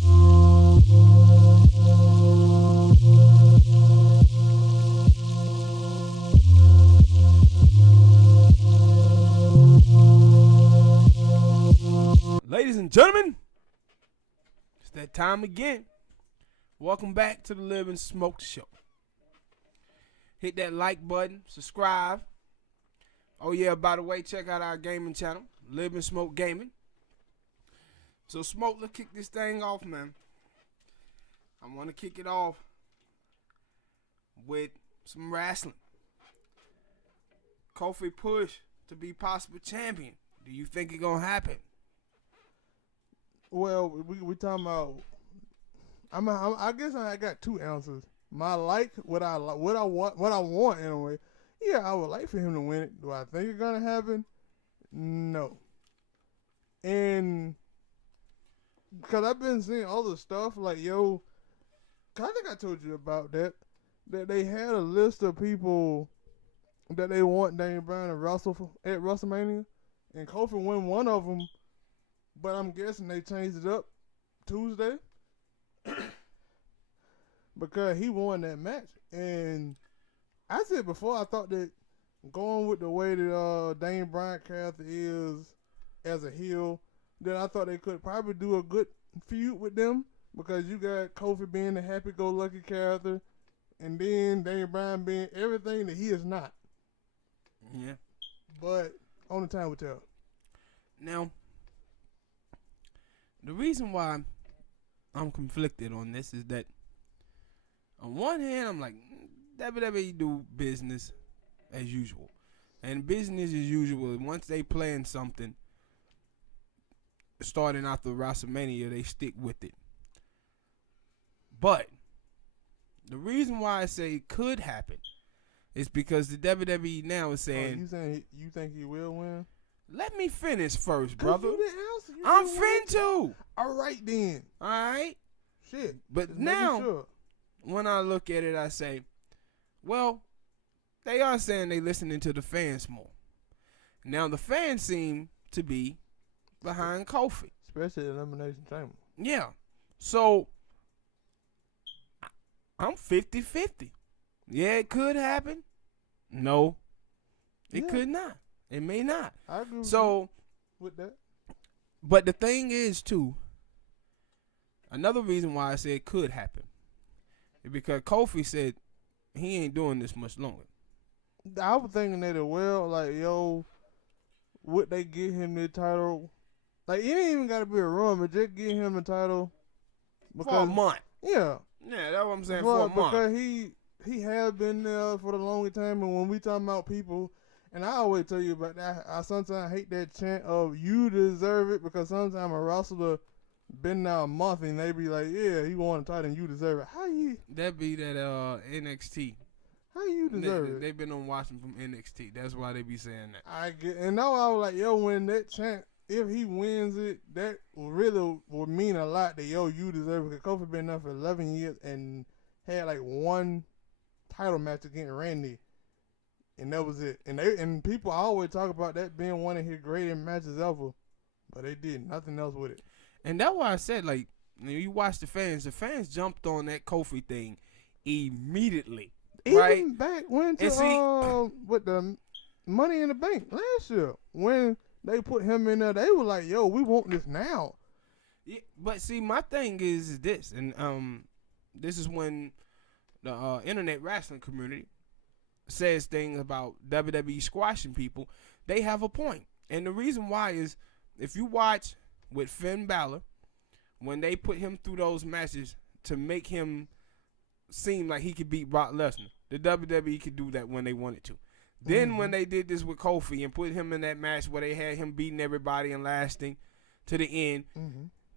Ladies and gentlemen, it's that time again. Welcome back to the Lib&Smoke show. Hit that like button, subscribe. Oh yeah, by the way, check out our gaming channel, Lib&Smoke Gaming. So Smoke, let's kick this thing off, man. I want to kick it off with some wrestling. Kofi push to be possible champion. Do you think it's gonna happen? Well, we talking about. I guess I got two answers. What I want anyway. Yeah, I would like for him to win it. Do I think it's gonna happen? No. And because I've been seeing other stuff like, I think I told you about that they had a list of people that they want Daniel Bryan to wrestle at WrestleMania, and Kofi won one of them. But I'm guessing they changed it up Tuesday because he won that match. And I said before, I thought that going with the way that Daniel Bryan character is as a heel, that I thought they could probably do a good feud with them, because you got Kofi being the happy-go-lucky character, and then Daniel Bryan being everything that he is not. Yeah. But only time will tell. Now, the reason why I'm conflicted on this is that on one hand, I'm like, WWE do business as usual. And business as usual, once they plan something, starting after WrestleMania, they stick with it. But the reason why I say it could happen is because the WWE now is saying... you saying you think he will win? Let me finish first, brother. You I'm finna. All right, then. All right. Shit. But now, when I look at it, I say, well, they are saying they listening to the fans more. Now, the fans seem to be behind Kofi. Especially Elimination Chamber. Yeah. So, I'm 50-50. Yeah, it could happen. No, it could not. It may not. I agree with that. But the thing is, too, another reason why I say it could happen is because Kofi said he ain't doing this much longer. I was thinking that as well. Like, would they give him the title? Like, it ain't even got to be a run, but just give him the title. Because, for a month. Yeah. Yeah, that's what I'm saying, for a month. Because he has been there for the longest time, and when we talking about people... And I always tell you about that. I sometimes hate that chant of "you deserve it," because sometimes a wrestler been there a month and they be like, "Yeah, he won the title and you deserve it." How you? That be that NXT. How you deserve it? They been on watching from NXT. That's why they be saying that. I get, and now I was like, when that chant, if he wins it, that really would mean a lot. That you deserve it. Because Kofi been there for 11 years and had like one title match against Randy. And that was it. And people always talk about that being one of his greatest matches ever. But they did nothing else with it. And that's why I said, like, you watch the fans jumped on that Kofi thing immediately. Even right? back when with the Money in the Bank last year, when they put him in there, they were like, we want this now. Yeah, but see, my thing is this, and this is when the internet wrestling community says things about WWE squashing people. They have a point. And the reason why is, if you watch with Finn Balor, when they put him through those matches to make him seem like he could beat Brock Lesnar, the WWE could do that when they wanted to. Then when they did this with Kofi and put him in that match where they had him beating everybody and lasting to the end,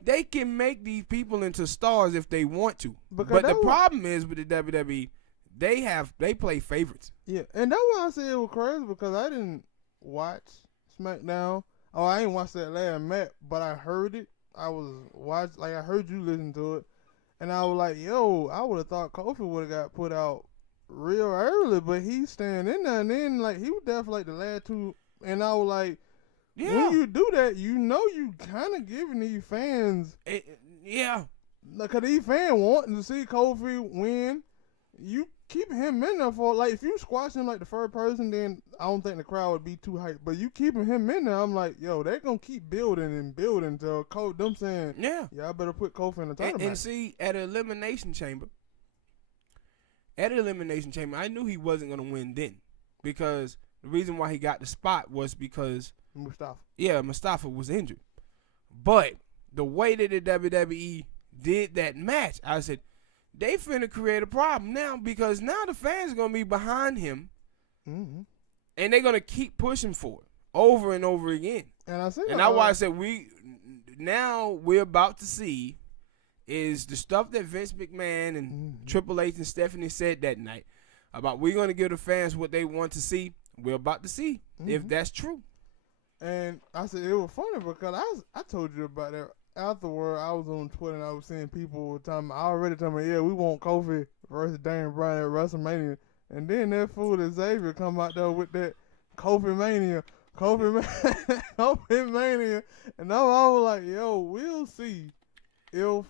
they can make these people into stars if they want to. But the problem is with the WWE, they play favorites. Yeah, and that's why I said it was crazy, because I didn't watch SmackDown. Oh, I didn't watch that last match, but I heard it. I heard you listen to it, and I was like, I would have thought Kofi would have got put out real early, but he's staying in there, and then he was there for the last two, and I was like, when you do that, you kind of giving these fans, Cause these fans wanting to see Kofi win. You keep him in there for like if you squash him like the first person, then I don't think the crowd would be too hyped. But you keeping him in there, I'm like, yo, they're gonna keep building and building till them saying, yeah, I better put Kofi in the tournament. And see, at an elimination chamber, I knew he wasn't gonna win then, because the reason why he got the spot was because Mustafa was injured. But the way that the WWE did that match, I said, they finna create a problem now, because now the fans are going to be behind him, and they're going to keep pushing for it over and over again. And that's why I said we're about to see is the stuff that Vince McMahon and Triple H and Stephanie said that night about we're going to give the fans what they want to see. We're about to see if that's true. And I said it was funny because I told you about that. Afterward, I was on Twitter and I was seeing people already telling me, we want Kofi versus Daniel Bryan at WrestleMania. And then that fool Xavier come out there with that Kofimania. And I was like, we'll see if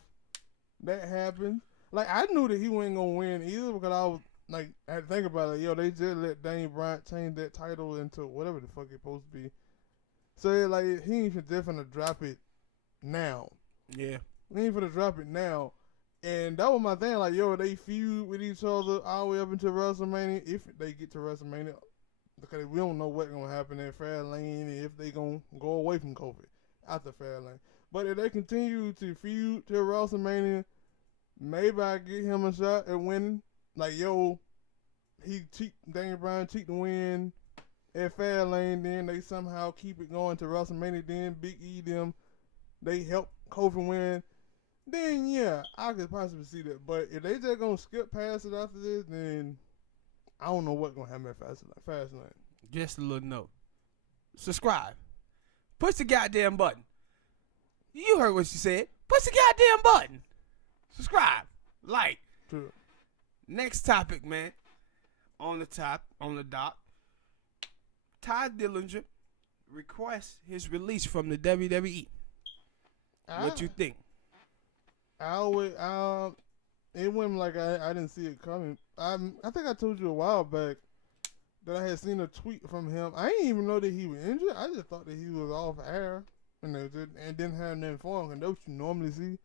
that happens. Like, I knew that he wasn't going to win either because I was, like, I had to think about it. They just let Daniel Bryan change that title into whatever the fuck it's supposed to be. So, like, he ain't definitely drop it now. Yeah. We ain't finna drop it now. And that was my thing. Like, they feud with each other all the way up into WrestleMania. If they get to WrestleMania. Because we don't know what's going to happen at Fairlane and if they going to go away from Kofi after Fairlane. But if they continue to feud till WrestleMania, maybe I get him a shot at winning. Like, Daniel Bryan cheat to win at Fairlane. Then they somehow keep it going to WrestleMania. Then Big E them. They help Kofi win, then I could possibly see that. But if they just gonna skip past it after this, then I don't know what's gonna happen at Fastlane. Just a little note. Subscribe. Push the goddamn button. You heard what she said. Push the goddamn button. Subscribe. Like. True. Next topic, man. On the dock. Ty Dillinger requests his release from the WWE. What you think? It went like I didn't see it coming. I think I told you a while back that I had seen a tweet from him. I didn't even know that he was injured. I just thought that he was off air and didn't have nothing for him. And that's what you normally see.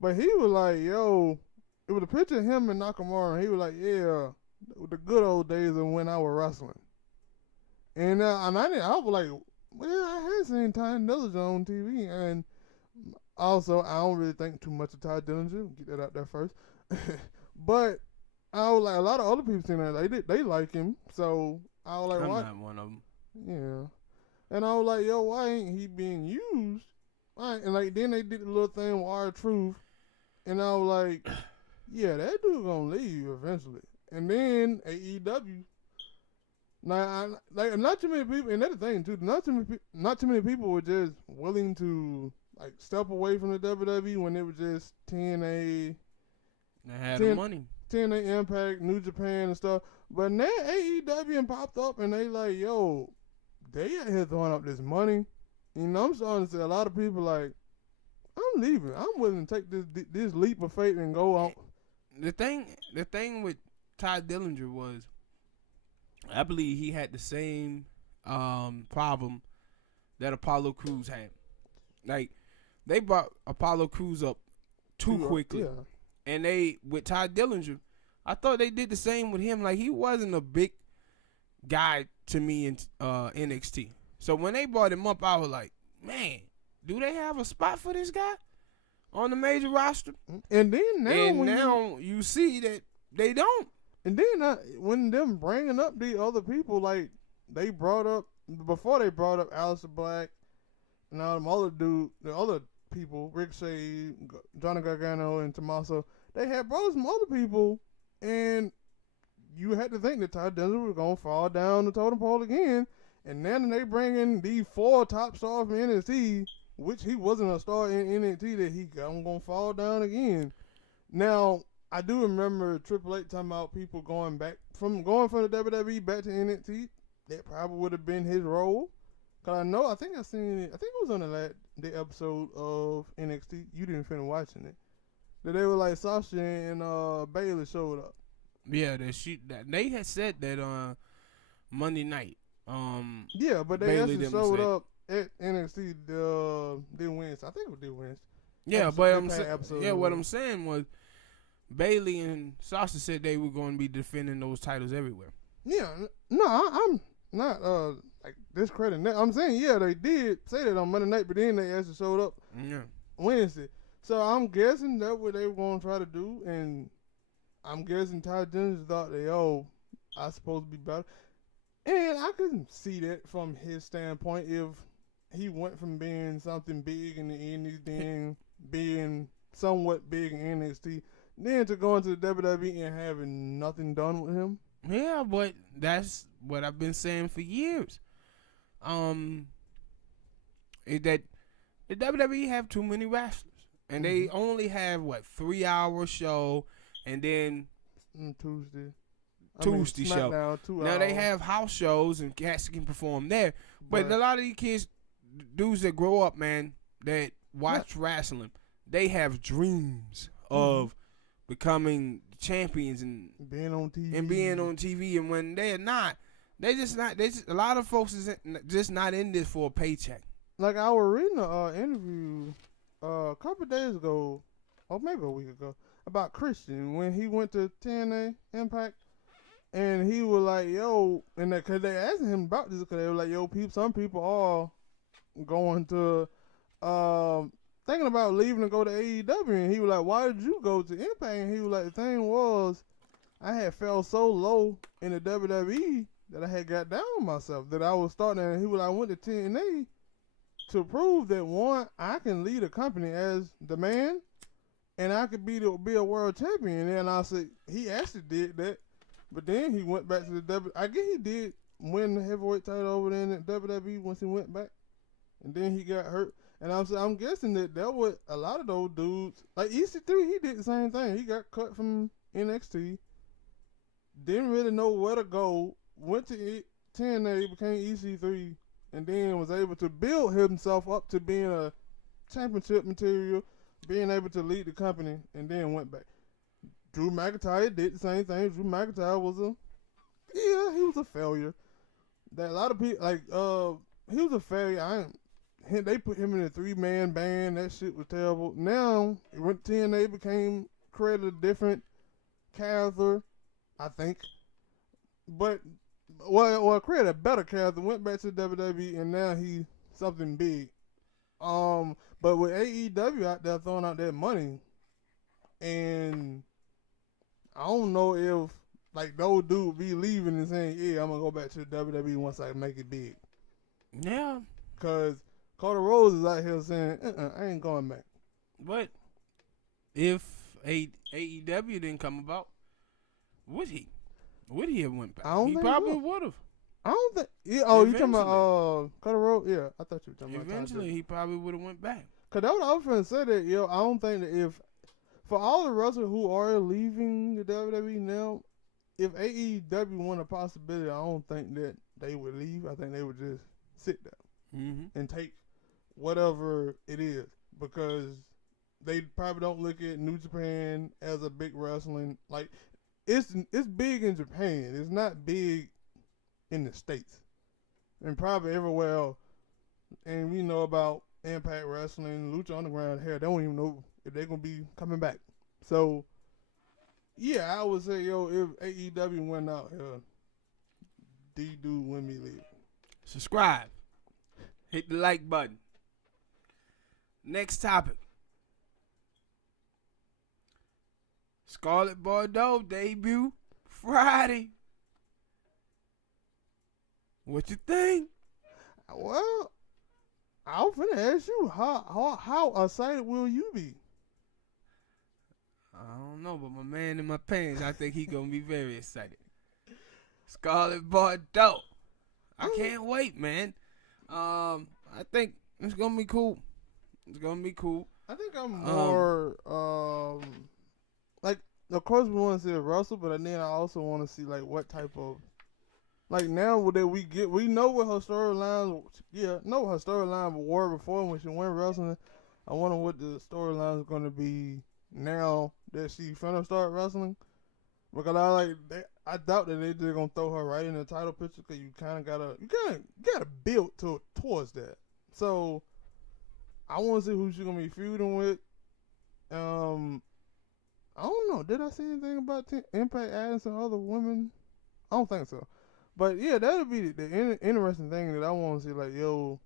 But he was like, it was a picture of him and Nakamura. And he was like, the good old days of when I was wrestling. And I was like, I had seen Ty Dillinger on TV. And also, I don't really think too much of Ty Dillinger. Get that out there first. But I was like, a lot of other people seen that. They like him. So I was like, I'm why? not one of them. Yeah. And I was like, why ain't he being used? And like then they did the little thing with R-Truth. And I was like, that dude gonna leave eventually. And then AEW. Now, not too many people, and that's the thing too. Not too many people were just willing to like step away from the WWE when it was just TNA. They had the money. TNA Impact, New Japan and stuff. But now AEW popped up and they like, they out here throwing up this money. I'm starting to see a lot of people like, I'm leaving. I'm willing to take this leap of faith and go on. The thing with Ty Dillinger was, I believe he had the same problem that Apollo Crews had. Like, they brought Apollo Crews up too quickly. Yeah. And with Ty Dillinger, I thought they did the same with him. Like, he wasn't a big guy to me in NXT. So when they brought him up, I was like, man, do they have a spot for this guy on the major roster? And then now you see that they don't. And then when them bringing up the other people, like before they brought up Aleister Black and all them the other people, Ricochet, Johnny Gargano, and Tommaso, they had brought some other people, and you had to think that Ty Dillinger was gonna fall down the totem pole again. And then they bring in the 4 top stars from NXT, which he wasn't a star in NXT, that he gonna fall down again. Now, I do remember Triple H talking about people going from the WWE back to NXT. That probably would have been his role. Cause I think I seen it. I think it was on the episode of NXT. You didn't finish watching it. that they were like Sasha and Bailey showed up. Yeah, that they had said that Monday night. Yeah, but they Bailey actually them showed said- up at NXT did Wednesday. I think it was did Wednesday. Yeah, Episode- but they I'm had saying, episode yeah, or what whatever. I'm saying was Bailey and Sasha said they were going to be defending those titles everywhere. Yeah, no, I'm not like discrediting that. I'm saying yeah, they did say that on Monday night, but then they actually showed up Yeah. Wednesday. So I'm guessing that's what they were going to try to do, and I'm guessing Ty Dillinger thought I supposed to be better, and I couldn't see that from his standpoint if he went from being something big in the Indies, then being somewhat big in NXT, then to going to the WWE and having nothing done with him. Yeah, but that's what I've been saying for years. Is that the WWE have too many wrestlers, and they only have 3-hour show, and then Tuesday show. SmackDown, 2 Now they hours. have house shows and cats can perform there, but But- a lot of these kids, dudes that grow up, man, that watch wrestling, they have dreams of becoming champions and being on TV being on TV, and when they're not, a lot of folks is just not in this for a paycheck. Like I was reading an interview a couple of days ago, or maybe a week ago, about Christian when he went to TNA Impact, and he was like, "Yo," and because they asked him about this, because they were like, "Yo, some people are going to thinking about leaving and go to AEW," and he was like, "Why did you go to Impact?" And he was like, "The thing was, I had fell so low in the WWE that I had got down on myself that I was starting." And he was like, "I went to TNA to prove that one, I can lead a company as the man, and I could be a world champion." And I said he actually did that, but then he went back to the W. I guess he did win the heavyweight title over there in the WWE once he went back, and then he got hurt. And I'm guessing that was a lot of those dudes, like EC3, he did the same thing. He got cut from NXT, didn't really know where to go, went to TNA, became EC3, and then was able to build himself up to being a championship material, being able to lead the company, and then went back. Drew McIntyre did the same thing. Drew McIntyre he was a failure. That a lot of people he was a failure. They put him in a 3-man band. That shit was terrible. Now, he went to TNA, created a different character, I think. But, created a better character, went back to WWE, and now he's something big. But with AEW out there throwing out that money, and I don't know if, those dudes be leaving and saying, "Yeah, I'm going to go back to the WWE once I make it big." Yeah, Because Carter Rose is out here saying, "I ain't going back." but if AEW didn't come about, would he? Would he have went back? I don't He think probably so. would have. I don't think. Yeah, oh, you talking about Carter Rose? Yeah, I thought you were talking about. Eventually, he probably would have went back. Because that was I was finna say that. I don't think that for all the wrestlers who are leaving the WWE now, if AEW won a possibility, I don't think that they would leave. I think they would just sit there and take whatever it is, because they probably don't look at New Japan as a big wrestling, it's big in Japan. It's not big in the States, and probably everywhere else. And we know about Impact Wrestling, Lucha Underground. Hell, they don't even know if they're gonna be coming back. So yeah, I would say if AEW went out here, D-Dude wouldn't be leaving. Subscribe. Hit the like button. Next topic. Scarlett Bordeaux debut Friday. What you think? Well, I was finna ask you how excited will you be? I don't know, but my man in my pants, I think he gonna be very excited. Scarlett Bordeaux. I can't wait, man. I think it's gonna be cool. It's gonna be cool. I think I'm more of course we want to see Russell, but then I also want to see what type of now that we know what her storylines know what her storyline were before when she went wrestling. I wonder what the storyline is going to be now that she finna start wrestling. Because I doubt that they just gonna throw her right in the title picture because you kind of gotta build towards that. So I want to see who she's gonna be feuding with. I don't know. Did I see anything about Impact adding some other women? I don't think so. But yeah, that'll be the interesting thing that I want to see. Like, yo,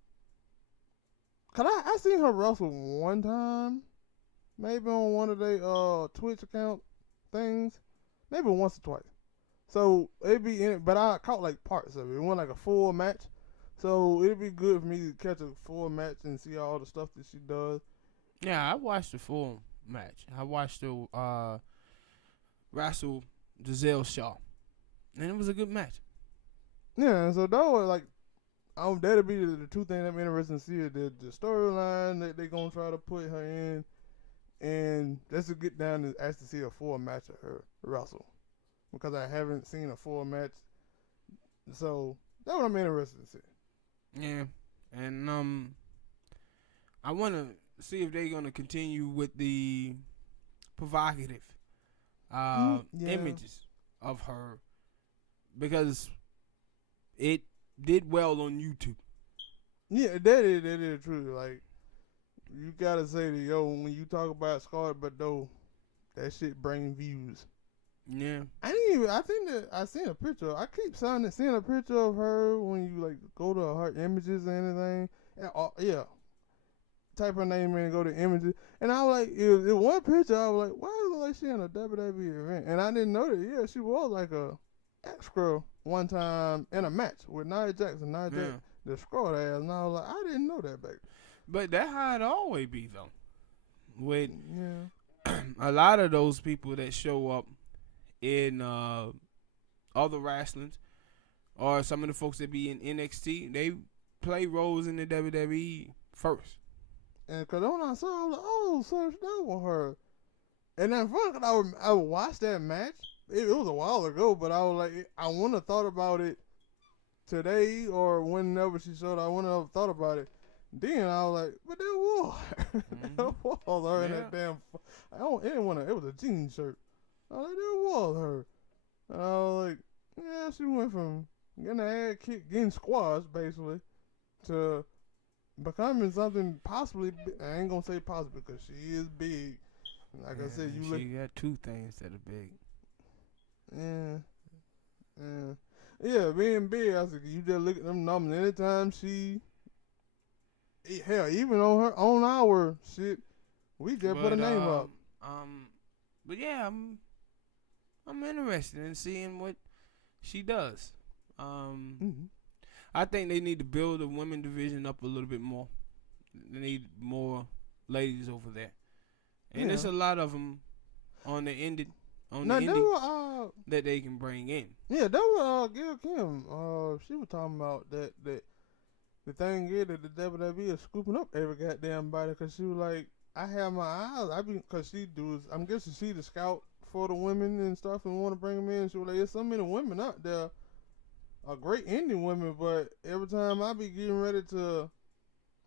cause I seen her wrestle one time, maybe on one of their Twitch account things, maybe once or twice. So it'd be in it, but I caught like parts of it. It wasn't like a full match, so it'd be good for me to catch a full match and see all the stuff that she does. Yeah, I watched the full match. I watched the wrestle Giselle Shaw, and it was a good match. Yeah, so that was like, that'll be the two things I'm interested in seeing. The storyline that they're gonna try to put her in, and just to get down and actually see a full match of her wrestle, because I haven't seen a full match. So that's what I'm interested in seeing. Yeah, and I want to see if they're gonna continue with the provocative images of her, because it did well on YouTube. Yeah, that is true. Like, you gotta say that, yo, when you talk about Scarlett Bordeaux, that shit bring views. Yeah. I think that I seen a picture. I keep seeing a picture of her when you like go to her images or anything. And, yeah. Type her name in and go to images. And I was like, in one picture, I was like, why does it look like she in a WWE event? And I didn't know that. Yeah, she was like a ex-girl one time in a match with Nia Jackson. Nia Jackson destroyed her ass. And I was like, I didn't know that back. But that's how it always be, though. With a lot of those people that show up in other wrestlings, or some of the folks that be in NXT, they play roles in the WWE first. And because when I saw, I was like, oh, so that was her. And then funny, I would watch that match. It was a while ago, but I was like, I wouldn't have thought about it today or whenever she showed. I wouldn't have thought about it. Then I was like, but that was her. That was her in that damn. It didn't want to. It was a jean shirt. I was like, that was her. And I was like, yeah, she went from getting her ass kicked, getting squashed basically, to becoming something possibly. I ain't gonna say possibly because she is big. Like I said, she got two things that are big. Yeah, being big. I said, you just look at them numbers. Anytime she, hell, even on our shit, we just put a name up. But yeah, I'm interested in seeing what she does. I think they need to build the women division up a little bit more. They need more ladies over there, and there's a lot of them on the indie that they can bring in. Yeah, that was Gail Kim. She was talking about that the thing is that the WWE is scooping up every goddamn body, because she was like, I have my eyes. Because I'm guessing she the scout for the women and stuff and want to bring them in. She was like, there's so many women out there, great Indian women, but every time I be getting ready to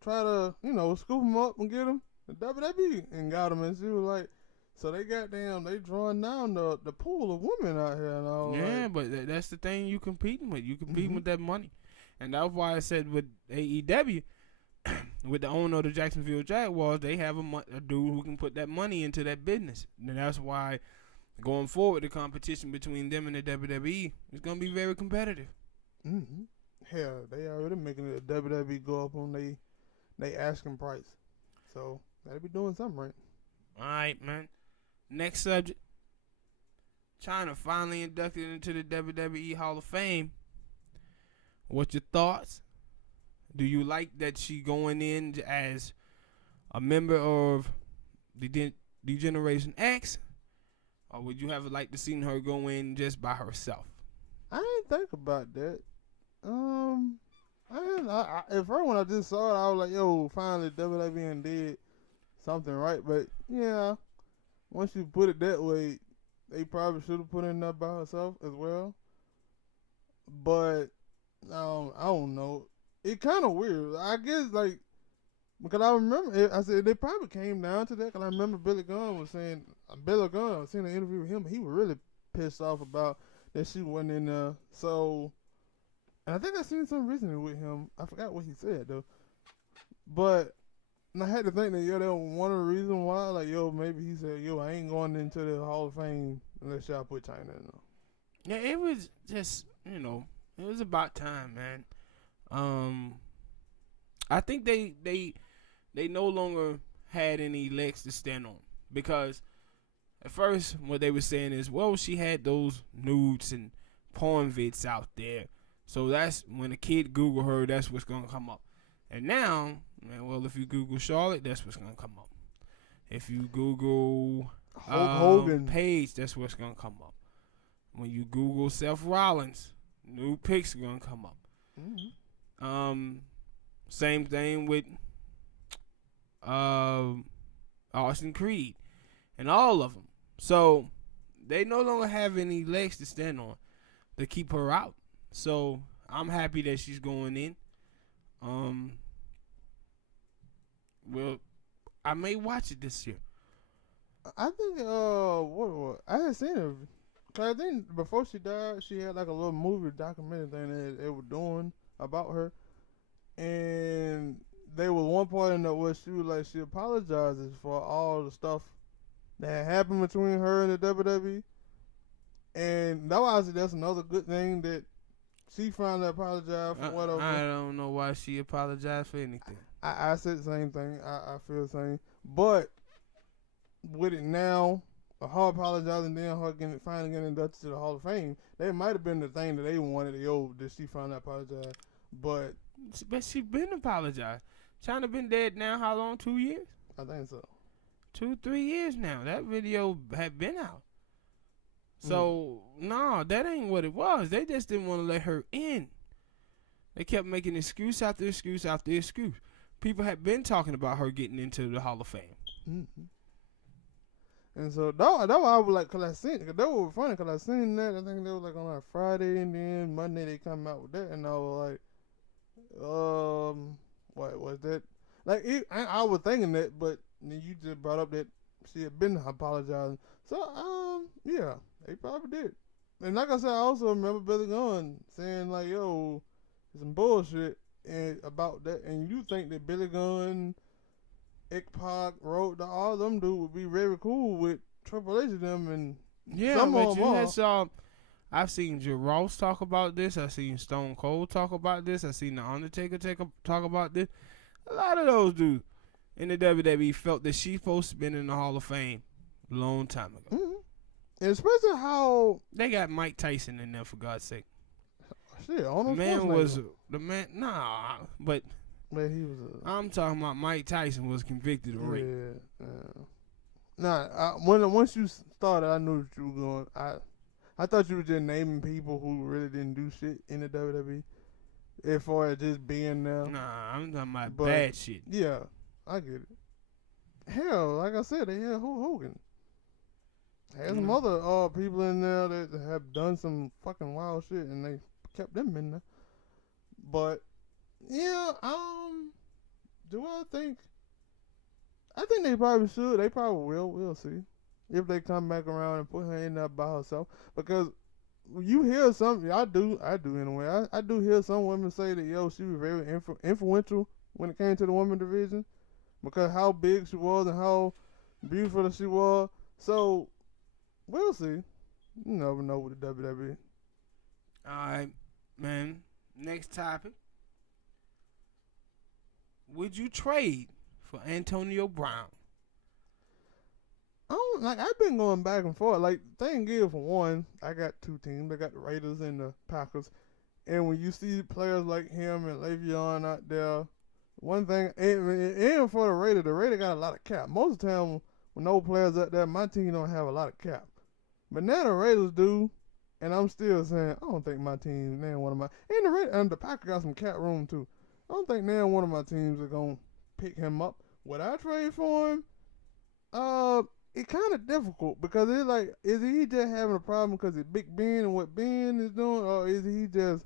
try to, scoop them up and get them, the WWE and got them. And she was like, so they drawing down the pool of women out here. And all. Yeah, like, but that's the thing you competing with. You competing with that money. And that's why I said with AEW, with the owner of the Jacksonville Jaguars, they have a dude who can put that money into that business. And that's why going forward, the competition between them and the WWE is going to be very competitive. Mm-hmm. Hell, they already making the WWE go up on they asking price. So, they be doing something right. All right, man. Next subject. China finally inducted into the WWE Hall of Fame. What's your thoughts? Do you like that she going in as a member of the Generation X? Or would you have liked to see her go in just by herself? I didn't think about that. At first when I just saw it, I was like, yo, finally WWE did something right. But, yeah, once you put it that way, they probably should have put in that by herself as well. But, I don't know. It kind of weird. I guess, like, Because I remember, I said they probably came down to that. Because I remember Billy Gunn was saying, I was seeing an interview with him. He was really pissed off about that she wasn't in there. So, and I think I seen some recently with him. I forgot what he said though. But and I had to think that that was one of the reasons why. Like maybe he said I ain't going into the Hall of Fame unless y'all put China in there. Yeah, it was just it was about time, man. I think they no longer had any legs to stand on because at first what they were saying is, well, she had those nudes and porn vids out there, so that's when a kid Google her, that's what's gonna come up. And now, man, well, if you Google Charlotte, that's what's gonna come up. If you Google Hulk Hogan Paige, that's what's gonna come up. When you Google Seth Rollins, new pics are gonna come up. Mm-hmm. Same thing with Austin Creed and all of them. So they no longer have any legs to stand on to keep her out. So I'm happy that she's going in. Well, I may watch it this year. I think what I had seen her. Cause I think before she died, she had like a little movie documentary thing that they were doing about her, and there was one part in it where she was like she apologizes for all the stuff that had happened between her and the WWE, and that's another good thing that she finally apologized for whatever. I don't know why she apologized for anything. I said the same thing. I feel the same, but with it now. Her apologizing, then her finally getting inducted to the Hall of Fame. That might have been the thing that they wanted. Did she finally apologize? But she been apologized. China been dead now. How long? 2 years? I think so. 2-3 years now. That video had been out. So no, that ain't what it was. They just didn't want to let her in. They kept making excuse after excuse after excuse. People had been talking about her getting into the Hall of Fame. Mm-hmm. And so that why I was like, cause I seen that was funny, cause I seen that. I think they was like on like Friday, and then Monday they come out with that, and I was like, what was that? Like I was thinking that, but then you just brought up that she had been apologizing. So yeah, they probably did. And like I said, I also remember Billy Gunn saying like, yo, some bullshit and about that, and you think that Billy Gunn, X-Pac, Road, all of them dudes would be very cool with Triple H and them, and some but of them you are. had some. I've seen Joe Ross talk about this. I've seen Stone Cold talk about this. I've seen The Undertaker talk about this. A lot of those dudes in the WWE felt that she's supposed to be in the Hall of Fame a long time ago. Mm-hmm. And especially how they got Mike Tyson in there, for God's sake. Shit, the man was the man. Nah, but man, he was. I'm talking about Mike Tyson was convicted of rape. Once you started, I knew that you were going. I thought you were just naming people who really didn't do shit in the WWE, as far as just being there. Nah, I'm talking about bad shit. Yeah, I get it. Hell, like I said, they had Hulk Hogan. Had some other people in there that have done some fucking wild shit, and they kept them in there. But yeah, do I think they probably should. They probably will. We'll see if they come back around and put her in there by herself. Because you hear some, I do anyway. I do hear some women say that she was very influential when it came to the women's division because how big she was and how beautiful she was. So we'll see. You never know with the WWE. All right, man. Next topic. Would you trade for Antonio Brown? I've been going back and forth. Like, thing is, for one, I got two teams. I got the Raiders and the Packers. And when you see players like him and Le'Veon out there, one thing, and for the Raiders got a lot of cap. Most of the time, when no players out there, my team don't have a lot of cap. But now the Raiders do, and I'm still saying, I don't think my team, one of my, and the Packers got some cap room too. I don't think one of my teams are going to pick him up. Would I trade for him? It's kind of difficult because it's like, is he just having a problem because it's Big Ben and what Ben is doing, or is he just?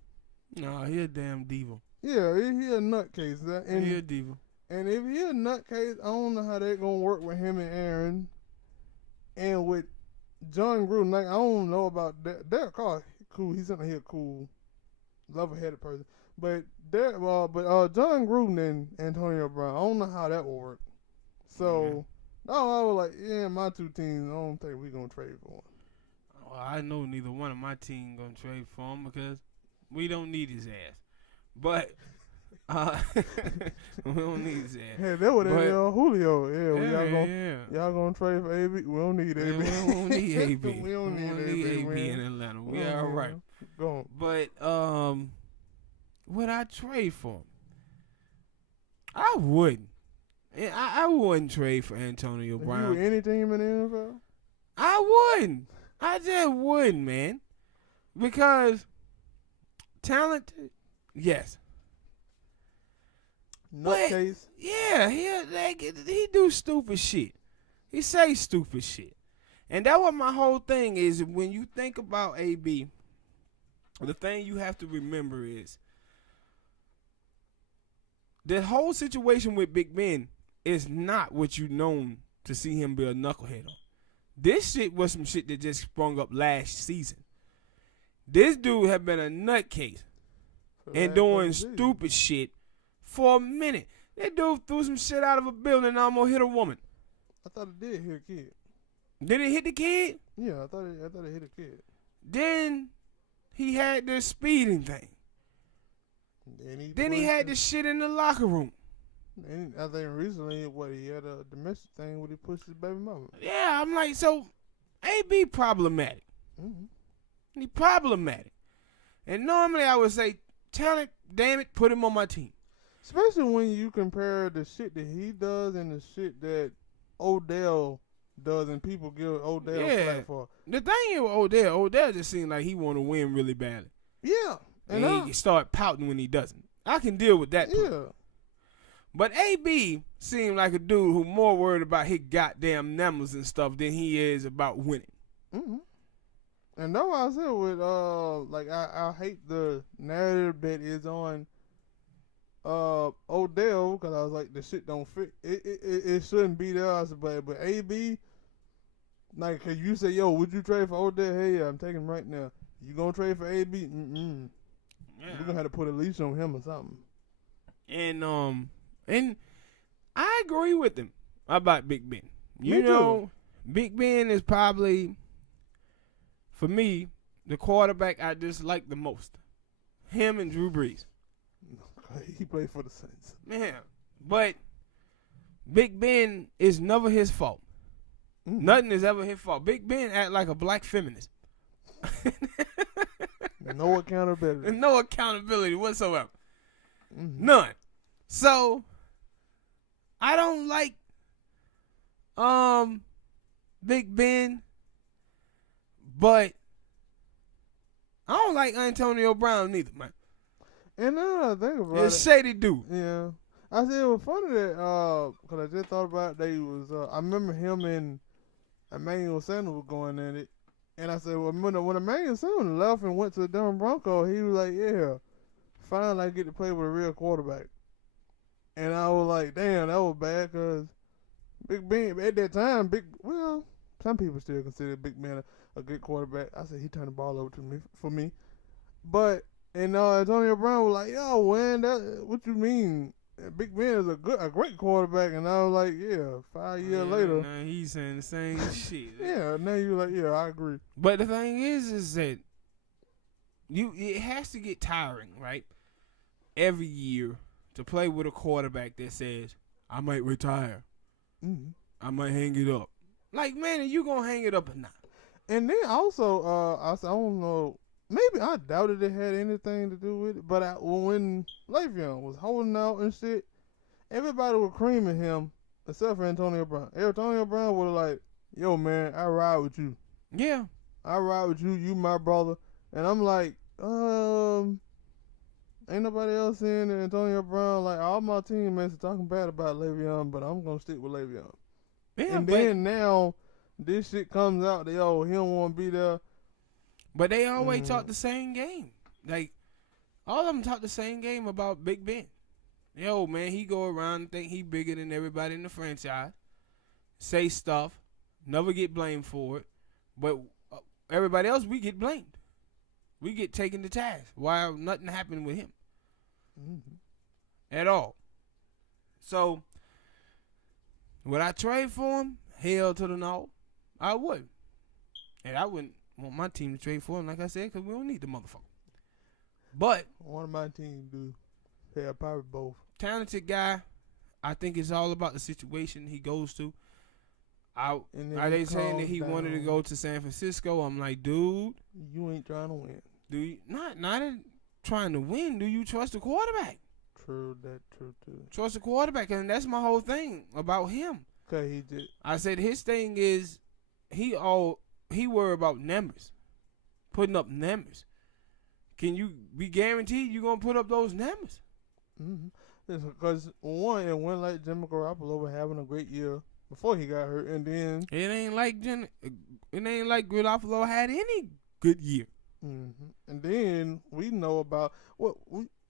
No, he a damn diva. Yeah, he a nutcase. He a diva. And if he a nutcase, I don't know how that gonna work with him and Aaron, and with John Gruden. Like I don't know about that. Derek Carr, cool. He's in here, cool, level-headed person. But John Gruden and Antonio Brown, I don't know how that will work. So, no, I was like, yeah, my two teams, I don't think we're gonna trade for one. Well, I know neither one of my team gonna trade for him because we don't need his ass. But we don't need his ass. Yeah, that was Julio. Y'all gonna trade for AB? We don't need AB. We don't need AB. We don't need AB in Atlanta. We all right. Go on. But would I trade for him? I wouldn't. I wouldn't trade for Antonio Brown. If you were any team in the NFL? I wouldn't. I just wouldn't, man. Because talented, yes. Nutcase. Yeah, he do stupid shit. He say stupid shit. And that what my whole thing is. When you think about AB, the thing you have to remember is the whole situation with Big Ben is not what you known to see him be a knucklehead on. This shit was some shit that just sprung up last season. This dude have been a nutcase and doing stupid shit for a minute. That dude threw some shit out of a building and almost hit a woman. I thought it did hit a kid. Did it hit the kid? Yeah, I thought it hit a kid. Then he had this speeding thing. Then he had this shit in the locker room. And I think recently, he had a domestic thing where he pushed his baby mama. Yeah, I'm like, so AB problematic. Mm-hmm. He problematic. And normally I would say, talent, damn it, put him on my team. Especially when you compare the shit that he does and the shit that Odell does, and people give Odell flack for. The thing is with Odell just seemed like he want to win really badly. Yeah. And he start pouting when he doesn't. I can deal with that. Yeah. But AB seemed like a dude who more worried about his goddamn numbers and stuff than he is about winning. Mm-hmm. And that's why I said with I hate the narrative that is on Odell, because I was like, the shit don't fit. It shouldn't be there. I said, but AB, like, cause you say, yo, would you trade for Odell? Hey, yeah, I'm taking him right now. You gonna trade for AB? Mm-mm. Yeah. We're gonna have to put a leash on him or something. And I agree with him about Big Ben. You know, Big Ben is probably, for me, the quarterback I dislike the most. Him and Drew Brees. He played for the Saints. Yeah. But Big Ben is never his fault. Mm-hmm. Nothing is ever his fault. Big Ben act like a black feminist. No accountability. No accountability whatsoever. Mm-hmm. None. So I don't like Big Ben, but I don't like Antonio Brown neither, man. And now I think about it, it's shady dude. Yeah, I said it was funny that because I just thought about they was. I remember him and Emmanuel Sanders were going at it, and I said, well, when Emmanuel Sanders left and went to the Denver Broncos, he was like, yeah, finally I get to play with a real quarterback. And I was like, damn, that was bad, because Big Ben, at that time, some people still consider Big Ben a good quarterback. I said, he turned the ball over for me. But, and Antonio Brown was like, yo, man, what you mean? Big Ben is a great quarterback. And I was like, yeah, 5 years later. Now he's saying the same shit. Yeah, now you're like, yeah, I agree. But the thing is that it has to get tiring, right? Every year to play with a quarterback that says, I might retire. Mm-hmm. I might hang it up. Like, man, are you going to hang it up or not? And then also, I don't know, maybe I doubted it had anything to do with it, but when Le'Veon was holding out and shit, everybody was creaming him except for Antonio Brown. Antonio Brown was like, yo, man, I ride with you. Yeah. I ride with you. You my brother. And I'm like, ain't nobody else saying that Antonio Brown, like, all my teammates are talking bad about Le'Veon, but I'm going to stick with Le'Veon. Yeah, and then now, this shit comes out that, he don't want to be there. But they always talk the same game. Like, all of them talk the same game about Big Ben. Yo, man, he go around and think he bigger than everybody in the franchise. Say stuff, never get blamed for it. But everybody else, we get blamed. We get taken to task while nothing happened with him. At all. So, would I trade for him? Hell to the no. I would. And I wouldn't want my team to trade for him, like I said, because we don't need the motherfucker. But one of my team do. Yeah, probably both. Talented guy. I think it's all about the situation he goes to. Are they saying that he wanted to go to San Francisco? I'm like, dude, you ain't trying to win. Do you not trying to win? Do you trust the quarterback? True, that's true too. Trust the quarterback, and that's my whole thing about him. Cause he did. I said his thing is he worry about numbers, putting up numbers. Can you be guaranteed you gonna put up those numbers? Because one, it went like Jimmy Garoppolo was having a great year before he got hurt, and then it ain't like Garoppolo had any good year. And then we know about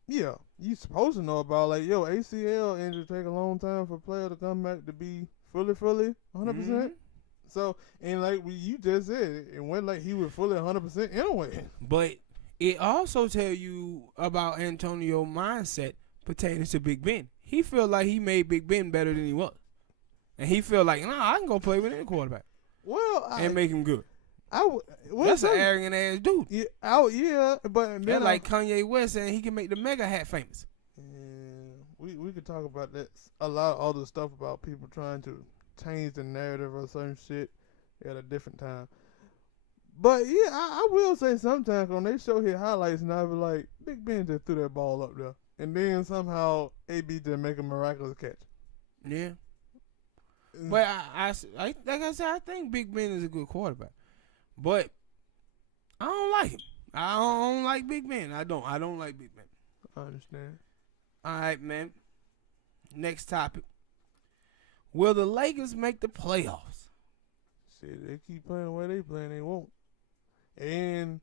you supposed to know about ACL injury take a long time for a player to come back to be fully 100%. So and you just said, it went like he was fully 100% anyway. But it also tell you about Antonio's mindset pertaining to Big Ben. He feel like he made Big Ben better than he was, and he feel like, I can go play with any quarterback. And make him good. That's an arrogant ass dude. Yeah, but then like Kanye West saying he can make the mega hat famous. Yeah, we could talk about that. A lot of other stuff about people trying to change the narrative or some shit at a different time. But yeah, I will say sometimes when they show his highlights, and I be like, Big Ben just threw that ball up there, and then somehow AB just make a miraculous catch. Yeah. But I like I said, I think Big Ben is a good quarterback. But I don't like him. I don't like Big Ben. I don't like Big Ben. I understand. All right, man. Next topic. Will the Lakers make the playoffs? Shit, they keep playing the way they playing, they won't. And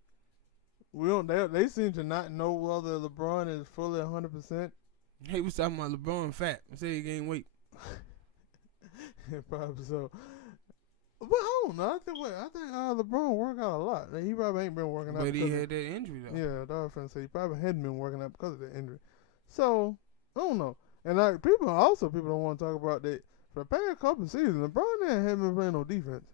we don't. They seem to not know whether LeBron is fully 100%. He was talking about LeBron fat. I said he gained weight. Probably so. But I don't know. I think LeBron work out a lot. He probably ain't been working out. But he had that injury, though. Yeah, the other friend said he probably hadn't been working out because of that injury. So, I don't know. And people don't want to talk about that. For the past couple of seasons, LeBron hasn't been playing no defense.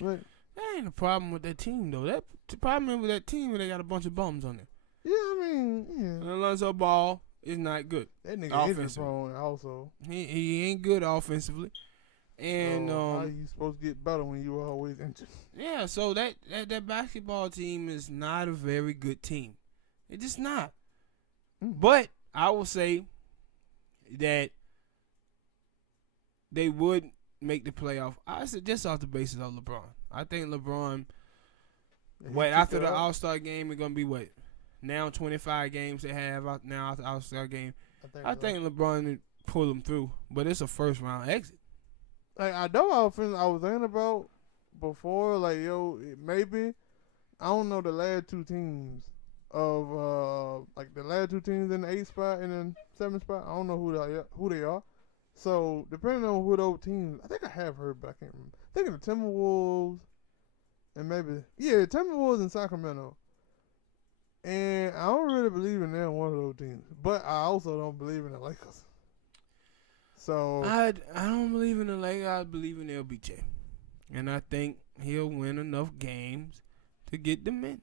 Like, that ain't the problem with that team, though. The problem with that team is they got a bunch of bums on there. Yeah, I mean, yeah. Alonzo Ball is not good. That nigga injury prone also. He ain't good offensively. And how you supposed to get better when you are always injured? Yeah, so that basketball team is not a very good team. It's just not. But I will say that they would make the playoff. I said just off the basis of LeBron. I think LeBron. After the All-Star game, it's gonna be what? Now 25 games they have out now after the All-Star game. I think LeBron would pull them through, but it's a first round exit. I know I was thinking about before, maybe, I don't know the last two teams of, the last two teams in the 8th spot and then 7th spot. I don't know who they are. So, depending on who those teams, I think I have heard, but I can't remember. I think of the Timberwolves and Timberwolves and Sacramento. And I don't really believe in them one of those teams, but I also don't believe in the Lakers. So I don't believe in the Lakers. I believe in LBJ, and I think he'll win enough games to get them in.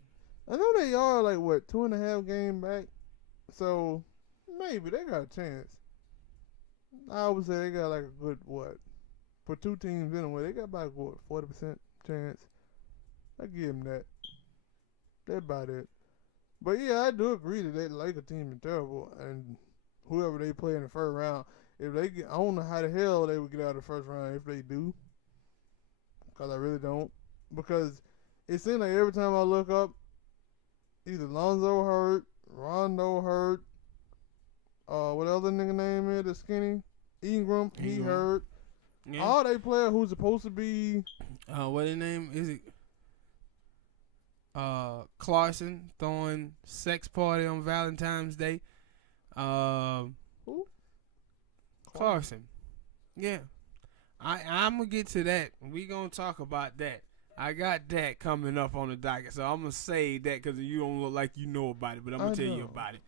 I know they are 2.5 games back, so maybe they got a chance. I would say they got a good for two teams anyway. They got about 40% chance. I give them that. That's about it. But yeah, I do agree that Lakers team is terrible, and whoever they play in the first round. If they get, I don't know how the hell they would get out of the first round if they do. Because I really don't. Because it seems like every time I look up, either Lonzo hurt, Rondo hurt, what other nigga name is, the skinny? Ingram, he hurt. Yeah. All they players who's supposed to be... what his name? Is it? Clarkson throwing sex party on Valentine's Day. Who? Clarkson. Yeah. I'm going to get to that. We going to talk about that. I got that coming up on the docket, so I'm going to say that because you don't look like you know about it, but I'm going to tell you about it.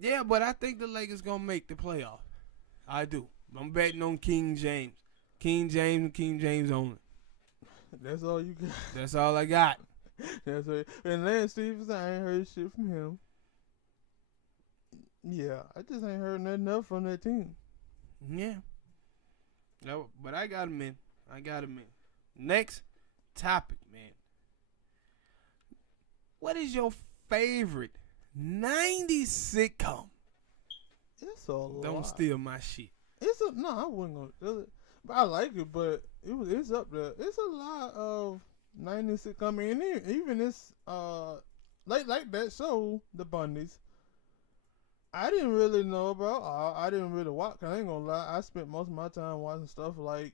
Yeah, but I think the Lakers going to make the playoff. I do. I'm betting on King James. King James and King James only. That's all you got. That's all I got. That's it. And Lance Stevenson, I ain't heard shit from him. Yeah, I just ain't heard nothing else from that team. Yeah. No, but I got him in. Next topic, man. What is your favorite 90s sitcom? It's a lot. Don't steal my shit. I wouldn't go steal it. But I like it, but it's up there. It's a lot of 90s sitcom. And even this like that show, The Bundys. I didn't really know about. I didn't really watch. I ain't gonna lie. I spent most of my time watching stuff like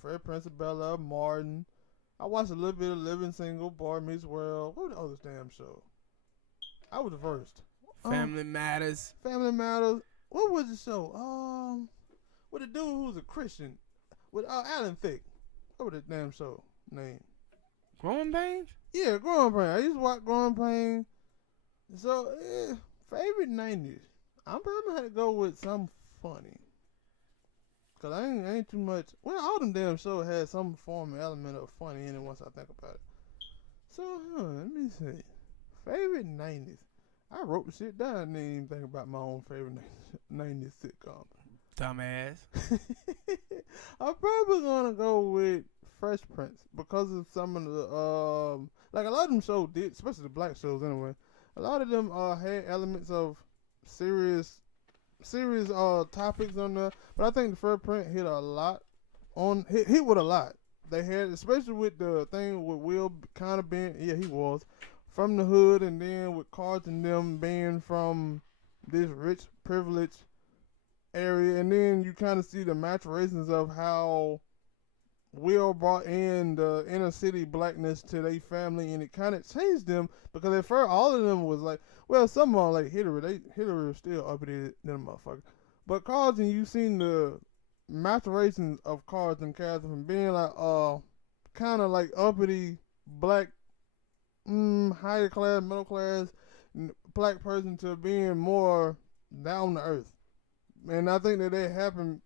Fresh Prince of Bel-Air, Martin. I watched a little bit of Living Single, Boy Meets World. What was the other damn show? I was the first. Family Matters. Family Matters. What was the show? With the dude who was a Christian, with Alan Thicke. What was the damn show name? Growing Pains? Yeah, Growing Pains. I used to watch Growing Pains. So, favorite 90s. I'm probably gonna have to go with something funny. Cause I ain't too much. Well, all them damn shows had some form of element of funny in it once I think about it. So, let me see. Favorite 90s. I wrote the shit down and didn't even think about my own favorite 90s sitcom. Dumbass. I'm probably gonna go with Fresh Prince because of some of the like a lot of them shows did, especially the black shows anyway. A lot of them had elements of serious topics on there, but I think the Fresh Prince hit with a lot. They had, especially with the thing with Will kind of being, he was from the hood, and then with Cards and them being from this rich, privileged area, and then you kind of see the maturations of how Will brought in the inner city blackness to their family, and it kind of changed them because at first all of them was like, well, some are like Hillary. Hillary was still uppity than a motherfucker, but Cards and you seen the maturations of Cards and character from being like kind of like uppity black, higher class, middle class black person to being more down to earth. And I think that happened.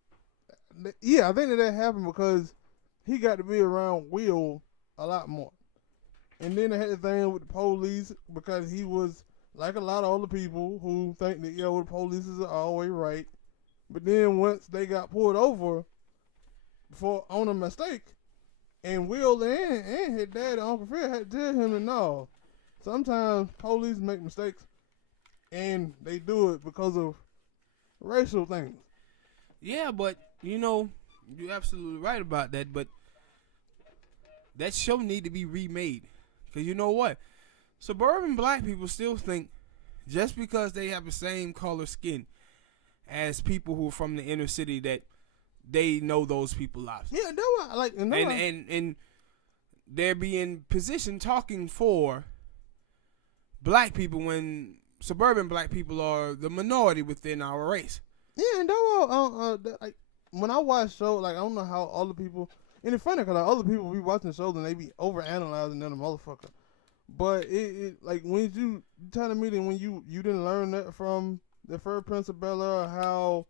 Yeah, I think that happened because he got to be around Will a lot more. And then they had the thing with the police because he was like a lot of other people who think that, the police is always right. But then once they got pulled over on a mistake, and Will and his dad, Uncle Fred, had to tell him that no, sometimes police make mistakes and they do it because of racial things. Yeah, but you're absolutely right about that. But that show need to be remade, because you know what? Suburban black people still think just because they have the same color skin as people who are from the inner city that they know those people lives. Yeah, that's why and they're being positioned talking for black people when suburban black people are the minority within our race. Yeah, and that's why like when I watch shows, like I don't know how other people, and it's funny because like, other people be watching shows and they be overanalyzing them motherfucker. But it like when you telling me that when you didn't learn that from the Fresh Prince of Bel-Air, how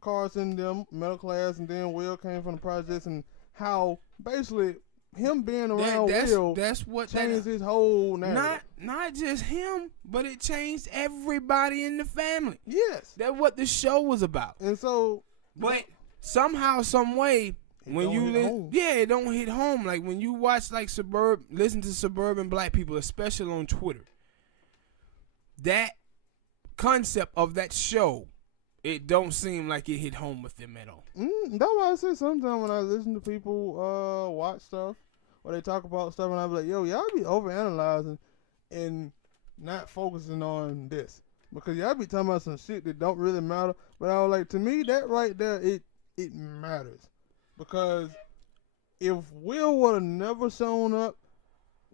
Carson them middle class and then Will came from the projects, and how basically him being around Will that's what changed his whole narrative. Not just him, but it changed everybody in the family. Yes, that's what the show was about. And so, but somehow, some way, when you it don't hit home. Like when you watch listen to suburban black people, especially on Twitter, that concept of that show, it don't seem like it hit home with them at all. That's why I say sometimes when I listen to people watch stuff or they talk about stuff, and I be like, yo, y'all be overanalyzing and not focusing on this because y'all be talking about some shit that don't really matter. But I was like, to me, that right there, it matters. Because if Will would have never shown up,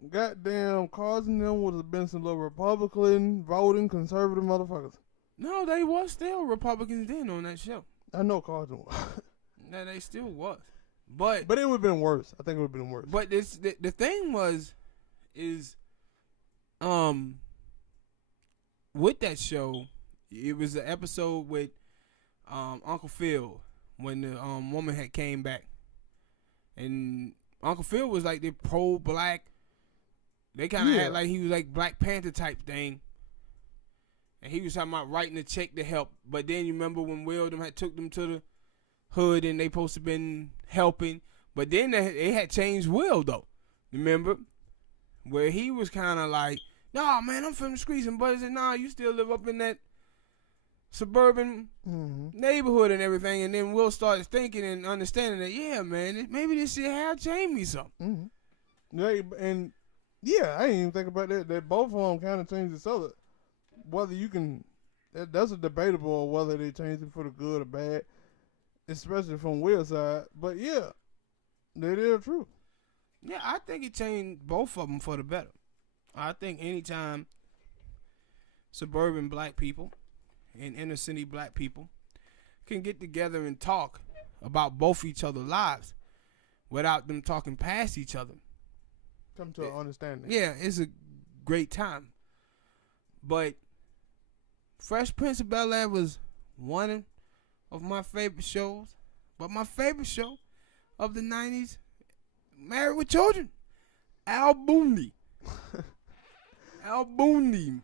goddamn, causing them would have been some little Republican voting conservative motherfuckers. No, they was still Republicans then on that show. I know Carlton was. No, they still was. But it would have been worse. I think it would have been worse. But the thing is with that show, it was an episode with Uncle Phil when the woman had came back, and Uncle Phil was like the pro-black. They kind of act like he was like Black Panther type thing, and he was talking about writing a check to help. But then you remember when Will them had took them to the hood and they supposed to been helping, but then they had changed Will though. Remember where he was kind of like, "Nah, man, I'm from the streets," and Buddy said, "Nah, you still live up in that suburban neighborhood and everything." And then Will started thinking and understanding that, yeah, man, maybe this shit had changed me something. Yeah, and yeah, I didn't even think about that. That both of them kind of changed each other. Whether you can, that's a debatable whether they changed it for the good or bad, especially from Will's side. But yeah, that is true. Yeah, I think it changed both of them for the better. I think anytime suburban black people and inner city black people can get together and talk about both each other's lives without them talking past each other, come to an understanding. Yeah, it's a great time. But Fresh Prince of Bel-Air was one of my favorite shows. But my favorite show of the 90s, Married with Children, Al Bundy. Al Bundy.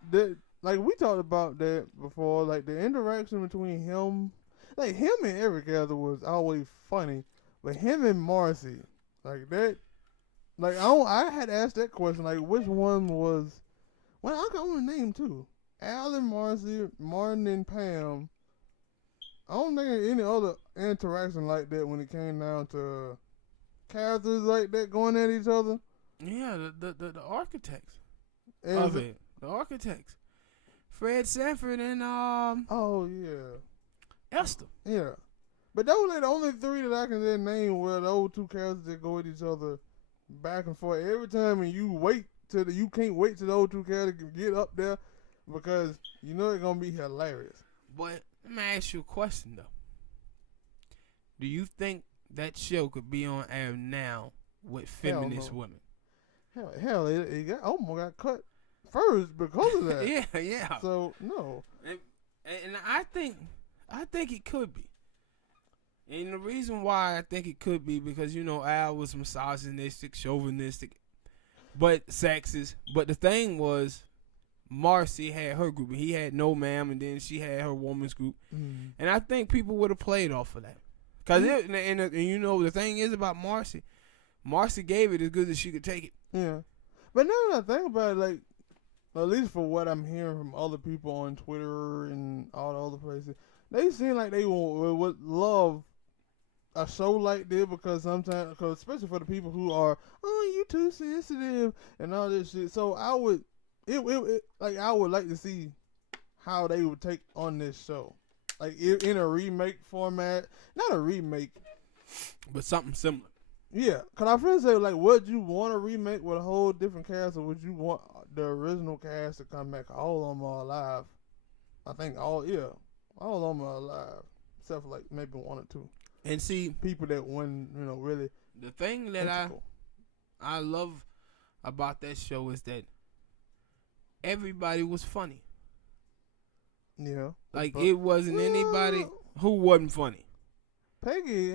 Like we talked about that before, like the interaction between him, like him and Eric Adler was always funny, but him and Marcy, like that, like I had asked that question, like which one was, well I got one name too, Al and Marcy, Martin and Pam. I don't think there's any other interaction like that when it came down to characters like that going at each other. Yeah, the architects And of it, the architects. Fred Sanford and oh yeah, Esther. yeah, but those are the only three that I can then name where those two characters that go at each other back and forth every time, and you can't wait till those two characters can get up there because you know it's gonna be hilarious. But let me ask you a question though. Do you think that show could be on air now with feminist women? Hell, it almost got cut first because of that. yeah. So no, and I think it could be. And the reason why I think it could be because Al was misogynistic, chauvinistic, but sexist. But the thing was, Marcy had her group, and he had No Ma'am, and then she had her woman's group. And I think people would have played off of that. Cause the thing is about Marcy gave it as good as she could take it. Yeah, but now that I think about it, like at least for what I'm hearing from other people on Twitter and all the other places, they seem like they would love a show like this because especially for the people who are, oh, you too sensitive and all this shit. So I would like to see how they would take on this show. Like in a remake format, not a remake, but something similar. Yeah, cause I feel say like, would you want a remake with a whole different cast, or would you want the original cast to come back? All of them are alive. I think all of them are alive, except for like maybe one or two. And see, people that won, really. The thing that I love about that show is that everybody was funny. Yeah. Like, it wasn't anybody who wasn't funny. Peggy,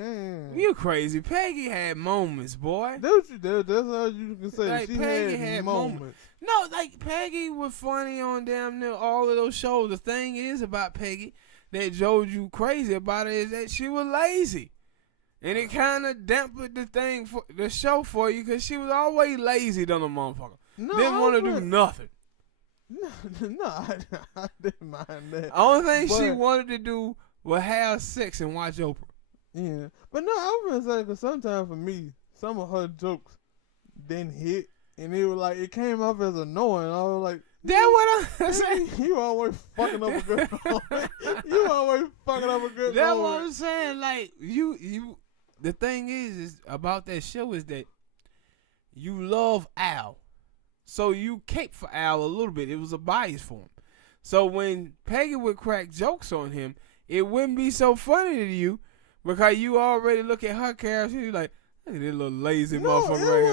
you crazy. Peggy had moments, boy. That's all you can say. Like, Peggy had moments. No, like, Peggy was funny on damn near all of those shows. The thing is about Peggy that drove you crazy about it is that she was lazy. And it kind of dampened the show for you because she was always lazy than a motherfucker. Didn't want to do nothing. No, I didn't mind that. Only thing she wanted to do was have sex and watch Oprah. Yeah, but no, I was gonna say because sometimes for me, some of her jokes didn't hit, and it was like it came off as annoying. I was like, "That's what I'm saying." You always fucking up a good moment. You always fucking up a good That's moment. what I'm saying. Like you. The thing is about that show is that you love Al. So you cape for Al a little bit. It was a bias for him. So when Peggy would crack jokes on him, it wouldn't be so funny to you because you already look at her character. You like, look at this little lazy motherfucker right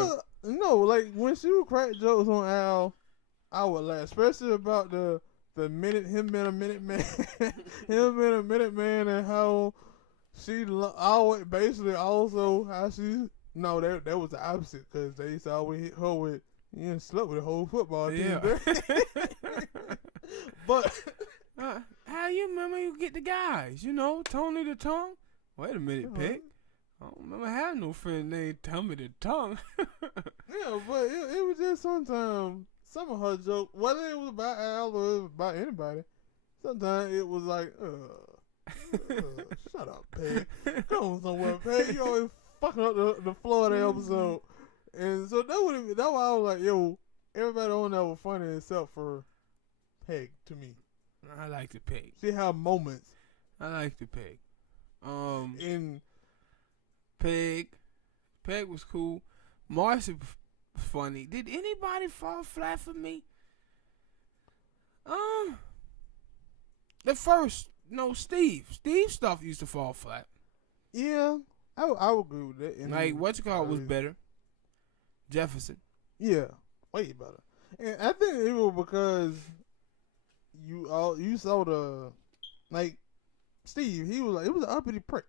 here. No, like when she would crack jokes on Al, I would laugh, especially about the him being a minute man, him being a minute man, and how she always basically also how she. No, that was the opposite because they used to always hit her with you done slept with the whole football team. Yeah. But how you remember you get the guys? You know, Tony the Tongue. Wait a minute, Pick. I don't remember having no friend named Tommy the Tongue. Yeah, but it was just sometimes some of her jokes, whether it was about Al or it was about anybody, sometimes it was like, shut up, Peg. Come on somewhere, Peg. You always fucking up the floor of the episode. And so that's why I was like, yo, everybody on there was funny except for Peg to me. I like the Peg. She had moments. I like the Peg. In Peg was cool. Marcy funny. Did anybody fall flat for me? The first, no, Steve stuff used to fall flat. Yeah, I would agree with that. Like what's it called was better. Jefferson. Yeah, way better. And I think it was because you saw the like Steve. He was like it was an uppity prick,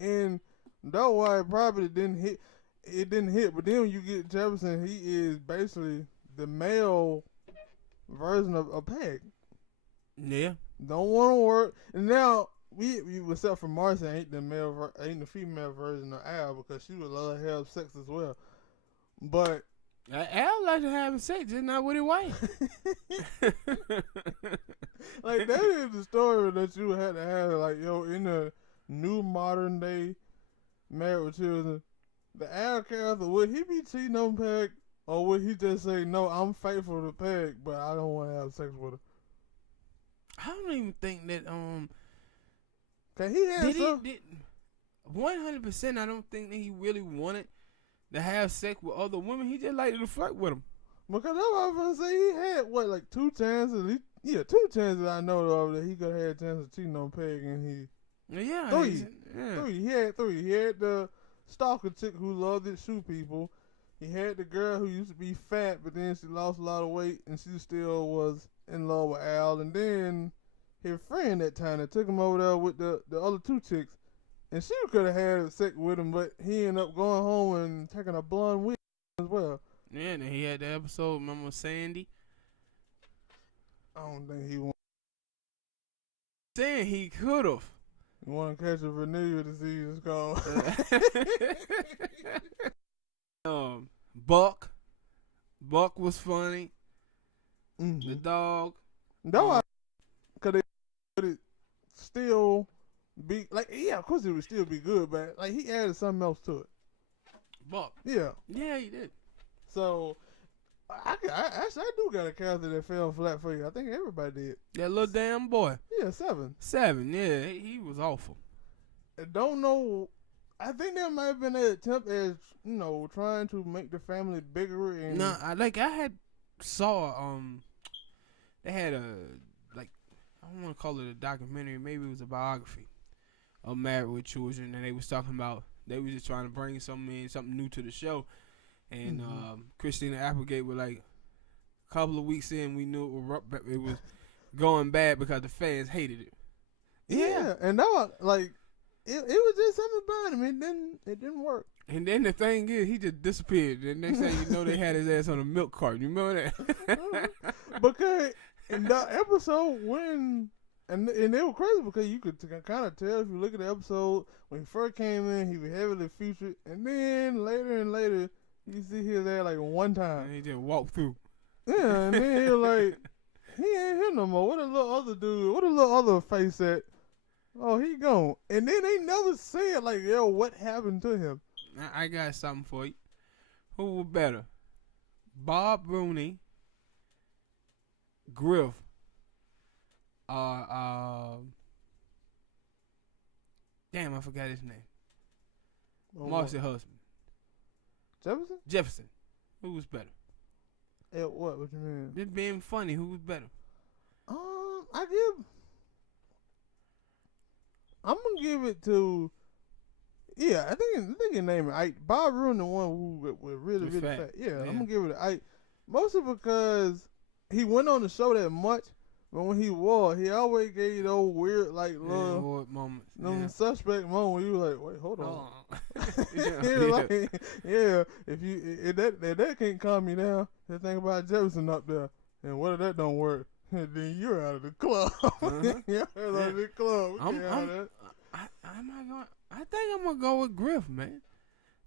and that's why it probably didn't hit. It didn't hit. But then when you get Jefferson, he is basically the male version of a Peg. Yeah. Don't want to work. And now we except for Marcy, ain't the female version of Al because she would love to have sex as well. But Al liked to have sex, just not with his wife. Like that is the story that you had to have. Like yo, in the new modern day Married with Children, the Al character would he be cheating on Peg or would he just say no? I'm faithful to Peg, but I don't want to have sex with her. I don't even think that Cause he had 100%. I don't think that he really wanted to have sex with other women. He just liked to flirt with them. Because that's what I was gonna say. He had what, like 2 chances? 2 chances I know of that he could have had a chance of cheating on Peg, and he 3. He had 3. He had the stalker chick who loved to shoot people. He had the girl who used to be fat, but then she lost a lot of weight, and she still was in love with Al. And then his friend that time that took him over there with the other 2 chicks, and she could have had sex with him, but he ended up going home and taking a blonde wig as well. Yeah, and then he had the episode, remember Sandy? I don't think he won. Saying he could have. You want to catch a venereal disease, it's called. Buck was funny. Mm-hmm. The dog. No, because they would still be like, yeah, of course it would still be good, but like he added something else to it. Buck. Yeah. Yeah, he did. So I do got a character that fell flat for you. I think everybody did. That little damn boy. Yeah, 7. 7, yeah, he was awful. I don't know. I think there might have been an attempt as trying to make the family bigger. And No, I had saw they had a I don't want to call it a documentary. Maybe it was a biography of Married with Children, and they was talking about they was just trying to bring something new to the show. And Christina Applegate was like, a couple of weeks in, we knew it was going bad because the fans hated it. Yeah, and that was like, it was just something about him. It didn't work. And then the thing is, he just disappeared. The next thing you know, they had his ass on a milk carton. You remember that? Because in that episode and it was crazy because you could kind of tell if you look at the episode when he first came in, he was heavily featured, and then later and later. You see his there like one time. And he just walked through. Yeah, and then he was like, he ain't here no more. What a little other dude, what a little other face at? Oh, he gone. And then they never said like, yo, what happened to him? I got something for you. Who was better? Bob Rooney, Griff, damn, I forgot his name. Marcy husband. Jefferson. Who was better? At what? What you mean? Just being funny. Who was better? I give. I'm gonna give it to. Yeah, I think his name is Ike. Bob Roode, the one who was really fat. Yeah, I'm gonna give it to Ike. Mostly because he went on the show that much, but when he was, he always gave those weird, like, little moments. Suspect moments where you were like, wait, hold on. If that can't calm you down, just think about Jefferson up there, and what if that don't work? Then you're out of the club. You're out of the club. I think I'm gonna go with Griff, man.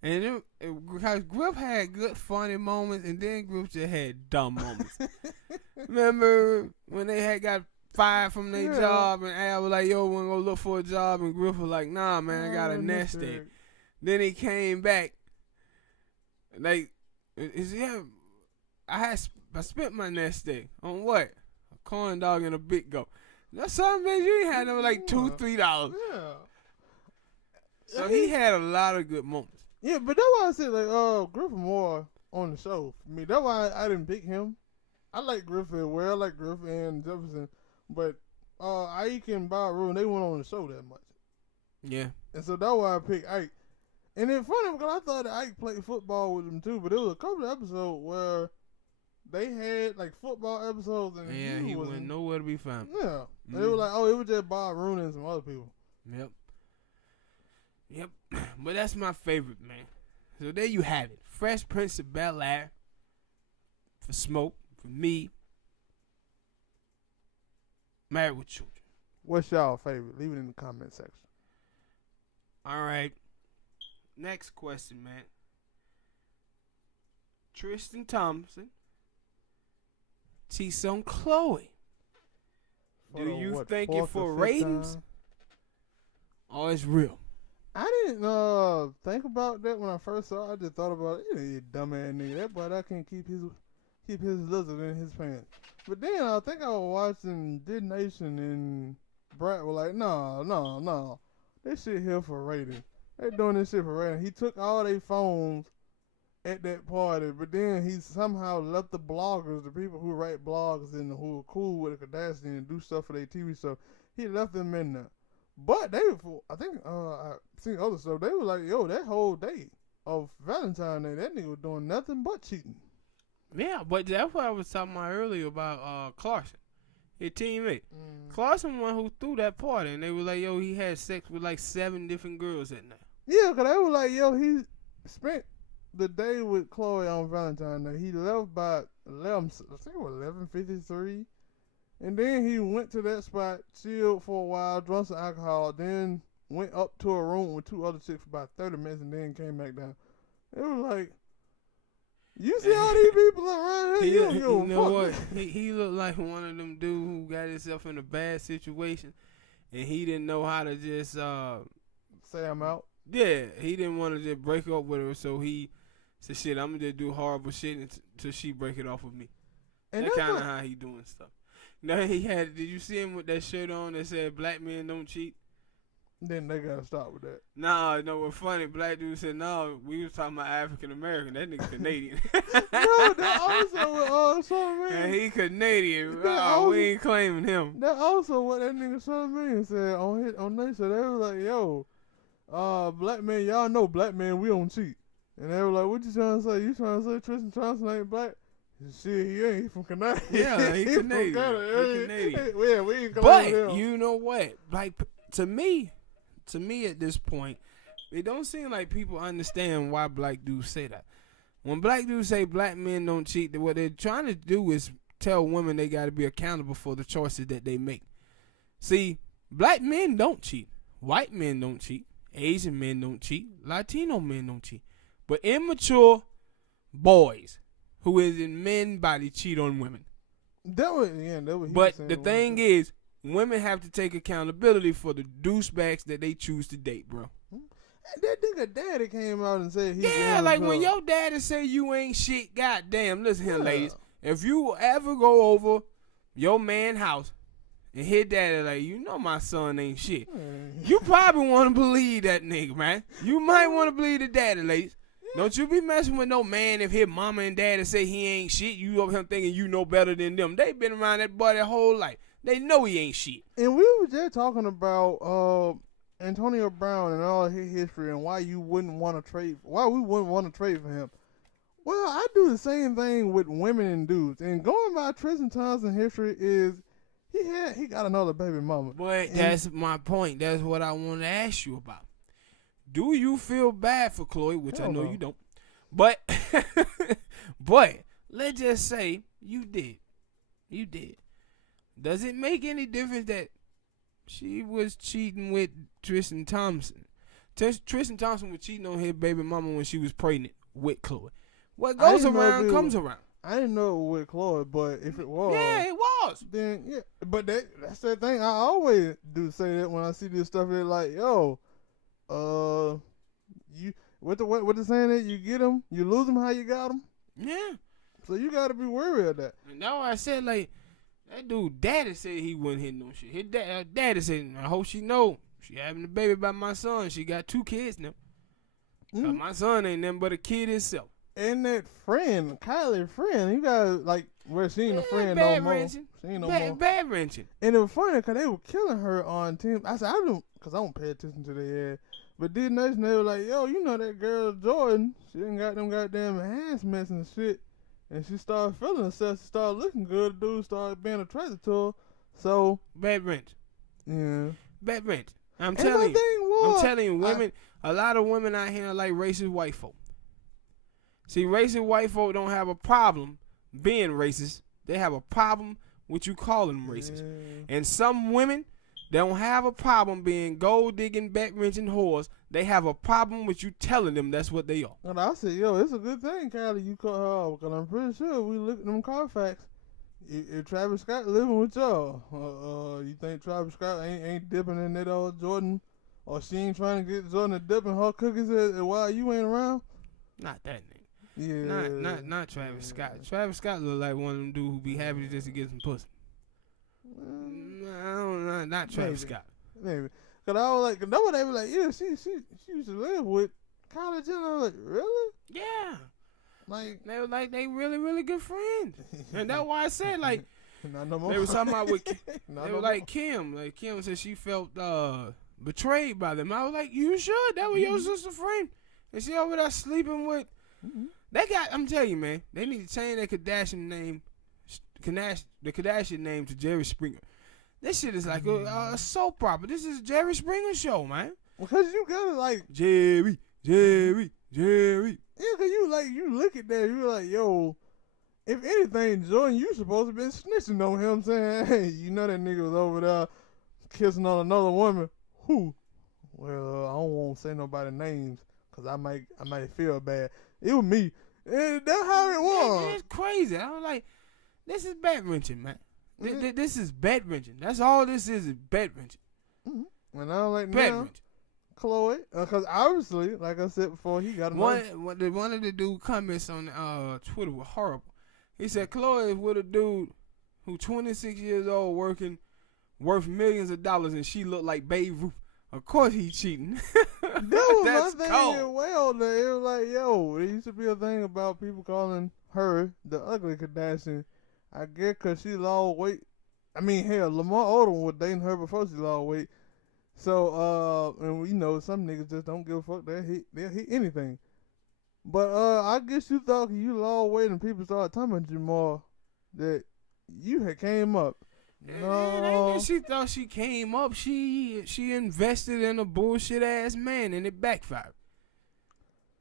And because Griff had good funny moments, and then Griff just had dumb moments. Remember when they had got fired from their job, and Al was like, "Yo, wanna go look for a job?" And Griff was like, "Nah, man, I got a nest egg." Then he came back. Like, I spent my nest egg on what? A corn dog and a big goat. That's something, man. You ain't had no like $2-3. Yeah. So he had a lot of good moments. Yeah, but that's why I said like Griff more on the show for me. That's why I didn't pick him. I like Griff as well. I like Griff and Jefferson, but Ike and Bob Roode, they went on the show that much. Yeah. And so that's why I picked Ike. And it's funny because I thought that Ike played football with him too, but there was a couple of episodes where they had like football episodes, and he went nowhere to be found. Yeah, They were like, it was just Bob Roode and some other people. Yep. But that's my favorite, man. So there you have it. Fresh Prince of Bel-Air for Smoke, for me. Married with Children. What's y'all favorite? Leave it in the comment section. All right. Next question, man. Tristan Thompson cheats on Khloe. Do you think it for ratings? Or it's real? I didn't think about that when I first saw it. I just thought about it. You dumbass nigga. That boy, I can't keep his lizard in his pants. But then I think I was watching Did Nation, and Brad was like, no. This shit here for rating. They doing this shit for rating. He took all their phones at that party, but then he somehow left the bloggers, the people who write blogs and who are cool with the Kardashians and do stuff for their TV show, he left them in there. But I think I seen other stuff. They were like, yo, that whole day of Valentine's Day, that nigga was doing nothing but cheating. Yeah, but that's what I was talking about earlier about Clarkson, his teammate. Clarkson one who threw that party, and they were like, yo, he had sex with like 7 different girls that night. Yeah, because they were like, yo, he spent the day with Khloe on Valentine's Day. He left by 11:53. And then he went to that spot, chilled for a while, drank some alcohol, then went up to a room with 2 other chicks for about 30 minutes, and then came back down. It was like, you see all these people around here? You know what? He looked like one of them dudes who got himself in a bad situation, and he didn't know how to just say I'm out. Yeah, he didn't want to just break up with her, so he said, "Shit, I'm gonna just do horrible shit until she break it off with me." And that's kind of how he doing stuff. Now did you see him with that shirt on that said "Black men don't cheat"? Then they gotta stop with that. No, what's funny, black dude said, no, we was talking about African American. That nigga Canadian. No, that also with Sean Mann. And he Canadian. We ain't claiming him. That also what that nigga Sean Mann said on they said, they was like, yo, black men, y'all know black men, we don't cheat. And they were like, what you trying to say? You trying to say Tristan Thompson ain't black? Shit, he ain't. He from Canada. Yeah, he Canadian. He Canadian. Yeah, we ain't but him. You know what? Like, to me at this point, it don't seem like people understand why black dudes say that. When black dudes say black men don't cheat, what they're trying to do is tell women they got to be accountable for the choices that they make. See, black men don't cheat. White men don't cheat. Asian men don't cheat. Latino men don't cheat. But immature boys who is in men body cheat on women. That was but the thing is, women have to take accountability for the douchebags that they choose to date, bro. That nigga daddy came out and said he like when your daddy say you ain't shit, goddamn, listen here, ladies. If you ever go over your man house and hit daddy like, you know my son ain't shit, you probably want to believe that nigga, man. You might want to believe the daddy, ladies. Don't you be messing with no man if his mama and daddy say he ain't shit. You over him thinking you know better than them. They been around that boy their whole life. They know he ain't shit. And we were just talking about Antonio Brown and all his history and why we wouldn't want to trade for him. Well, I do the same thing with women and dudes. And going by Tristan Thompson's history is he got another baby mama. But that's my point. That's what I want to ask you about. Do you feel bad for Khloe, which I know you don't. But but let's just say you did. You did. Does it make any difference that she was cheating with Tristan Thompson? Tristan Thompson was cheating on his baby mama when she was pregnant with Khloe. What goes around comes around. I didn't know it was with Khloe, but if it was, yeah, it was. Then yeah, but that's that thing. I always do say that when I see this stuff. It's like, yo, you what the saying is, you get them, you lose them how you got them. Yeah. So you got to be worried of that. And that's why I said, like, that dude daddy said he wouldn't hit no shit. His daddy said, I hope she know she having a baby by my son. She got 2 kids now. Mm-hmm. My son ain't nothing but a kid himself. And that friend, Kylie's friend, you got like, well, she ain't a friend no more. She ain't no more. Bad wrenching. And it was funny because they were killing her on team. I said, because I don't pay attention to their ad. But then they were like, yo, you know that girl Jordan, she done got them goddamn enhancements and shit. And she started feeling herself. She started looking good. The dude started being attracted to her. So bad wrench. Yeah. Bad wrench. I'm telling you, women. A lot of women out here are like racist white folk. See, racist white folk don't have a problem being racist. They have a problem with you calling them racist. Yeah. And some women, they don't have a problem being gold digging, back wrenching whores. They have a problem with you telling them that's what they are. And I said, yo, it's a good thing, Kylie, you call her out, because I'm pretty sure we look at them Carfax. If Travis Scott living with y'all, you think Travis Scott ain't dipping in that old Jordan, or she ain't trying to get Jordan to dip in her cookies while you ain't around? Not that nigga. Yeah. Not Travis Scott. Travis Scott look like one of them dudes who be happy just to get some pussy. Not Travis Scott. Maybe. Cause I was like, nobody was like, yeah, she used to live with Kylie Jenner. I was like, really? Yeah. Like they were like they really, really good friends. And that's why I said like not no more. They were talking about with they were like Kim. Like Kim said she felt betrayed by them. I was like, you should. That was your sister friend. And she over there sleeping with they got, I'm telling you, man, they need to change their Kardashian name, the Kardashian name to Jerry Springer. This shit is like a soap opera. This is a Jerry Springer show, man. Because you gotta like Jerry. Yeah, cause you look at that, you're like, yo, if anything, Jordan, you supposed to be snitching on him, saying, hey, you know that nigga was over there kissing on another woman. Who? Well, I don't want to say nobody's names, cause I might feel bad. It was me. And that's how it was. It's crazy. I was like, this is bed wrenching, man. This is bed wrenching. That's all this is bed wrenching. Mm-hmm. And I don't like bed now, wrenching. Khloe, because obviously, like I said before, he got one of the dude comments on Twitter was horrible. He said Khloe is with a dude who 26 years old working, worth millions of dollars, and she looked like Babe Ruth. Of course he cheating. That was That's my thing cold. as well. It was like, yo, there used to be a thing about people calling her the ugly Kardashian. I guess because she lost weight. I mean, hell, Lamar Odom was dating her before she lost weight. So, and you know, some niggas just don't give a fuck. They'll hit anything. But I guess you thought you lost weight and people started talking about you more that you had came up. No. She thought she came up. She invested in a bullshit ass man and it backfired.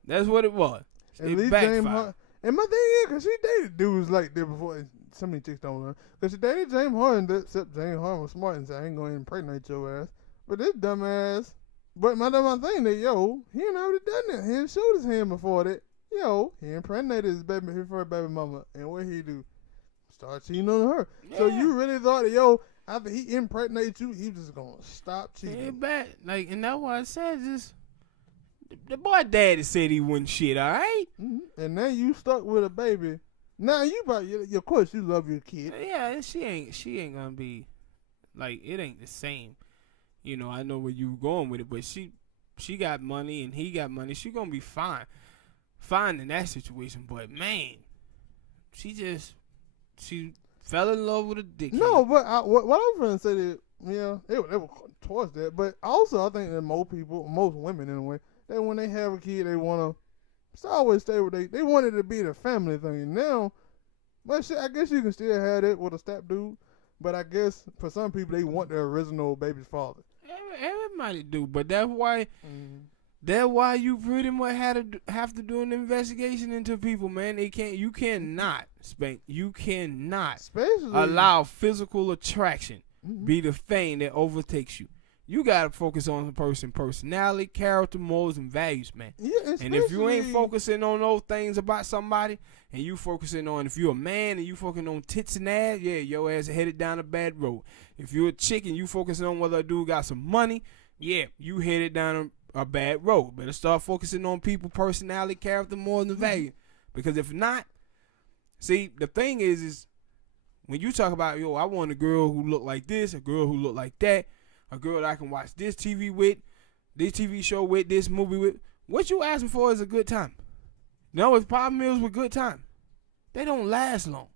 That's what it was. It backfired. And my thing is, because she dated dudes like that before. So many chicks don't learn. Because she dated James Harden, except James Harden was smart and said, I ain't going to impregnate your ass. But this dumbass. But my thing that, yo, he ain't already done that. He ain't showed his hand before that. Yo, he impregnated his first baby mama. And what he do? Start cheating on her. Yeah. So you really thought that, yo, after he impregnated you, he just going to stop cheating. Yeah, bad. Like, and that's why I said just, the boy daddy said he wouldn't shit, all right? Mm-hmm. And now you stuck with a baby. Now you probably, of course, you love your kid. Yeah, she ain't gonna be, like, it ain't the same. You know, I know where you going with it, but she got money and he got money. She gonna be fine in that situation. But man, she fell in love with a dickhead. No, but what I was gonna say is Yeah, they were towards that. But also, I think that most women in a way, that when they have a kid, they want to always stay with they want it to be the family thing. And now, but shit, I guess you can still have it with a step dude. But I guess for some people, they want their original baby's father. Everybody do, but that's why. That's why you pretty much have to do an investigation into people, man. You cannot Especially allow physical attraction be the thing that overtakes you. You gotta focus on the personality, character, morals, and values, man. Yeah, and if you ain't focusing on those things about somebody, and you focusing on, if you're a man and you focusing on tits and ass, yeah, your ass headed down a bad road. If you're a chick and you focusing on whether a dude got some money, yeah, you headed down a bad road. Better start focusing on people, personality, character, morals, and value. Because if not, see, the thing is when you talk about, yo, I want a girl who look like this, a girl who look like that, a girl that I can watch this TV with, this TV show with, this movie with, what you asking for is a good time. You know what the problem is with good time? They don't last long.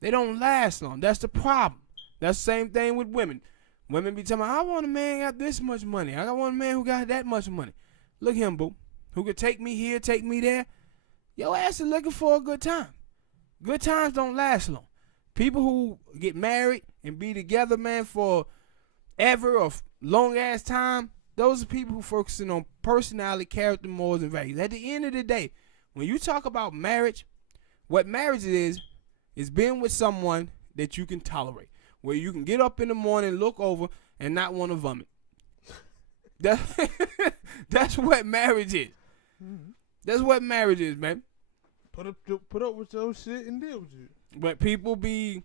They don't last long. That's the problem. That's the same thing with women. Women be telling me, I want a man who got this much money. I want a man who got that much money. Look him, boo. Who could take me here, take me there. Your ass is looking for a good time. Good times don't last long. People who get married and be together, man, for ever or long ass time, those are people who focusing on personality, character, morals, and values. At the end of the day, when you talk about marriage, what marriage is being with someone that you can tolerate, where you can get up in the morning, look over, and not want to vomit. That's what marriage is. That's what marriage is, man. Put up with your shit and deal with you. But people be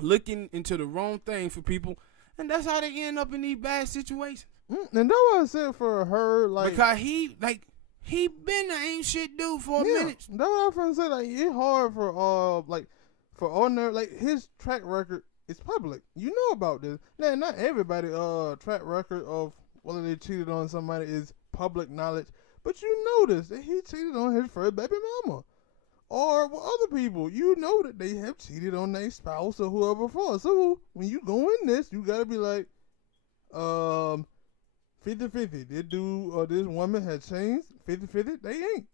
looking into the wrong thing for people, and that's how they end up in these bad situations. And that's what I said for her, like, because he been an ain't shit dude for a minute. That's what I was saying. Like, it's hard for for ordinary, like, his track record is public. You know about this. Now, not everybody track record of whether they cheated on somebody is public knowledge, but you notice that he cheated on his first baby mama. Or with other people, you know that they have cheated on their spouse or whoever before. So when you go in this, you gotta be like, 50-50. This dude or this woman had changed. 50-50. They ain't.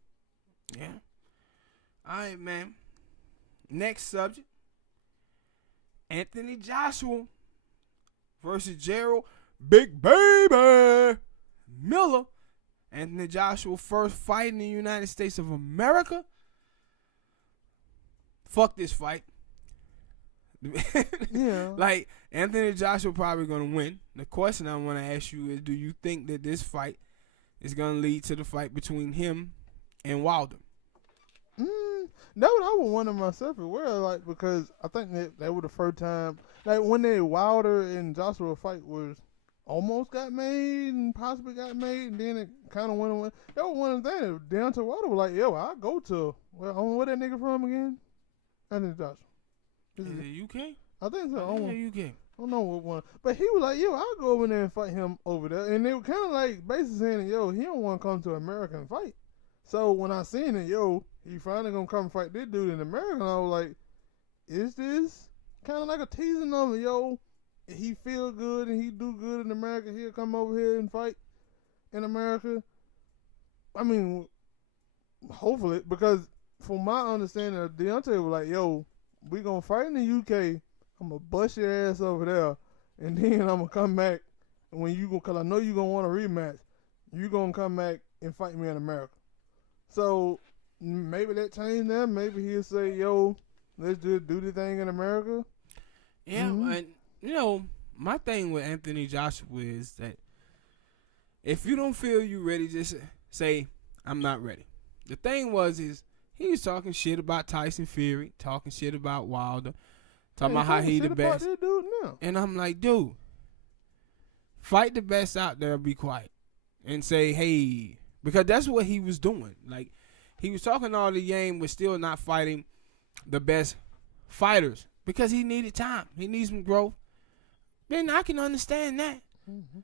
Yeah. All right, man. Next subject. Anthony Joshua versus Gerald Big Baby Miller. Anthony Joshua first fight in the United States of America. Fuck this fight. Yeah. Like, Anthony Joshua probably going to win. The question I want to ask you is, do you think that this fight is going to lead to the fight between him and Wilder? That what I would wonder myself as well, like, because I think that was the first time, like, when the Wilder and Joshua fight was almost got made and possibly got made, and then it kind of went away. That was one of the things. Deontay Wilder was like, yo, I'll go to, where that nigga from again? Anthony Joshua. Is it UK? I think so. UK. I don't know what one. But he was like, yo, I'll go over there and fight him over there. And they were kind of like basically saying, yo, he don't want to come to America and fight. So when I seen it, yo, he finally going to come fight this dude in America. And I was like, is this kind of like a teasing of him, yo? He feel good and he do good in America. He'll come over here and fight in America. I mean, hopefully, because from my understanding, Deontay was like, yo, we going to fight in the UK. I'm going to bust your ass over there. And then I'm going to come back. And when you go, because I know you're going to want a rematch, you're going to come back and fight me in America. So maybe that changed them. Maybe he'll say, yo, let's just do the thing in America. Yeah, and, you know, my thing with Anthony Joshua is that if you don't feel you ready, just say, I'm not ready. The thing is he was talking shit about Tyson Fury, talking shit about Wilder, talking about how he the best. Dude now. And I'm like, dude, fight the best out there, be quiet. And say, hey, because that's what he was doing. Like, he was talking all the game, but still not fighting the best fighters because he needed time. He needs some growth. Then I can understand that. Mm-hmm.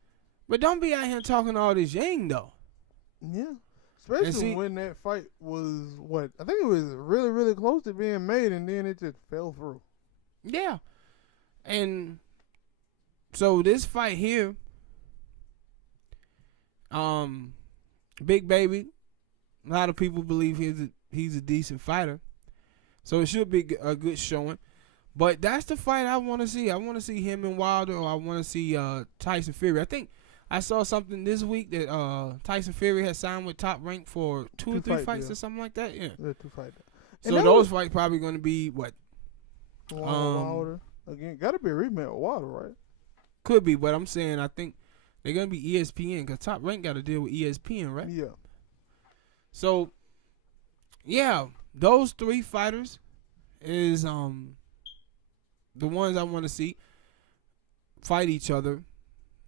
But don't be out here talking all this yang, though. Yeah. Especially when that fight was, I think it was really, really close to being made, and then it just fell through. Yeah. And So this fight here, Big Baby, a lot of people believe he's a decent fighter. So it should be a good showing. But that's the fight I want to see. I want to see him and Wilder, or I want to see Tyson Fury. I think I saw something this week that Tyson Fury has signed with Top Rank for two or three fights or something like that. Yeah, 2 fights. So those fights probably going to be what? Wilder. Again, got to be a rematch with Wilder, right? Could be, but I'm saying I think they're going to be ESPN because Top Rank got to deal with ESPN, right? Yeah. So, yeah, those 3 fighters is the ones I want to see fight each other.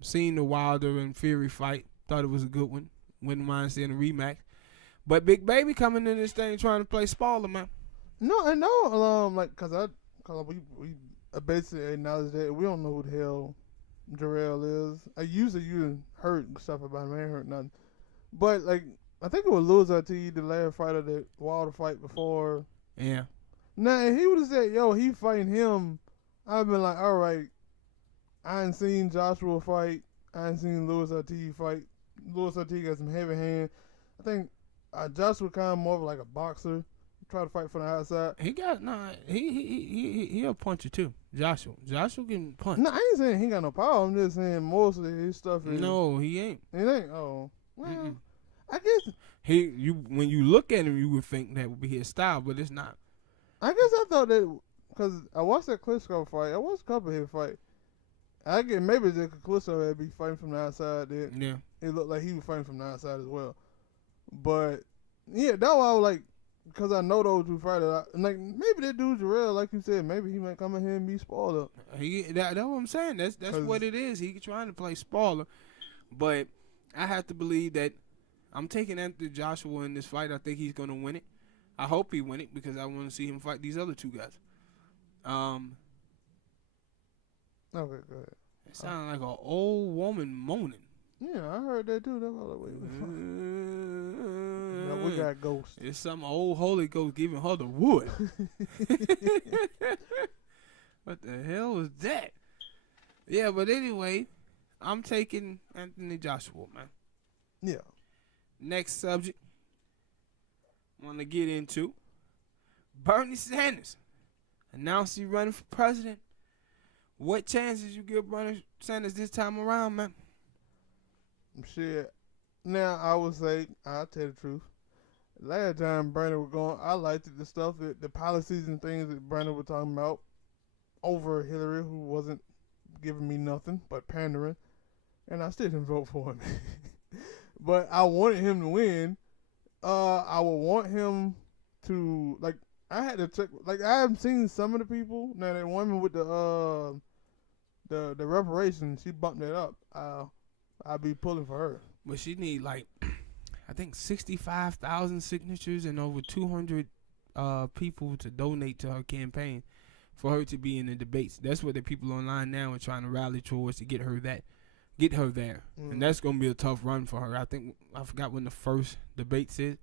Seeing the Wilder and Fury fight, thought it was a good one. Wouldn't mind seeing a rematch. But Big Baby coming in this thing trying to play spoiler, man. No, I know, cause we basically acknowledge that we don't know who the hell Jarrell is. I usually you heard stuff about him, I ain't heard nothing. But like, I think it was Louis Ortiz, the last fighter that Wilder fight before. Yeah. Now, if he would have said, yo, he fighting him, I'd been like, all right, I ain't seen Joshua fight. I ain't seen Louis Ortiz fight. Louis Ortiz got some heavy hand. I think Joshua kind of more of like a boxer. Try to fight from the outside. He'll punch you too. Joshua can punch. No, I ain't saying he ain't got no power. I'm just saying most of his stuff is. No, he ain't. It ain't. Oh, well, I guess when you look at him, you would think that would be his style, but it's not. I guess I thought that because I watched that Klitschko fight. I watched a couple of his fight. I get maybe the Klitschko had be fighting from the outside. That yeah, it looked like he was fighting from the outside as well. But yeah, that's why I was like, because I know those 2 fighters. Like maybe that dude Jarrell, like you said, maybe he might come in here and be spoiled up. That's what I'm saying. That's what it is. He trying to play spoiler, but I have to believe that I'm taking Anthony Joshua in this fight. I think he's gonna win it. I hope he win it because I want to see him fight these other 2 guys. Okay, go ahead. It sounded like an old woman moaning. Yeah, I heard that too. That's all the way. We got ghosts. It's some old Holy Ghost giving her the wood. What the hell was that? Yeah, but anyway, I'm taking Anthony Joshua, man. Yeah. Next subject I want to get into. Bernie Sanders announced he's running for president. What chances you give Bernie Sanders this time around, man? Shit. Now, I would say, I'll tell the truth. Last time Bernie was going, I liked the stuff, the policies and things that Bernie was talking about over Hillary, who wasn't giving me nothing but pandering. And I still didn't vote for him. But I wanted him to win. I would want him to, like, I had to check, like, I haven't seen some of the people. Now, that woman with the reparations, she bumped that up. I'll be pulling for her. But she need, like, I think 65,000 signatures and over 200 people to donate to her campaign for her to be in the debates. That's what the people online now are trying to rally towards to get her there. And that's going to be a tough run for her. I forgot when the first debates is,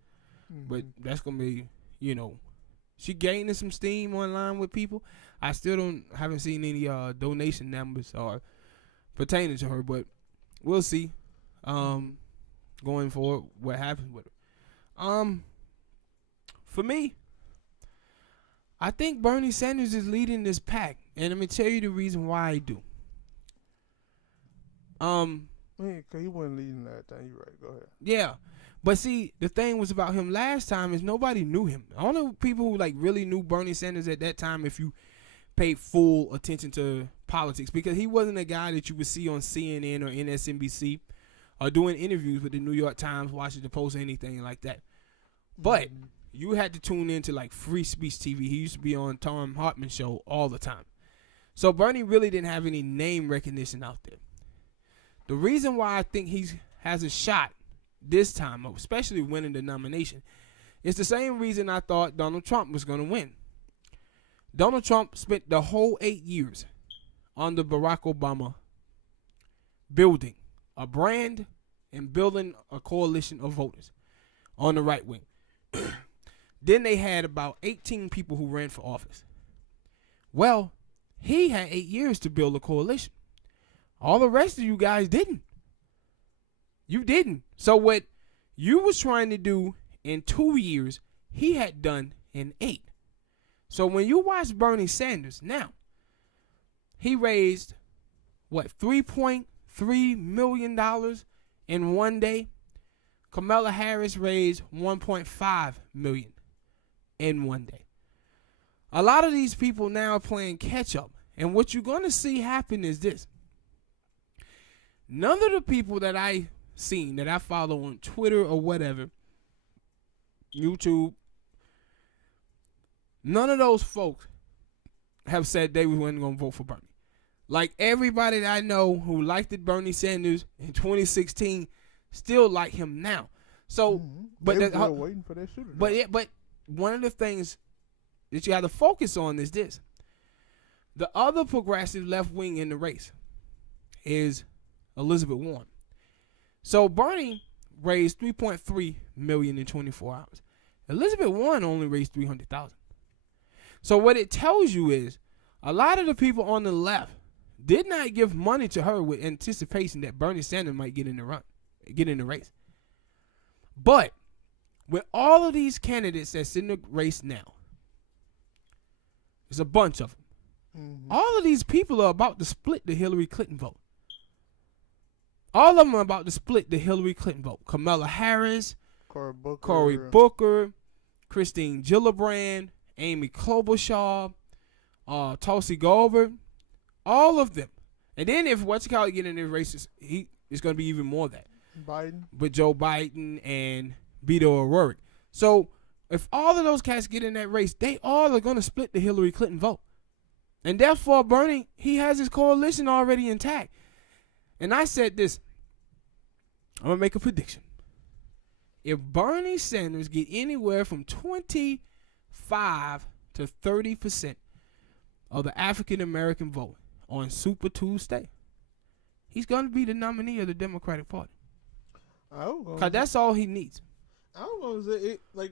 but that's going to be, she gaining some steam online with people. I still haven't seen any donation numbers or pertaining to her, but we'll see going forward what happens with her. For me, I think Bernie Sanders is leading this pack, and let me tell you the reason why I do. Cause he wasn't leading that time. You're right. Go ahead. Yeah, but see, the thing was about him last time is nobody knew him. The only people who like really knew Bernie Sanders at that time, if you paid full attention to politics, because he wasn't a guy that you would see on CNN or MSNBC or doing interviews with the New York Times, Washington Post, or anything like that. But you had to tune into like Free Speech TV. He used to be on Tom Hartman's show all the time. So Bernie really didn't have any name recognition out there. The reason why I think he has a shot this time, especially winning the nomination, is the same reason I thought Donald Trump was going to win. Donald Trump spent the whole 8 years under Barack Obama building a brand and building a coalition of voters on the right wing. Then they had about 18 people who ran for office. Well, he had 8 years to build a coalition. All the rest of you guys didn't. You didn't. So what you was trying to do in 2 years, he had done in 8. So when you watch Bernie Sanders now, he raised what, $3.3 million in one day. Kamala Harris raised $1.5 million in one day. A lot of these people now are playing catch up. And what you're going to see happen is this. None of the people that I seen, that I follow on Twitter or whatever, YouTube, none of those folks have said they weren't going to vote for Bernie. Like everybody that I know who liked Bernie Sanders in 2016 still like him now. So, but they were waiting for that shooter. But one of the things that you have to focus on is this: the other progressive left wing in the race is Elizabeth Warren. So Bernie raised $3.3 million in 24 hours. Elizabeth Warren only raised $300,000. So what it tells you is a lot of the people on the left did not give money to her with anticipation that Bernie Sanders might get in the race. But with all of these candidates that's in the race now, there's a bunch of them. Mm-hmm. All of these people are about to split the Hillary Clinton vote. All of them are about to split the Hillary Clinton vote. Kamala Harris, Cory Booker, Christine Gillibrand, Amy Klobuchar, Tulsi Gabbard, all of them. And then if get in the races, it's going to be even more of that. Biden. But Joe Biden and Beto O'Rourke. So if all of those cats get in that race, they all are going to split the Hillary Clinton vote. And therefore, Bernie, he has his coalition already intact. And I said this, I'm going to make a prediction. If Bernie Sanders get anywhere from 25 to 30% of the African-American vote on Super Tuesday, he's going to be the nominee of the Democratic Party. Because that's all he needs. I was going to say,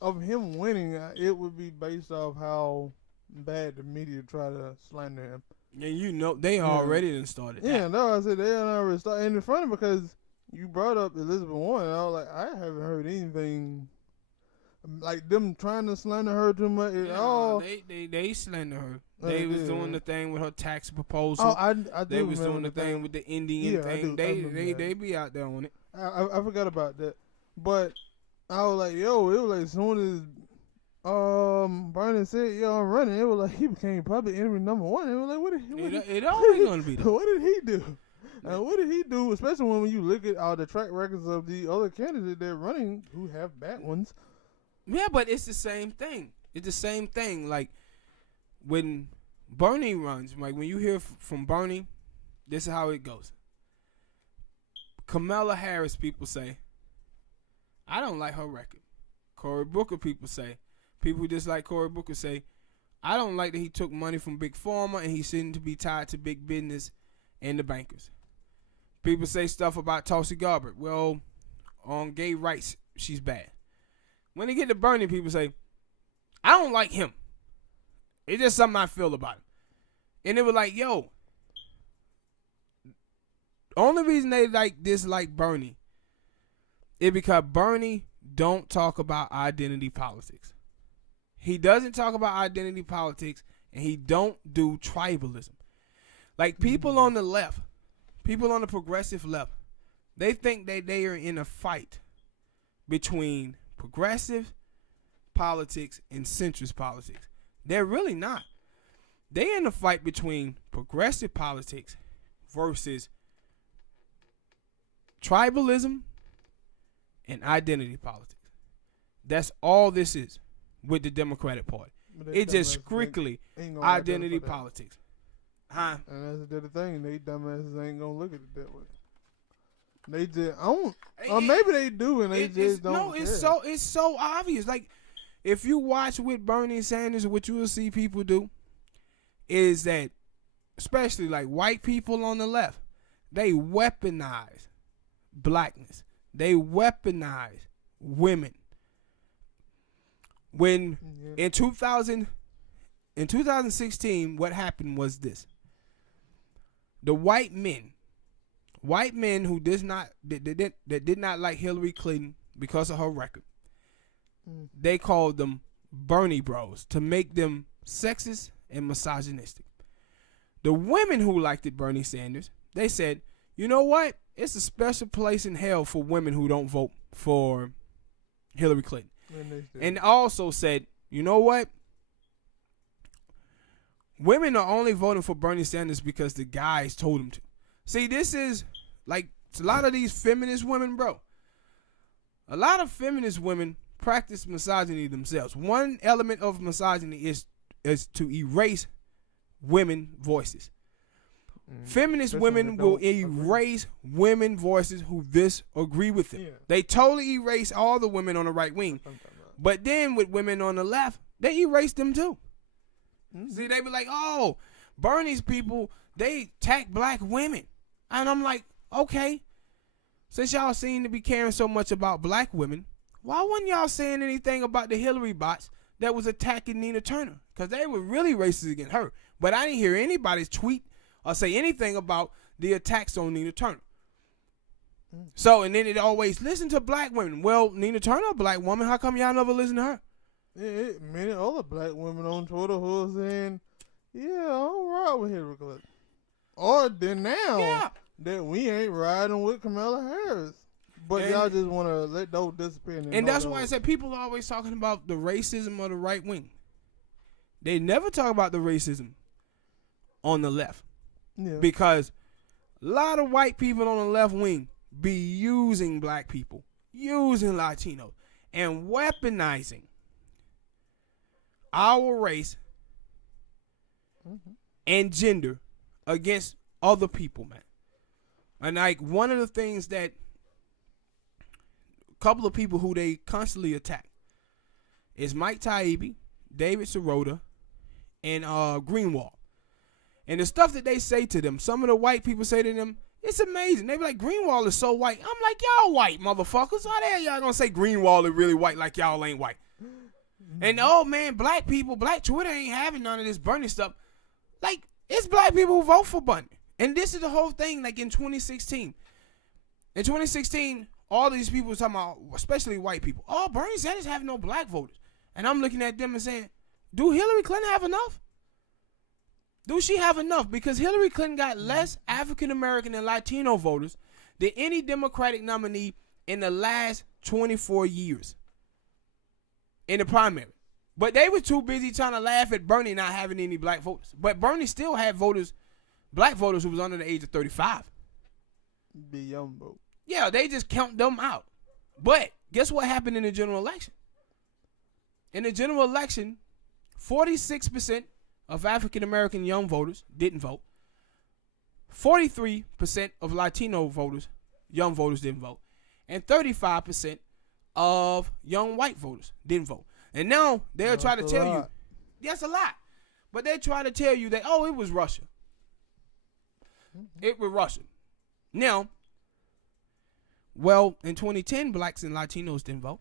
of him winning, it would be based off how bad the media try to slander him. And they already done started that. Yeah, no, I said they already started. And it's funny because you brought up Elizabeth Warren, and I was like, I haven't heard anything like them trying to slander her too much at all. They slander her. They was doing the thing with her tax proposal. I they was doing the thing with the Indian thing. They be out there on it. I forgot about that. But I was like, yo, it was like as soon as Bernie said, yo, I'm running, it was like he became public enemy number 1. It was like, it always gonna be that. What did he do? What did he do? Especially when you look at all the track records of the other candidates that are running who have bad ones. Yeah, but it's the same thing. It's the same thing. Like when Bernie runs, like when you hear from Bernie, this is how it goes. Kamala Harris, people say, I don't like her record. Cory Booker, people who dislike Cory Booker say, I don't like that he took money from Big Pharma and he seemed to be tied to big business and the bankers. People say stuff about Tulsi Gabbard. Well, on gay rights, she's bad. When they get to Bernie, people say, I don't like him. It's just something I feel about him. And they were like, yo, only reason they dislike Bernie is because Bernie don't talk about identity politics. He doesn't talk about identity politics, and he don't do tribalism. Like people on the left, people on the progressive left, they think that they are in a fight between progressive politics and centrist politics. They're really not. They're in a fight between progressive politics versus tribalism and identity politics. That's all this is with the Democratic Party. It's just strictly identity politics. Huh? And that's the thing. They dumbasses ain't gonna look at it that way. They just or maybe they do, and they just don't. No, it's so obvious. Like if you watch with Bernie Sanders, what you will see people do is that, especially like white people on the left, they weaponize blackness. They weaponize women. When in 2016, what happened was this. the white men who did not that did not like Hillary Clinton because of her record, they called them Bernie bros to make them sexist and misogynistic. The women who liked it, Bernie Sanders, they said, you know what? It's a special place in hell for women who don't vote for Hillary Clinton. And also said, you know what? Women are only voting for Bernie Sanders because the guys told them to. See, this is like a lot of these feminist women, bro. A lot of feminist women practice misogyny themselves. One element of misogyny is to erase women voices. Feminist women will erase women voices who disagree with them. Yeah. They totally erase all the women on the right wing. But then with women on the left, they erase them too. See, they be like, oh, Bernie's people, they attack black women. And I'm like, okay, since y'all seem to be caring so much about black women, why wasn't y'all saying anything about the Hillary bots that was attacking Nina Turner? Because they were really racist against her. But I didn't hear anybody's tweet or say anything about the attacks on Nina Turner. So, and then it always, listen to black women. Well, Nina Turner, a black woman, how come y'all never listen to her? Yeah, many other black women on Twitter who are saying, yeah, I don't ride with Hillary Clinton. Or then now that we ain't riding with Kamala Harris. But y'all just want to let those disappear. And that's why I said people are always talking about the racism of the right wing. They never talk about the racism on the left. Yeah. Because a lot of white people on the left wing be using black people, using Latinos, and weaponizing our race and gender against other people, man. And like one of the things that a couple of people who they constantly attack is Mike Taibbi, David Sirota, and Greenwald. And the stuff that they say to them, some of the white people say to them, it's amazing. They be like, Greenwald is so white. I'm like, y'all white, motherfuckers. How the hell y'all gonna say Greenwald is really white like y'all ain't white? And oh man, black people, black Twitter ain't having none of this Bernie stuff. Like, it's black people who vote for Bernie. And this is the whole thing, like in 2016. In 2016, all these people were talking about, especially white people, oh, Bernie Sanders have no black voters. And I'm looking at them and saying, do Hillary Clinton have enough? Do she have enough? Because Hillary Clinton got less African American and Latino voters than any Democratic nominee in the last 24 years in the primary. But they were too busy trying to laugh at Bernie not having any black voters. But Bernie still had voters, black voters who was under the age of 35. Be young vote. Yeah, they just count them out. But guess what happened in the general election? In the general election, 46% of African-American young voters didn't vote. 43% of Latino voters, young voters, didn't vote. And 35% of young white voters didn't vote. And now they'll try to tell you, that's a lot. But they try to tell you that, oh, it was Russia. It was Russia. Now, well, in 2010, blacks and Latinos didn't vote.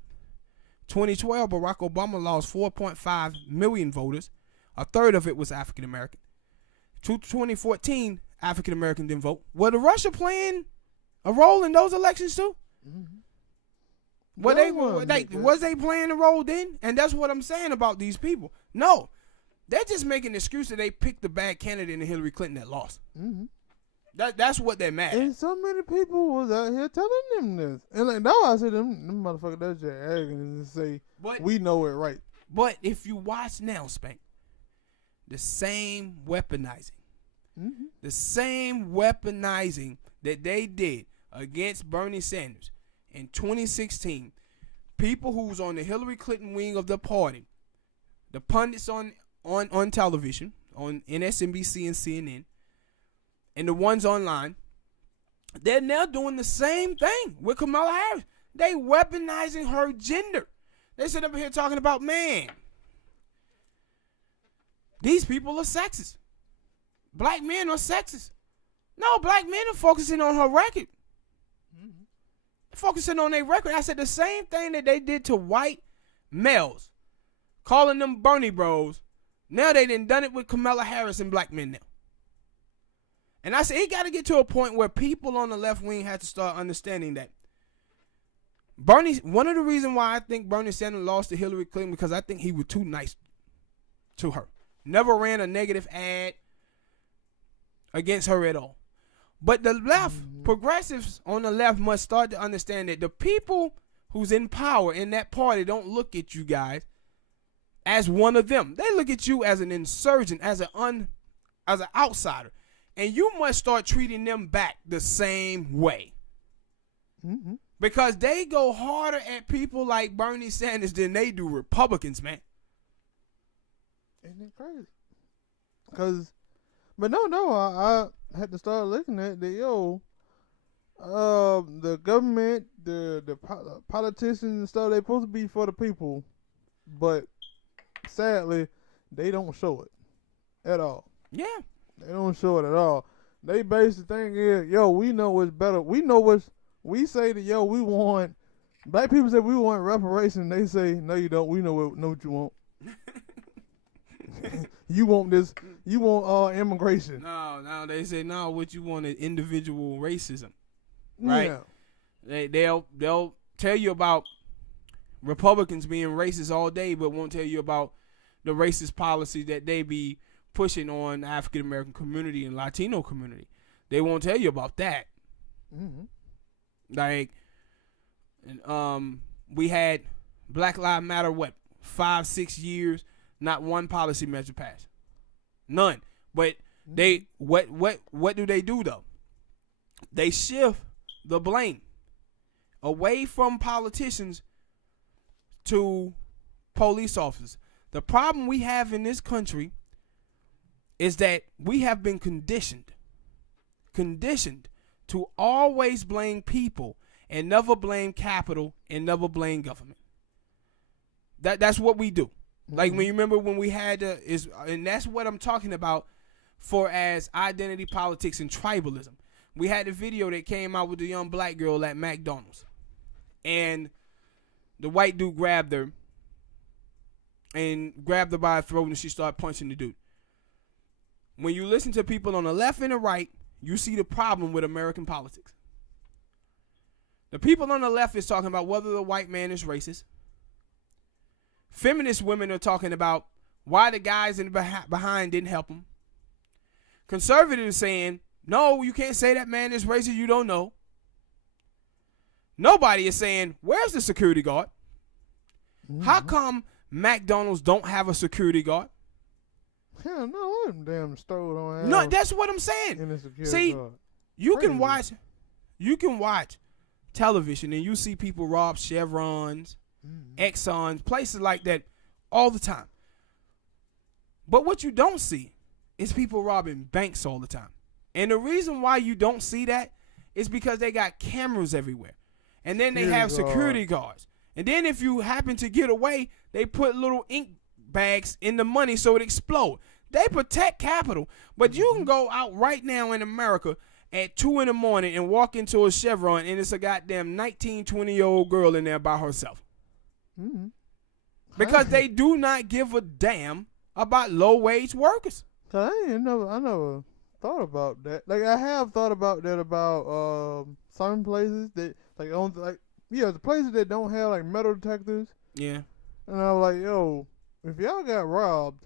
2012, Barack Obama lost 4.5 million voters. A third of it was African American. 2014, African American didn't vote. Was the Russia playing a role in those elections too? Was they playing a role then? And that's what I'm saying about these people. No, they're just making an excuse that they picked the bad candidate in Hillary Clinton that lost. That's what they're mad at. And so many people was out here telling them this. And like, now I said them motherfuckers, that's just arrogant and say, we know it right. But if you watch now, Spank, the same weaponizing, the same weaponizing that they did against Bernie Sanders in 2016, people who's on the Hillary Clinton wing of the party, the pundits on television, on MSNBC and CNN, and the ones online, they're now doing the same thing with Kamala Harris. They weaponizing her gender. They sit up here talking about, man, these people are sexist. Black men are sexist. No, black men are focusing on her record. Focusing on their record. I said the same thing that they did to white males, calling them Bernie bros. Now they done it with Kamala Harris and black men now. And I say it got to get to a point where people on the left wing have to start understanding that one of the reasons why I think Bernie Sanders lost to Hillary Clinton, because I think he was too nice to her. Never ran a negative ad against her at all. But the left, progressives on the left must start to understand that the people who's in power in that party don't look at you guys as one of them. They look at you as an insurgent, as an outsider. And you must start treating them back the same way. Mm-hmm. Because they go harder at people like Bernie Sanders than they do Republicans, man. Isn't it crazy? But I had to start looking at the government, the politicians and stuff. They supposed to be for the people, but sadly, they don't show it at all. Yeah. They don't show it at all. They base the thing is, we know what's better. We know we say that, we want, black people say we want reparations. They say, no, you don't. We know what you want. You want this, you want immigration. No, they say, no, what you want is individual racism. Right? Yeah. They'll tell you about Republicans being racist all day, but won't tell you about the racist policy that they be pushing on the African American community and Latino community. They won't tell you about that. Mm-hmm. Like, we had Black Lives Matter, 5-6 years, not one policy measure passed, none. But they what do they do though? They shift the blame away from politicians to police officers. The problem we have in this country is that we have been conditioned to always blame people and never blame capital and never blame government. That's what we do. Mm-hmm. Like, when you remember when we had and that's what I'm talking about for as identity politics and tribalism. We had the video that came out with the young black girl at McDonald's, and the white dude grabbed her by the throat, and she started punching the dude. When you listen to people on the left and the right, you see the problem with American politics. The people on the left is talking about whether the white man is racist. Feminist women are talking about why the guys in the behind didn't help them. Conservatives are saying, no, you can't say that man is racist, you don't know. Nobody is saying, where's the security guard? Mm-hmm. How come McDonald's don't have a security guard? Hell no, them damn stores don't have. No, that's what I'm saying. See, guard. You can watch television and you see people rob Chevrons, Exxons, places like that all the time. But what you don't see is people robbing banks all the time. And the reason why you don't see that is because they got cameras everywhere. And then they have security guards. And then if you happen to get away, they put little ink bags in the money so it explodes. They protect capital. But you can go out right now in America at 2 in the morning and walk into a Chevron and it's a goddamn 19, 20-year-old girl in there by herself. Mm-hmm. Because they do not give a damn about low-wage workers. I never thought about that. Like, I have thought about that about some places that the places that don't have like metal detectors. Yeah. And I was like, if y'all got robbed,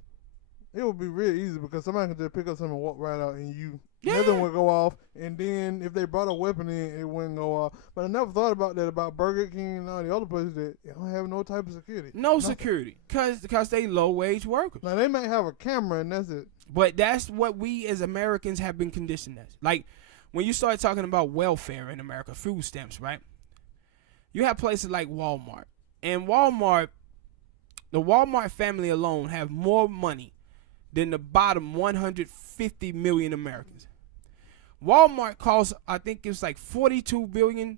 it would be real easy because somebody can just pick up something and walk right out and nothing would go off. And then if they brought a weapon in, it wouldn't go off. But I never thought about that about Burger King and all the other places that don't have no type of security. Nothing. Security. Because they low-wage workers. Now, they might have a camera and that's it. But that's what we as Americans have been conditioned as. Like, when you start talking about welfare in America, food stamps, right? You have places like Walmart. And Walmart, the Walmart family alone have more money than the bottom 150 million Americans. Walmart costs, I think it's like $42 billion.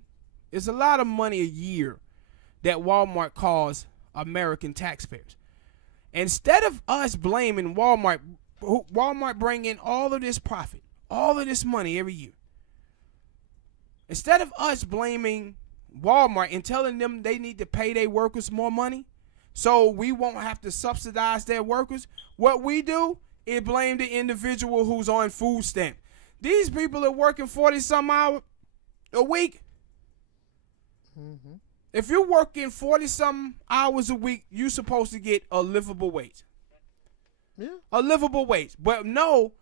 It's a lot of money a year that Walmart costs American taxpayers. Instead of us blaming Walmart bring in all of this profit, all of this money every year. Instead of us blaming Walmart and telling them they need to pay their workers more money so we won't have to subsidize their workers, what we do is blame the individual who's on food stamp. These people are working 40-some hours a week. Mm-hmm. If you're working 40-some hours a week, you're supposed to get a livable wage. Yeah. A livable wage. But no,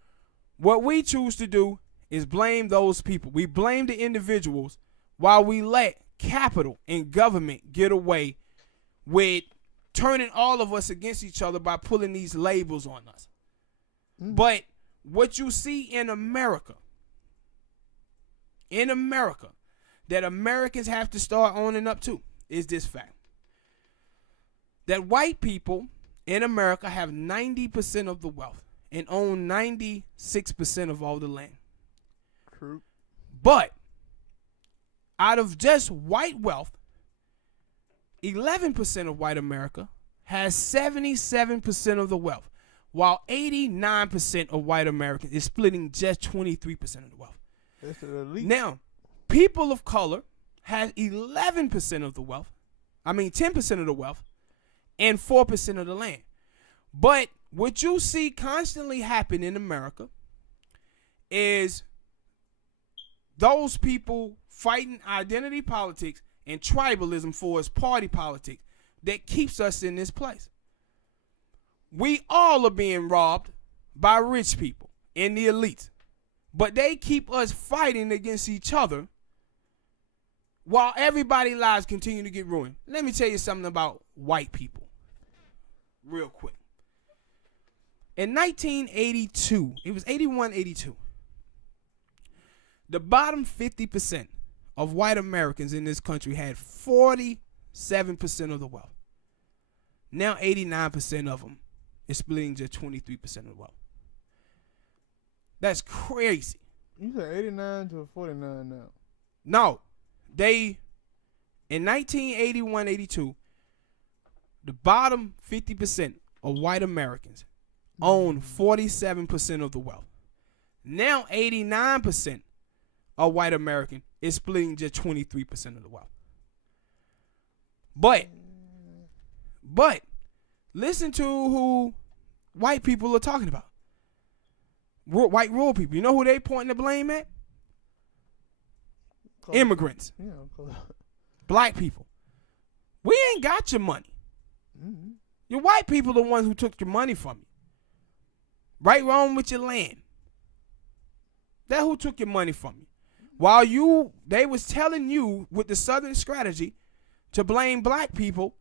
what we choose to do is blame those people. We blame the individuals while we let capital and government get away with turning all of us against each other by pulling these labels on us. Mm. But what you see in America, that Americans have to start owning up to is this fact. That white people in America have 90% of the wealth and own 96% of all the land. True. But out of just white wealth, 11% of white America has 77% of the wealth, while 89% of white Americans is splitting just 23% of the wealth. That's the elite. Now, people of color has 11% of the wealth. 10% of the wealth and 4% of the land. But what you see constantly happen in America is those people fighting identity politics and tribalism for its party politics that keeps us in this place. We all are being robbed by rich people and the elites, but they keep us fighting against each other while everybody's lives continue to get ruined. Let me tell you something about white people real quick. In 1982, it was 81, 82, the bottom 50% of white Americans in this country had 47% of the wealth. Now 89% of them is splitting just 23% of the wealth. That's crazy. You said 89 to 49 now. No. In 1981, 82, the bottom 50% of white Americans own 47% of the wealth. Now 89% of white American is splitting just 23% of the wealth. But listen to who white people are talking about. White rural people. You know who they pointing the blame at? Immigrants. Yeah, black people. We ain't got your money. Mm-hmm. Your white people are the ones who took your money from you. Right, wrong with your land. That's who took your money from you. While they was telling you with the Southern strategy to blame black people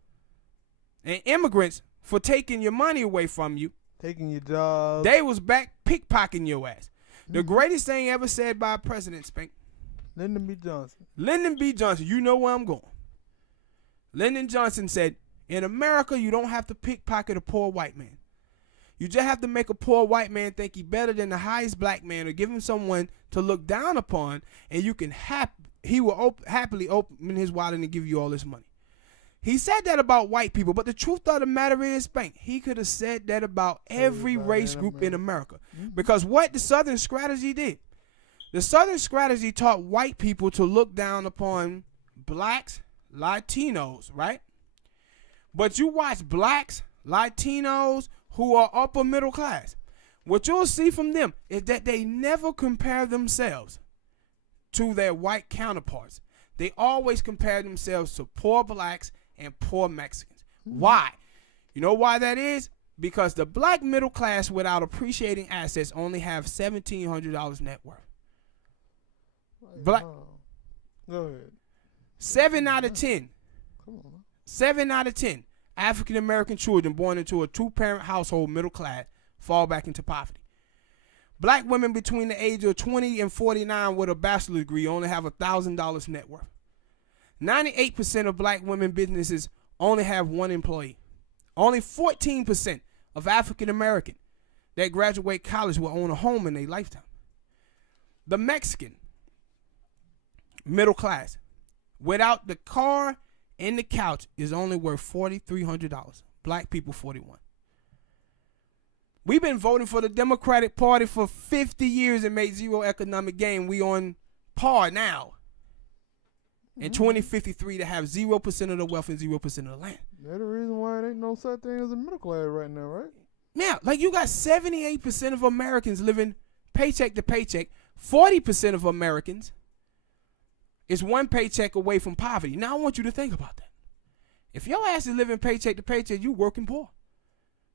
and immigrants for taking your money away from you. Taking your job. They was back pickpocketing your ass. Mm-hmm. The greatest thing ever said by a president, Spank. Lyndon B. Johnson. Lyndon B. Johnson, you know where I'm going. Lyndon Johnson said, in America, you don't have to pickpocket a poor white man. You just have to make a poor white man think he better than the highest black man, or give him someone to look down upon, and you can he will happily open his wallet and give you all this money. He said that about white people, but the truth of the matter is, Spank, he could have said that about every race group in America. Mm-hmm. Because what the Southern strategy did, the Southern strategy taught white people to look down upon blacks, Latinos, right? But you watch blacks, Latinos who are upper middle class. What you'll see from them is that they never compare themselves to their white counterparts. They always compare themselves to poor blacks and poor Mexicans. Mm-hmm. Why? You know why that is? Because the black middle class without appreciating assets only have $1,700 net worth. Black. Go ahead. 7 out of 10. Come on. 7 out of 10 African American children born into a two-parent household middle class fall back into poverty. Black women between the age of 20 and 49 with a bachelor's degree only have $1,000 net worth. 98% of black women businesses only have one employee. Only 14% of African American that graduate college will own a home in their lifetime. The Mexican middle class without the car and the couch is only worth $4,300. Black people, 41. We've been voting for the Democratic Party for 50 years and made zero economic gain. We on par now in 2053 to have 0% of the wealth and 0% of the land. That's the reason why it ain't no such thing as a middle class right now, right? Yeah, like you got 78% of Americans living paycheck to paycheck, 40% of Americans is one paycheck away from poverty. Now I want you to think about that. If your ass is living paycheck to paycheck, you working poor.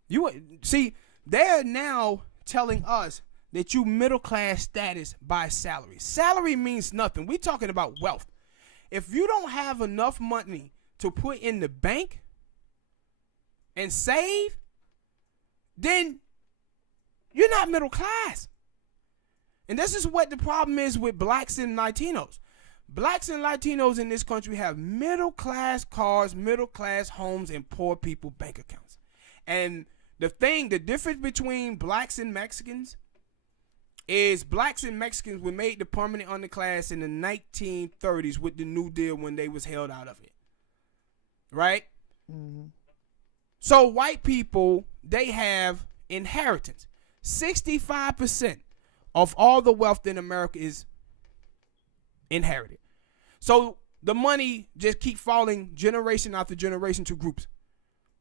You see, they're now telling us that you middle class status by salary. Salary means nothing. We're talking about wealth. If you don't have enough money to put in the bank and save, then you're not middle class. And this is what the problem is with blacks and Latinos. Blacks and Latinos in this country have middle class cars, middle class homes, and poor people bank accounts. And the difference between blacks and Mexicans is blacks and Mexicans were made the permanent underclass in the 1930s with the New Deal when they was held out of it. Right? Mm-hmm. So white people, they have inheritance. 65% of all the wealth in America is inherited. So the money just keep falling generation after generation to groups,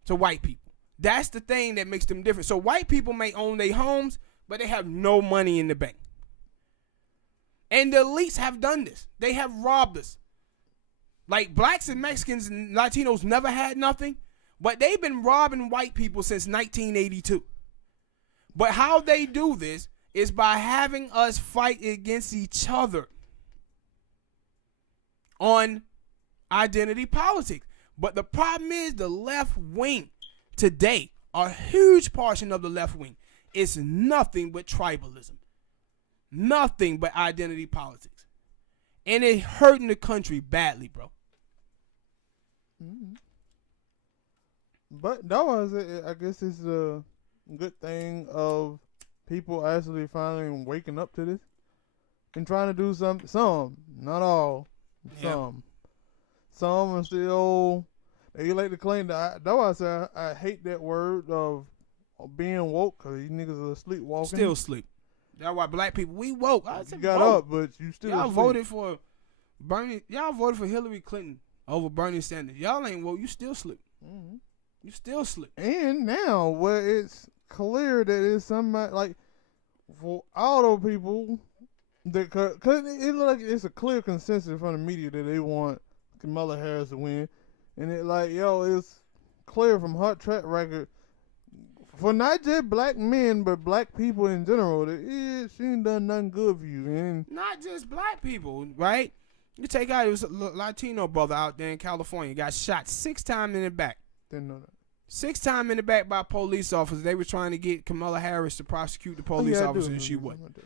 to white people. That's the thing that makes them different. So white people may own their homes, but they have no money in the bank. And the elites have done this. They have robbed us. Like blacks and Mexicans and Latinos never had nothing, but they've been robbing white people since 1982. But how they do this is by having us fight against each other on identity politics. But the problem is the left wing today, a huge portion of the left wing, is nothing but tribalism. Nothing but identity politics. And it's hurting the country badly, bro. Mm-hmm. But that was, I guess it's a good thing of people actually finally waking up to this and trying to do something. Some, not all. Some. Some are still, they like to claim that. That's why I say I hate that word of being woke, because these niggas are sleepwalking. Still sleep. That's why black people, we woke. You got up, but you still Y'all asleep. voted for Bernie. Y'all voted for Hillary Clinton over Bernie Sanders. Y'all ain't woke. You still sleep. Mm-hmm. You still sleep. And now, where it's clear that it's somebody, like, for all those people, that, cause it look like it's a clear consensus from the media that they want Kamala Harris to win. And it like, yo, it's clear from her track record, for not just black men, but black people in general, that she ain't done nothing good for you. And not just black people, right? You take out, it was a Latino brother out there in California, got shot 6 times in the back. Didn't know that. 6 times in the back by police officers. They were trying to get Kamala Harris to prosecute the police officer, and she wouldn't.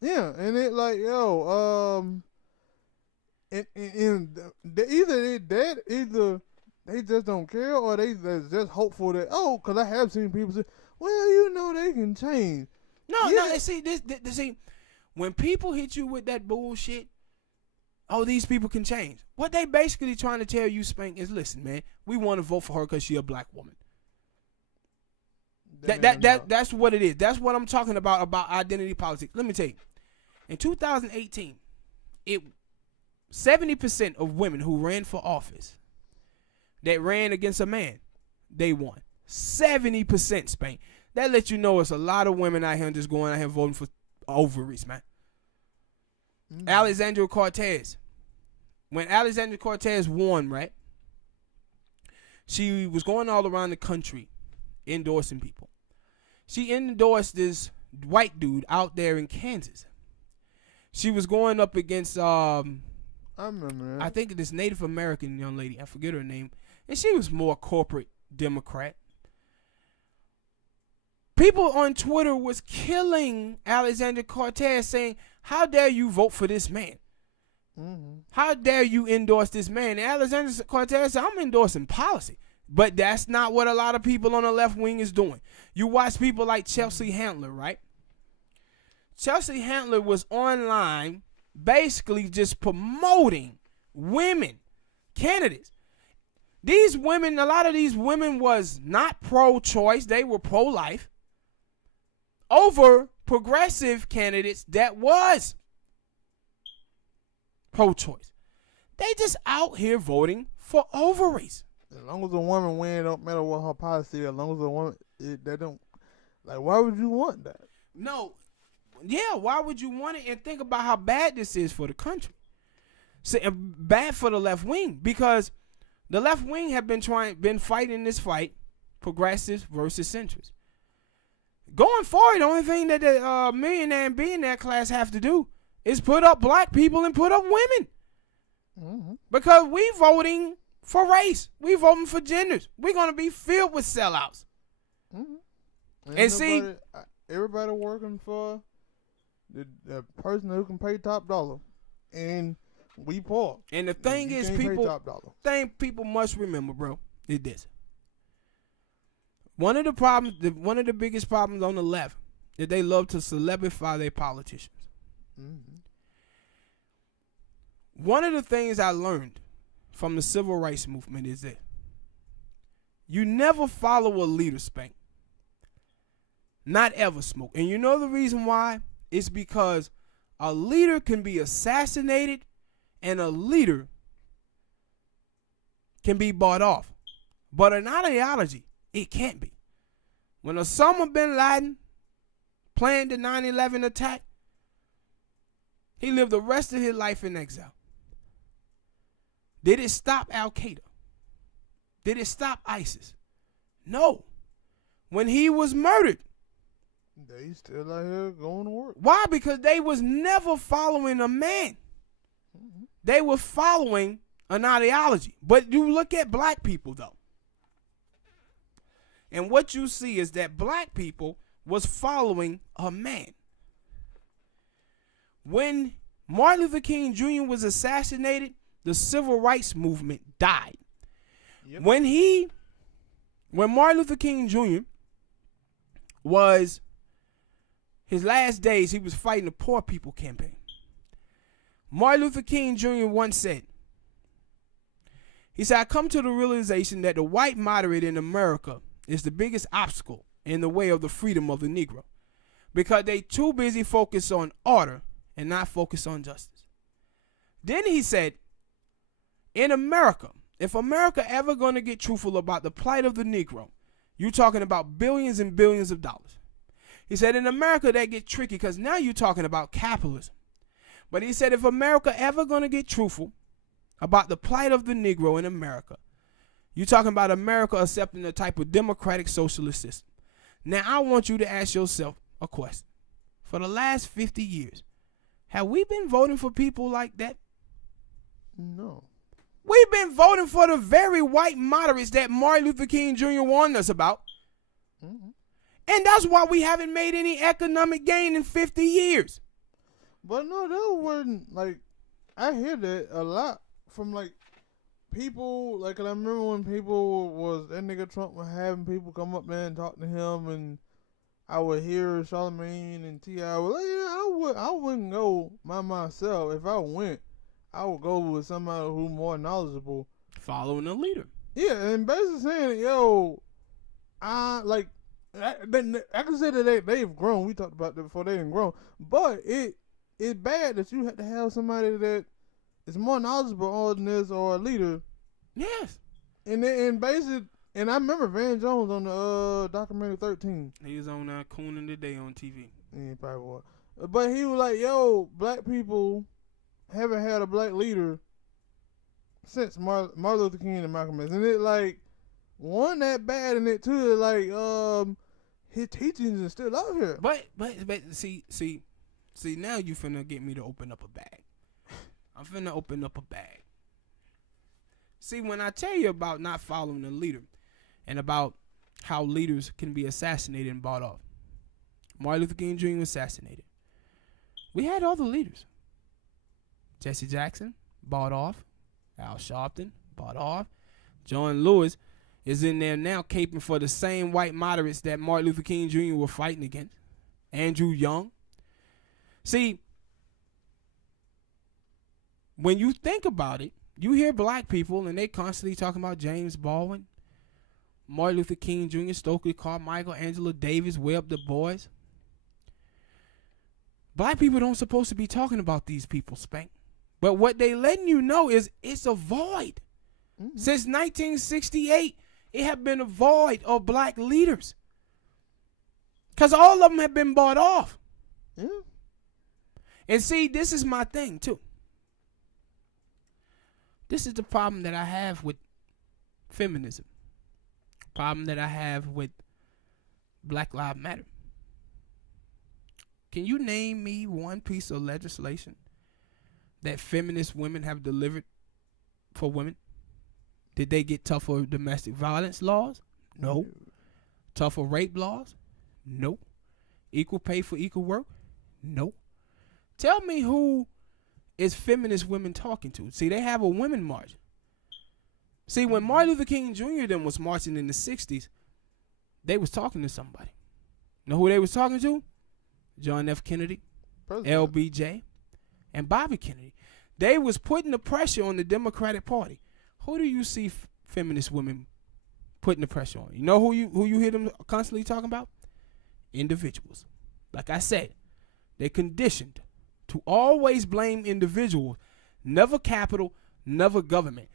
Yeah, and it like, yo, and either they dead, either they just don't care, or they just hopeful that, because I have seen people say, well, you know, they can change. No, see, see, when people hit you with that bullshit, these people can change. What they basically trying to tell you, Spank, is, listen, man, we want to vote for her because she a black woman. That's what it is. That's what I'm talking about identity politics. Let me tell you, in 2018, 70% of women who ran for office that ran against a man, they won. 70%, Spank. That lets you know it's a lot of women out here just going out here voting for ovaries, man. Mm-hmm. Alexandria Cortez. When Alexandria Cortez won, right, she was going all around the country endorsing people. She endorsed this white dude out there in Kansas. She was going up against I remember that. I think this Native American young lady, I forget her name, and she was more corporate Democrat. People on Twitter was killing Alexandria Cortez, saying, how dare you vote for this man? Mm-hmm. How dare you endorse this man? And Alexandria Cortez said, I'm endorsing policy. But that's not what a lot of people on the left wing is doing. You watch people like Chelsea Handler, right? Chelsea Handler was online basically just promoting women candidates. These women, a lot of these women was not pro-choice. They were pro-life over progressive candidates that was pro-choice. They just out here voting for ovaries. As long as a woman wins, don't matter what her policy is. As long as a woman, they don't, like, why would you want that? No, why would you want it? And think about how bad this is for the country. So, bad for the left wing, because the left wing have been fighting this fight, progressives versus centrists. Going forward, the only thing that the millionaire and billionaire class have to do is put up black people and put up women. Mm-hmm. Because we voting for race. We voting for genders. We're going to be filled with sellouts. Mm-hmm. And see, everybody working for the person who can pay top dollar. And we poor. And the thing is, people must remember, bro, is this. One of the biggest problems on the left is they love to celebrify their politicians. Mm-hmm. One of the things I learned from the civil rights movement is that you never follow a leader, Spank. Not ever, Smoke. And you know the reason why? It's because a leader can be assassinated and a leader can be bought off. But an ideology, it can't be. When Osama bin Laden planned the 9/11 attack, he lived the rest of his life in exile. Did it stop Al-Qaeda? Did it stop ISIS? No. When he was murdered, they still out here going to work. Why? Because they was never following a man. Mm-hmm. They were following an ideology. But you look at black people, though. And what you see is that black people was following a man. When Martin Luther King Jr. was assassinated, the civil rights movement died. Yep. When Martin Luther King Jr. was his last days, he was fighting the Poor People campaign. Martin Luther King Jr. once said, he said, I come to the realization that the white moderate in America is the biggest obstacle in the way of the freedom of the Negro, because they too busy focused on order and not focused on justice. Then he said, in America, if America ever going to get truthful about the plight of the Negro, you're talking about billions and billions of dollars. He said, in America, that get tricky because now you're talking about capitalism. But he said, if America ever going to get truthful about the plight of the Negro in America, you're talking about America accepting a type of democratic socialist system. Now, I want you to ask yourself a question. For the last 50 years, have we been voting for people like that? No. We've been voting for the very white moderates that Martin Luther King Jr. warned us about. Mm-hmm. And that's why we haven't made any economic gain in 50 years. But no, that wasn't, like, I hear that a lot from, like, people, like, I remember when that nigga Trump was having people come up there and talk to him, and I would hear Charlamagne and T.I. was like, yeah, I wouldn't go by myself. If I went, I would go with somebody who's more knowledgeable. Following a leader. Yeah, and basically saying, yo, I can say that they've grown. We talked about that before, they didn't grow. But it's bad that you have to have somebody that is more knowledgeable on this or a leader. Yes. And basically, and I remember Van Jones on the documentary 13. He was on Cooning Today on TV. Yeah, he probably was. But he was like, yo, black people haven't had a black leader since Martin Luther King and Malcolm X. And it, like, one that bad in it, too. Like, his teachings are still out here. But see, now you finna get me to open up a bag. I'm finna open up a bag. See, when I tell you about not following a leader and about how leaders can be assassinated and bought off. Martin Luther King Jr. was assassinated. We had other leaders. Jesse Jackson, bought off. Al Sharpton, bought off. John Lewis is in there now caping for the same white moderates that Martin Luther King Jr. were fighting against. Andrew Young. See, when you think about it, you hear black people and they constantly talking about James Baldwin, Martin Luther King Jr., Stokely Carmichael, Angela Davis, Webb Du Bois. Black people don't supposed to be talking about these people, Spank. But what they letting you know is it's a void. Mm-hmm. Since 1968, it have been a void of black leaders. Because all of them have been bought off. Yeah. And see, this is my thing too. This is the problem that I have with feminism. Problem that I have with Black Lives Matter. Can you name me one piece of legislation that feminist women have delivered for women? Did they get tougher domestic violence laws? No. Tougher rape laws? No. Equal pay for equal work? No. Tell me who is feminist women talking to. See, they have a women march. See, when Martin Luther King Jr. them was marching in the 60s, they was talking to somebody. Know who they was talking to? John F. Kennedy, President. LBJ, and Bobby Kennedy. They was putting the pressure on the Democratic Party. Who do you see feminist women putting the pressure on? You know who you hear them constantly talking about? Individuals. Like I said, they're conditioned to always blame individuals, never capital, never government.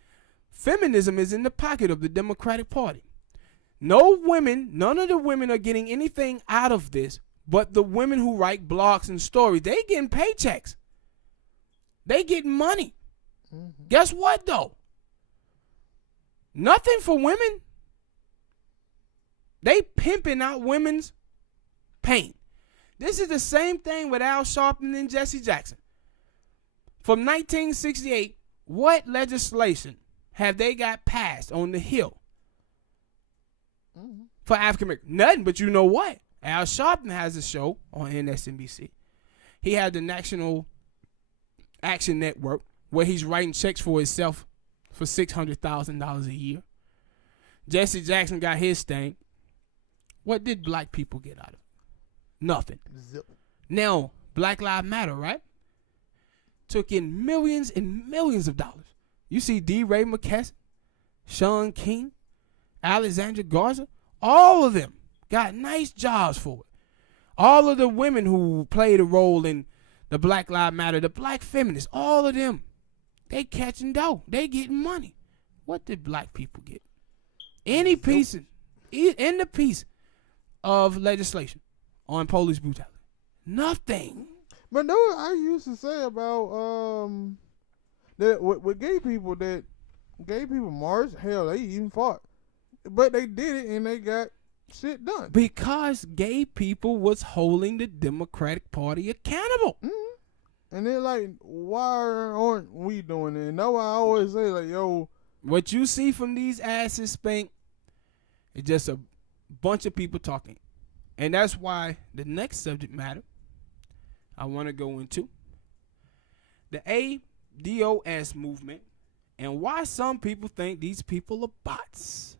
Feminism is in the pocket of the Democratic Party. No women, none of the women are getting anything out of this but the women who write blogs and stories. They getting paychecks. They getting money. Mm-hmm. Guess what, though? Nothing for women. They pimping out women's pain. This is the same thing with Al Sharpton and Jesse Jackson. From 1968, what legislation have they got passed on the Hill for African Americans? Nothing, but you know what? Al Sharpton has a show on MSNBC. He had the National Action Network where he's writing checks for himself for $600,000 a year. Jesse Jackson got his thing. What did black people get out of it? Nothing. Zip. Now, Black Lives Matter, right? Took in millions and millions of dollars. You see D. Ray McKesson, Sean King, Alexandra Garza, all of them got nice jobs for it. All of the women who played a role in the Black Lives Matter, the black feminists, all of them, they catching dough. They getting money. What did black people get? Any piece, in the piece of legislation on police brutality? Nothing. But no, I used to say about that with gay people, that gay people marched. Hell, they even fought, but they did it and they got shit done because gay people was holding the Democratic Party accountable. Mm-hmm. And they're like, why aren't we doing it? And that's why I always say, like, yo, what you see from these asses, Spank, is just a bunch of people talking. And that's why the next subject matter I want to go into, the ADOS movement, and why some people think these people are bots.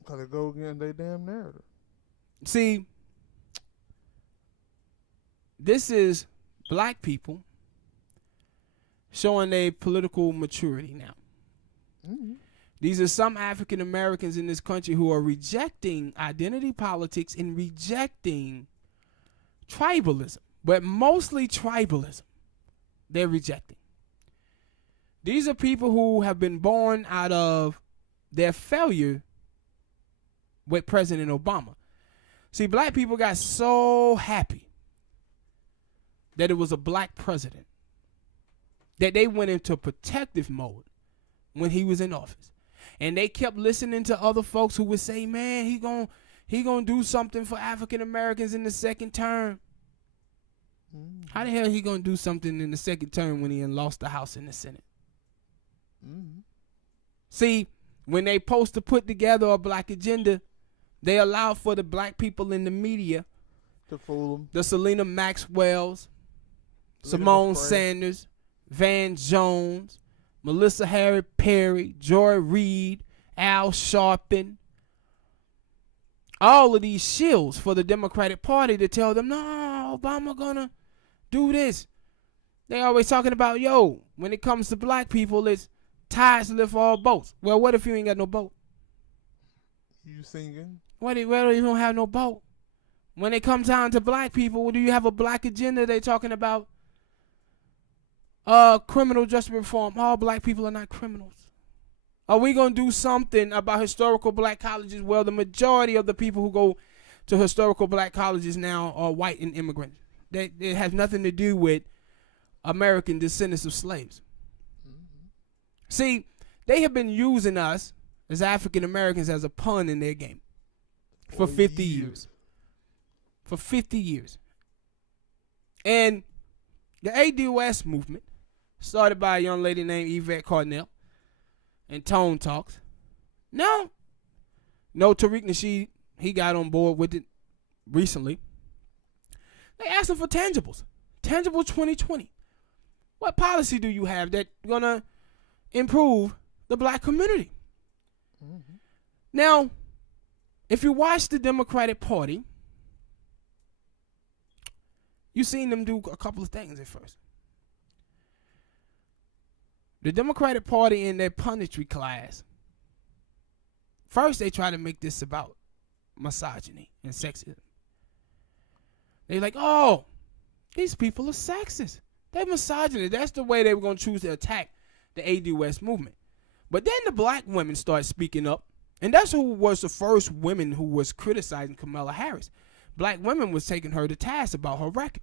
Because they go against their damn narrative. See, this is black people showing their political maturity now. Mm-hmm. These are some African Americans in this country who are rejecting identity politics and rejecting tribalism, but mostly tribalism. They're rejecting. These are people who have been born out of their failure with President Obama. See, black people got so happy that it was a black president that they went into protective mode when he was in office. And they kept listening to other folks who would say, man, he gonna do something for African Americans in the second term. Mm-hmm. How the hell he gonna do something in the second term when he lost the House and the Senate? Mm-hmm. See, when they supposed to put together a black agenda, they allow for the black people in the media to fool them. The Selena Maxwells, Simone Sanders, Van Jones, Melissa Harris Perry, Joy Reid, Al Sharpton, all of these shills for the Democratic Party to tell them, no, Obama gonna do this. They always talking about, yo, when it comes to black people, it's tides lift all boats. Well, what if you ain't got no boat? You singing? What if you don't have no boat? When it comes down to black people, do you have a black agenda? They talking about criminal justice reform. All black people are not criminals. Are we going to do something about historical black colleges? Well, the majority of the people who go to historical black colleges now are white and immigrants. that it has nothing to do with American descendants of slaves. Mm-hmm. See, they have been using us as African Americans as a pawn in their game for 50 years. For 50 years. And the ADOS movement, started by a young lady named Yvette Carnell and Tone Talks. Now, no, Tariq Nasheed, he got on board with it recently. They asked him for tangibles. Tangible 2020. What policy do you have that's going to improve the black community? Mm-hmm. Now, if you watch the Democratic Party, you seen them do a couple of things at first. The Democratic Party in their punditry class, first they try to make this about misogyny and sexism. They're like, oh, these people are sexist. They're misogynist. That's the way they were going to choose to attack the ADOS movement. But then the black women started speaking up, and that's who was the first women who was criticizing Kamala Harris. Black women was taking her to task about her record.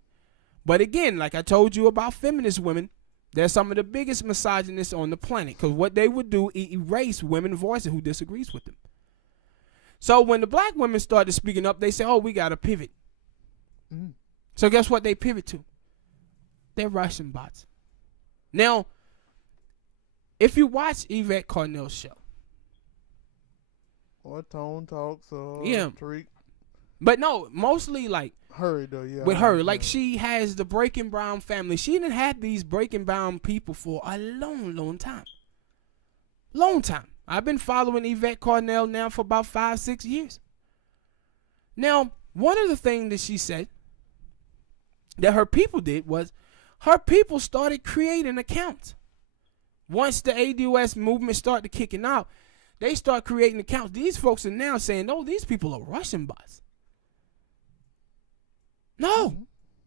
But again, like I told you about feminist women, they're some of the biggest misogynists on the planet, because what they would do is erase women's voices who disagrees with them. So when the black women started speaking up, they said, oh, we got to pivot. Mm. So guess what they pivot to? They're Russian bots. Now, if you watch Yvette Carnell's show, or Tone Talks, or yeah, Tariq. But no, mostly like her though, yeah. With her, like she has the Breaking Brown family. She didn't have these Breaking Brown people for a long, long time. Long time. I've been following Yvette Carnell now for about 5-6 years. Now, one of the things that she said that her people did was her people started creating accounts. Once the ADOS movement started kicking out, they start creating accounts. These folks are now saying, no, these people are Russian bots. No. Mm-hmm.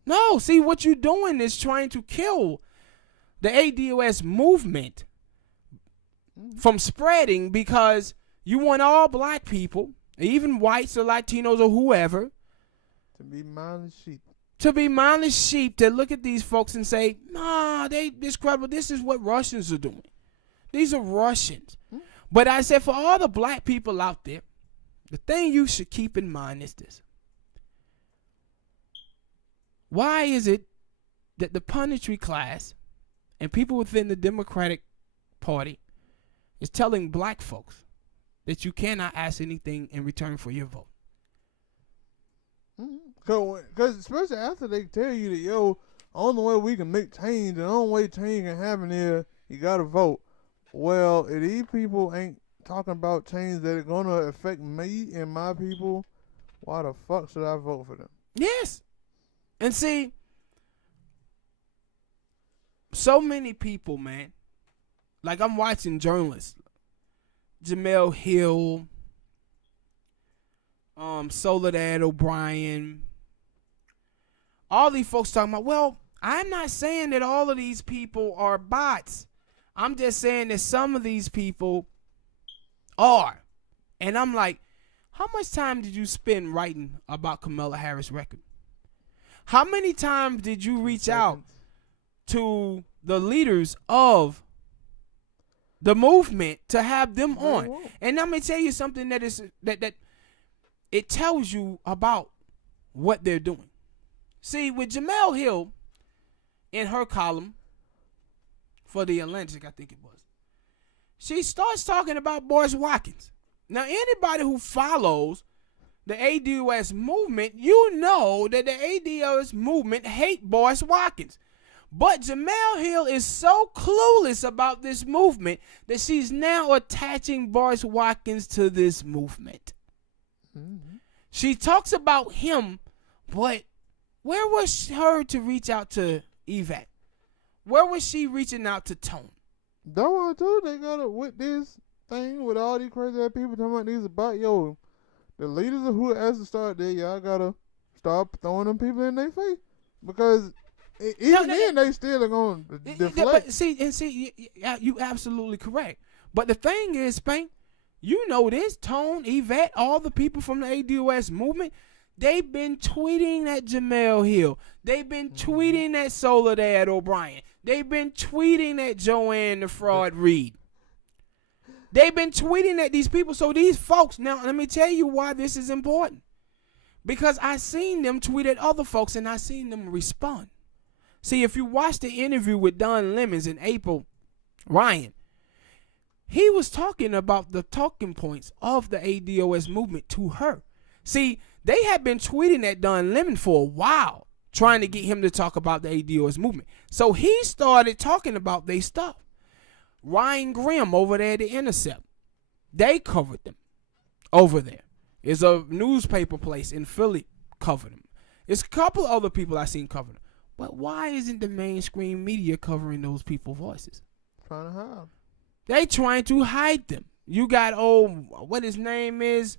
No. See, what you're doing is trying to kill the ADOS movement from spreading, because you want all black people, even whites or Latinos or whoever, to be mindless sheep. To be mindless sheep that look at these folks and say, nah, this credible. This is what Russians are doing. These are Russians. Mm-hmm. But I said, for all the black people out there, the thing you should keep in mind is this. Why is it that the punditry class and people within the Democratic Party is telling black folks that you cannot ask anything in return for your vote? Because especially after they tell you that, yo, only way we can make change, the only way change can happen is you got to vote. Well, if these people ain't talking about change that are going to affect me and my people, why the fuck should I vote for them? Yes. And see, so many people, man, like I'm watching journalists, Jamel Hill, Soledad O'Brien, all these folks talking about, well, I'm not saying that all of these people are bots. I'm just saying that some of these people are. And I'm like, how much time did you spend writing about Kamala Harris' record? How many times did you reach out to the leaders of the movement to have them on? And I'm gonna tell you something that is that it tells you about what they're doing. See, with Jamel Hill in her column for the Atlantic, I think it was, she starts talking about Boris Watkins. Now, anybody who follows the ADOS movement, you know that the ADOS movement hate Boris Watkins. But Jamel Hill is so clueless about this movement that she's now attaching Boris Watkins to this movement. Mm-hmm. She talks about him, but where was her to reach out to Yvette? Where was she reaching out to Tone? That's what I told you. They got it with this thing with all these crazy ass people talking about these about, yo, the leaders of who has to start there, y'all gotta start throwing them people in their face, because even then they still are going to deflect. But see, you absolutely correct. But the thing is, Spank, you know this, Tone, Yvette, all the people from the ADOS movement, They've been tweeting at Jamel Hill. They've been tweeting at Soledad O'Brien. They've been tweeting at Joanne the Fraud Reed. They've been tweeting at these people. So these folks, now let me tell you why this is important. Because I seen them tweet at other folks and I seen them respond. See, if you watch the interview with Don Lemons and April Ryan, he was talking about the talking points of the ADOS movement to her. See, they had been tweeting at Don Lemon for a while, trying to get him to talk about the ADOS movement. So he started talking about their stuff. Ryan Grimm over there at The Intercept, they covered them over there. It's a newspaper place in Philly covered them. It's a couple other people I seen cover them. But why isn't the mainstream media covering those people's voices? Trying to hide. They trying to hide them. You got what his name is,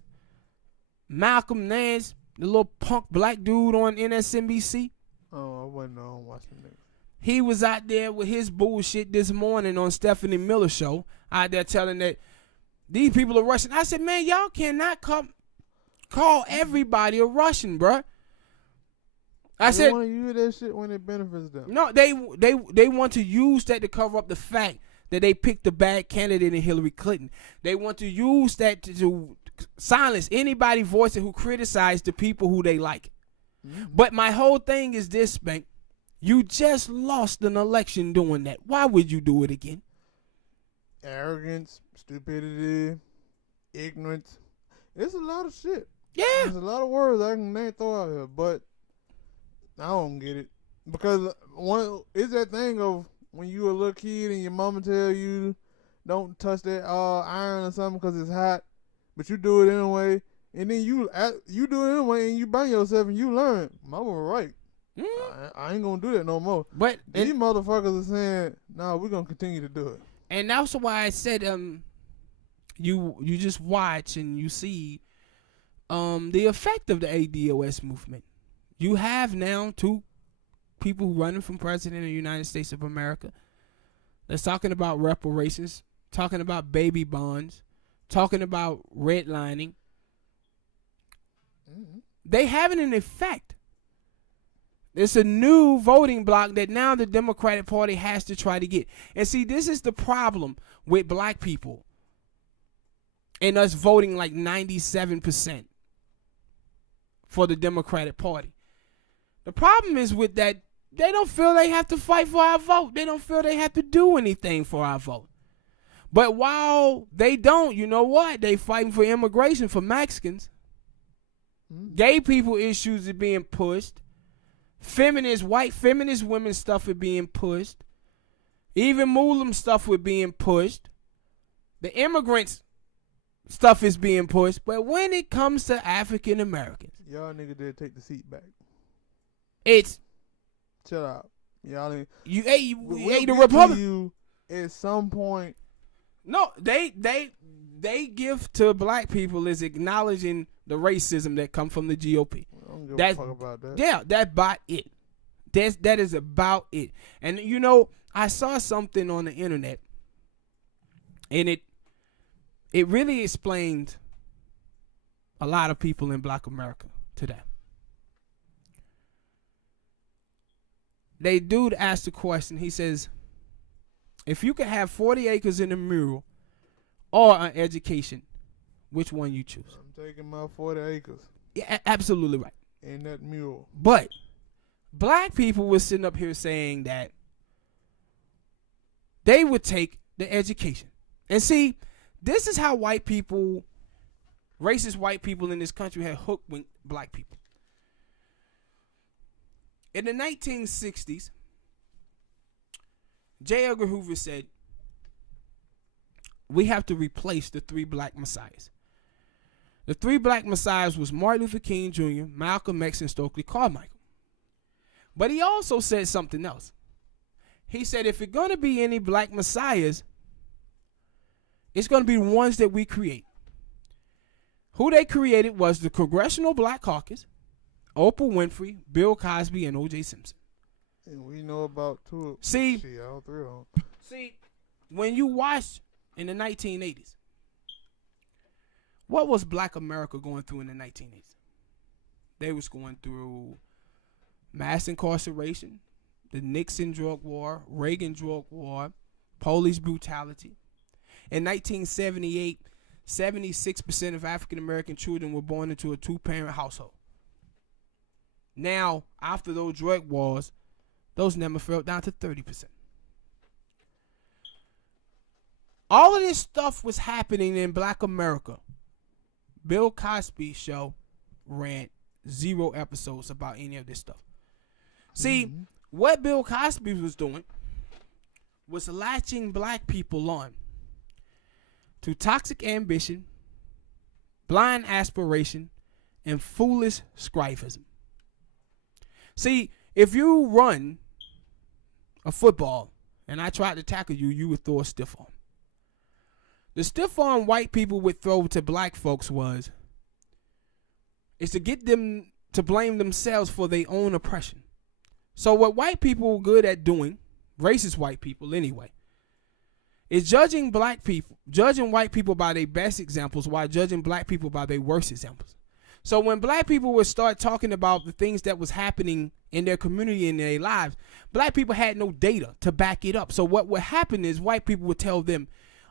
Malcolm Nance, the little punk black dude on MSNBC. Oh, I wasn't on watching that. He was out there with his bullshit this morning on Stephanie Miller's show, out there telling that these people are Russian. I said, man, y'all cannot call everybody a Russian, bruh. They want to use that shit when it benefits them. No, they want to use that to cover up the fact that they picked a bad candidate in Hillary Clinton. They want to use that to silence anybody voicing who criticize the people who they like. Mm-hmm. But my whole thing is this, Spank. You just lost an election doing that. Why would you do it again? Arrogance, stupidity, ignorance. It's a lot of shit. Yeah. There's a lot of words I can throw out here, but I don't get it. Because it's that thing of when you a little kid and your mama tell you don't touch that iron or something because it's hot, but you do it anyway, and then you do it anyway and you burn yourself and you learn. Mama was right. I ain't gonna do that no more. But these motherfuckers are saying, "No, we're gonna continue to do it." And that's why I said, you just watch and you see, the effect of the ADOS movement. You have now two people running for president of the United States of America that's talking about reparations, talking about baby bonds, talking about redlining. Mm-hmm. They having an effect. It's a new voting block that now the Democratic Party has to try to get. And see, this is the problem with black people and us voting like 97% for the Democratic Party. The problem is with that, they don't feel they have to fight for our vote. They don't feel they have to do anything for our vote. But while they don't, you know what? They fighting for immigration for Mexicans. Gay people issues are being pushed. White feminist women stuff is being pushed. Even Muslim stuff was being pushed. The immigrants stuff is being pushed. But when it comes to African Americans, y'all niggas did take the seat back. It's shut up. Y'all ain't, you ate the Republic. You at some point. No, they give to black people is acknowledging the racism that come from the GOP. I don't give a fuck about that. Yeah, that's about it. That is about it. And you know, I saw something on the internet, and it really explained a lot of people in Black America today. They dude asked the question. He says, if you could have 40 acres in a mural or an education, which one you choose? I'm taking my 40 acres. Yeah, absolutely right. In that mural. But black people were sitting up here saying that they would take the education. And see, this is how white people, racist white people in this country had hooked with black people. In the 1960s, J. Edgar Hoover said, we have to replace the three black messiahs. The three black messiahs was Martin Luther King Jr., Malcolm X, and Stokely Carmichael. But he also said something else. He said, if it's going to be any black messiahs, it's going to be the ones that we create. Who they created was the Congressional Black Caucus, Oprah Winfrey, Bill Cosby, and O.J. Simpson. And we know about two. See, all three of them. See, when you watch in the 1980s, what was black America going through in the 1980s? they was going through mass incarceration, the Nixon drug war, Reagan drug war, police brutality. In 1978, 76% of African American children were born into a two-parent household. Now, after those drug wars, those numbers fell down to 30%. All of this stuff was happening in Black America. Bill Cosby's show ran 0 episodes about any of this stuff. See, what Bill Cosby was doing was latching black people on to toxic ambition, blind aspiration, and foolish scrivism. See, if you run a football and I tried to tackle you, you would throw a stiff arm. The stiff arm white people would throw to black folks is to get them to blame themselves for their own oppression. So what white people are good at doing, racist white people anyway, is judging white people by their best examples while judging black people by their worst examples. So when black people would start talking about the things that was happening in their community, in their lives, black people had no data to back it up. So what would happen is white people would tell them,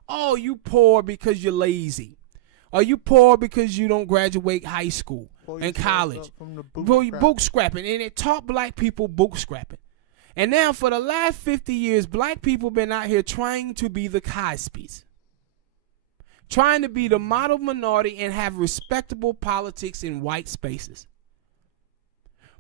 oh, you poor because you're lazy. Or you poor because you don't graduate high school and college. Book scrapping. And it taught black people book scrapping. And now for the last 50 years, black people been out here trying to be the Cosbys. Trying to be the model minority and have respectable politics in white spaces.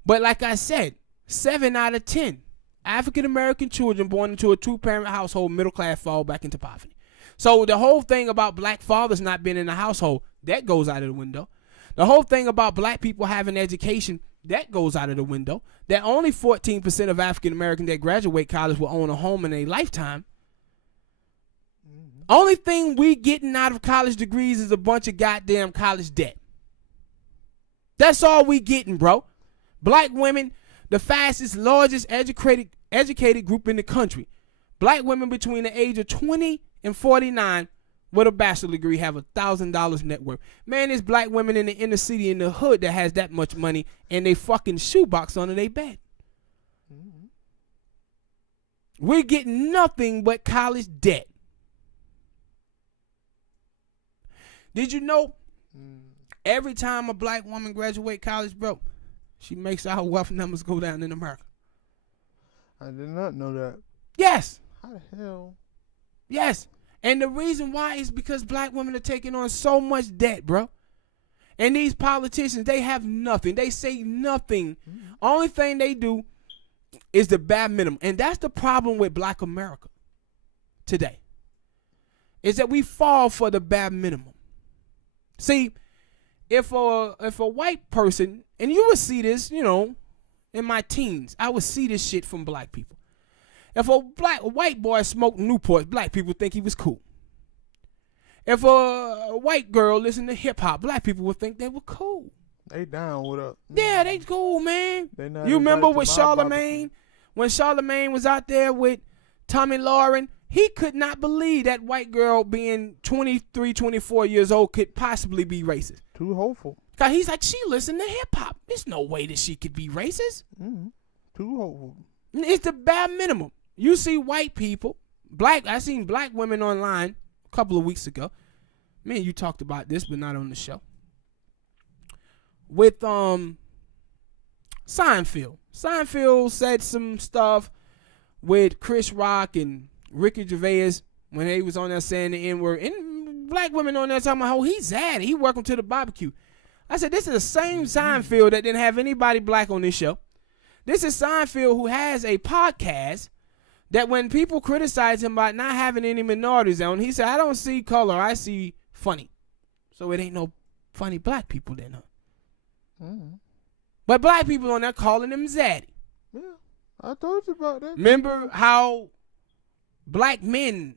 But like I said, 7 out of 10 African American children born into a two-parent household, middle class, fall back into poverty. So the whole thing about black fathers not being in the household, that goes out of the window. The whole thing about black people having education, that goes out of the window. That only 14% of African Americans that graduate college will own a home in a lifetime. Only thing we getting out of college degrees is a bunch of goddamn college debt. That's all we getting, bro. Black women, the fastest, largest educated group in the country. Black women between the age of 20 and 49 with a bachelor's degree have $1,000 net worth. Man, there's black women in the inner city, in the hood, that has that much money and they fucking shoebox under their bed. We're getting nothing but college debt. Did you know every time a black woman graduate college, bro, she makes our wealth numbers go down in America? I did not know that. Yes. How the hell? Yes. And the reason why is because black women are taking on so much debt, bro. And these politicians, they have nothing. They say nothing. Only thing they do is the bare minimum. And that's the problem with black America today, is that we fall for the bare minimum. See, if a white person, and you would see this, in my teens, I would see this shit from black people. If a white boy smoked Newport, black people think he was cool. If a white girl listened to hip hop, black people would think they were cool. They down with us. Yeah, they cool, man. You remember with Charlamagne? When Charlamagne was out there with Tommy Lauren, he could not believe that white girl being 23, 24 years old could possibly be racist. Too hopeful. Cause he's like, she listened to hip hop. There's no way that she could be racist. Too hopeful. It's the bare minimum. You see white people, I seen black women online a couple of weeks ago. Man, you talked about this, but not on the show. With Seinfeld. Seinfeld said some stuff with Chris Rock and Ricky Gervais when they was on there saying the N-word. And black women on there talking about, oh, he's zaddy. He welcome to the barbecue. I said, this is the same Seinfeld that didn't have anybody black on this show. This is Seinfeld who has a podcast that when people criticize him about not having any minorities on, he said, I don't see color, I see funny. So it ain't no funny black people then, huh? But black people on there calling him zaddy. Yeah, I told you about that. Remember how black men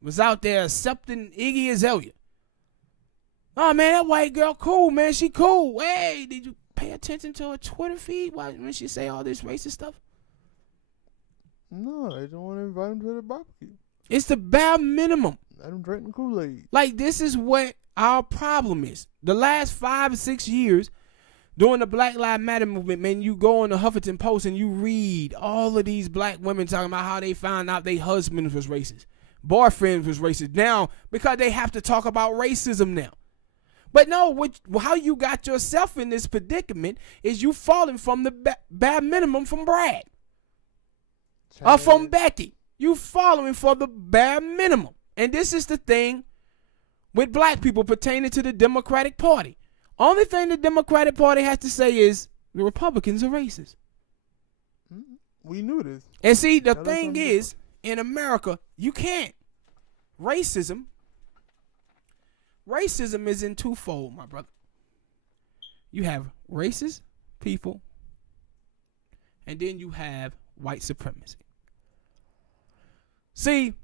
was out there accepting Iggy Azalea? Oh, man, that white girl cool, man. She cool. Hey, did you pay attention to her Twitter feed when she say all this racist stuff? No, they don't want to invite him to the barbecue. It's the bare minimum. Let him drink the Kool-Aid. Like, this is what our problem is. The last 5 or 6 years, During the Black Lives Matter movement, man, you go on the Huffington Post and you read all of these black women talking about how they found out their husbands was racist, boyfriends was racist now because they have to talk about racism now. But no, how you got yourself in this predicament is you falling from the bare minimum from Brad. Or from Becky. You following for the bare minimum. And this is the thing with black people pertaining to the Democratic Party. Only thing the Democratic Party has to say is the Republicans are racist. We knew this. And see, the thing is, in America, you can't. Racism is in twofold, my brother. You have racist people, and then you have white supremacy. See,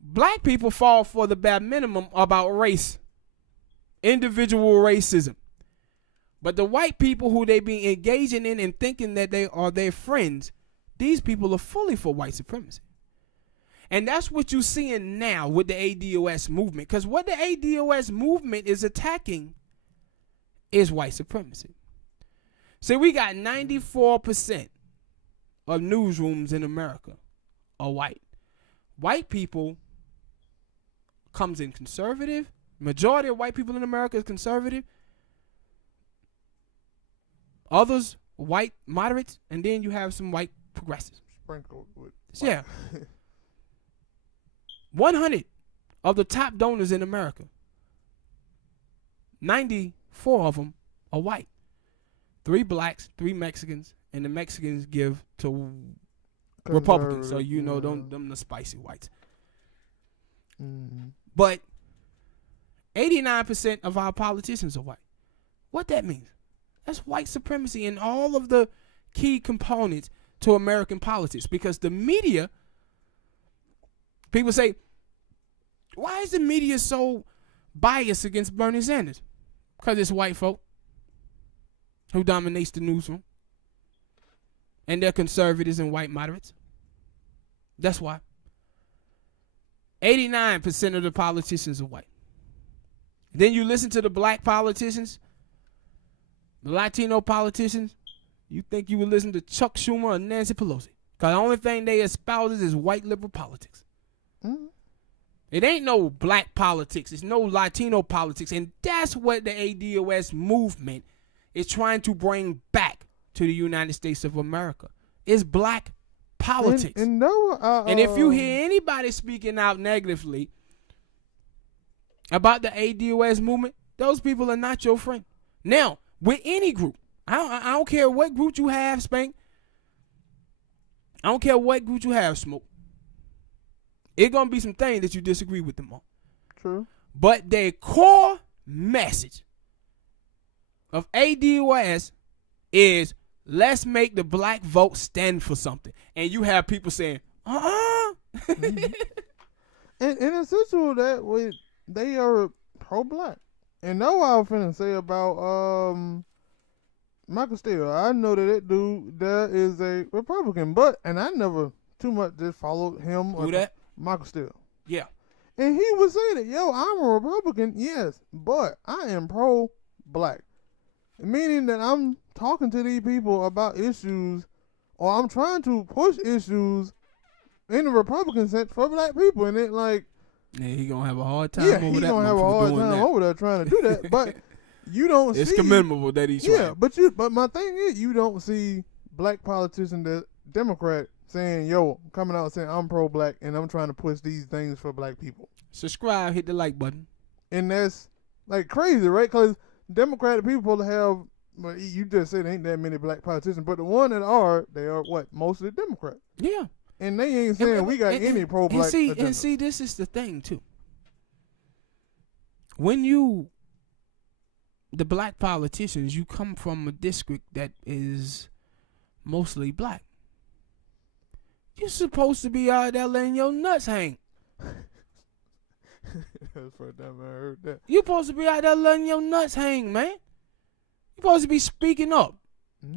black people fall for the bare minimum about race, individual racism. But the white people who they be engaging in and thinking that they are their friends, these people are fully for white supremacy. And that's what you're seeing now with the ADOS movement. Because what the ADOS movement is attacking is white supremacy. See, we got 94% of newsrooms in America are white. White people comes in conservative. Majority of white people in America is conservative. Others, white moderates. And then you have some white progressives. Sprinkled with. Yeah. 100 of the top donors in America, 94 of them are white. 3 blacks, 3 Mexicans, and the Mexicans give to Republicans. So you know them the spicy whites. Mm-hmm. But 89% of our politicians are white. What that means? That's white supremacy in all of the key components to American politics. Because the media, people say, why is the media so biased against Bernie Sanders? Because it's white folk who dominates the newsroom. And they're conservatives and white moderates. That's why. 89% of the politicians are white. Then you listen to the black politicians, the Latino politicians, you think you would listen to Chuck Schumer or Nancy Pelosi. Because the only thing they espouse is white liberal politics. Mm-hmm. It ain't no black politics. It's no Latino politics. And that's what the ADOS movement is trying to bring back to the United States of America. It's black politics. And if you hear anybody speaking out negatively about the ADOS movement, those people are not your friend. Now, with any group, I don't care what group you have, Spank. I don't care what group you have, Smoke. It's going to be some things that you disagree with them on. True. But their core message of ADOS is let's make the black vote stand for something. And you have people saying, Mm-hmm. and essentially that way they are pro-black. And know what I was finna say about Michael Steele. I know that dude there is a Republican, and I never too much just followed him. Who that? Michael Steele. Yeah. And he would say that, yo, I'm a Republican, yes, but I am pro-black. Meaning that I'm talking to these people about issues, or I'm trying to push issues in the Republican sense for black people. And it like... Yeah, he going to have a hard time over that. Yeah, he going to have a hard time over there trying to do that. But you don't see... It's commendable that he's trying. Yeah, but my thing is, you don't see black politicians, that Democrat, saying, yo, coming out saying I'm pro-black and I'm trying to push these things for black people. Subscribe, hit the like button. And that's like crazy, right? Because Democratic people have, well, you just said ain't that many black politicians, but the one that are, they are what? Mostly Democrat. Yeah. And they ain't saying we got any pro-black agenda. And see, this is the thing, too. When the black politicians, you come from a district that is mostly black. You're supposed to be out there letting your nuts hang. That's the first time I heard that. You're supposed to be out there letting your nuts hang, man. You're supposed to be speaking up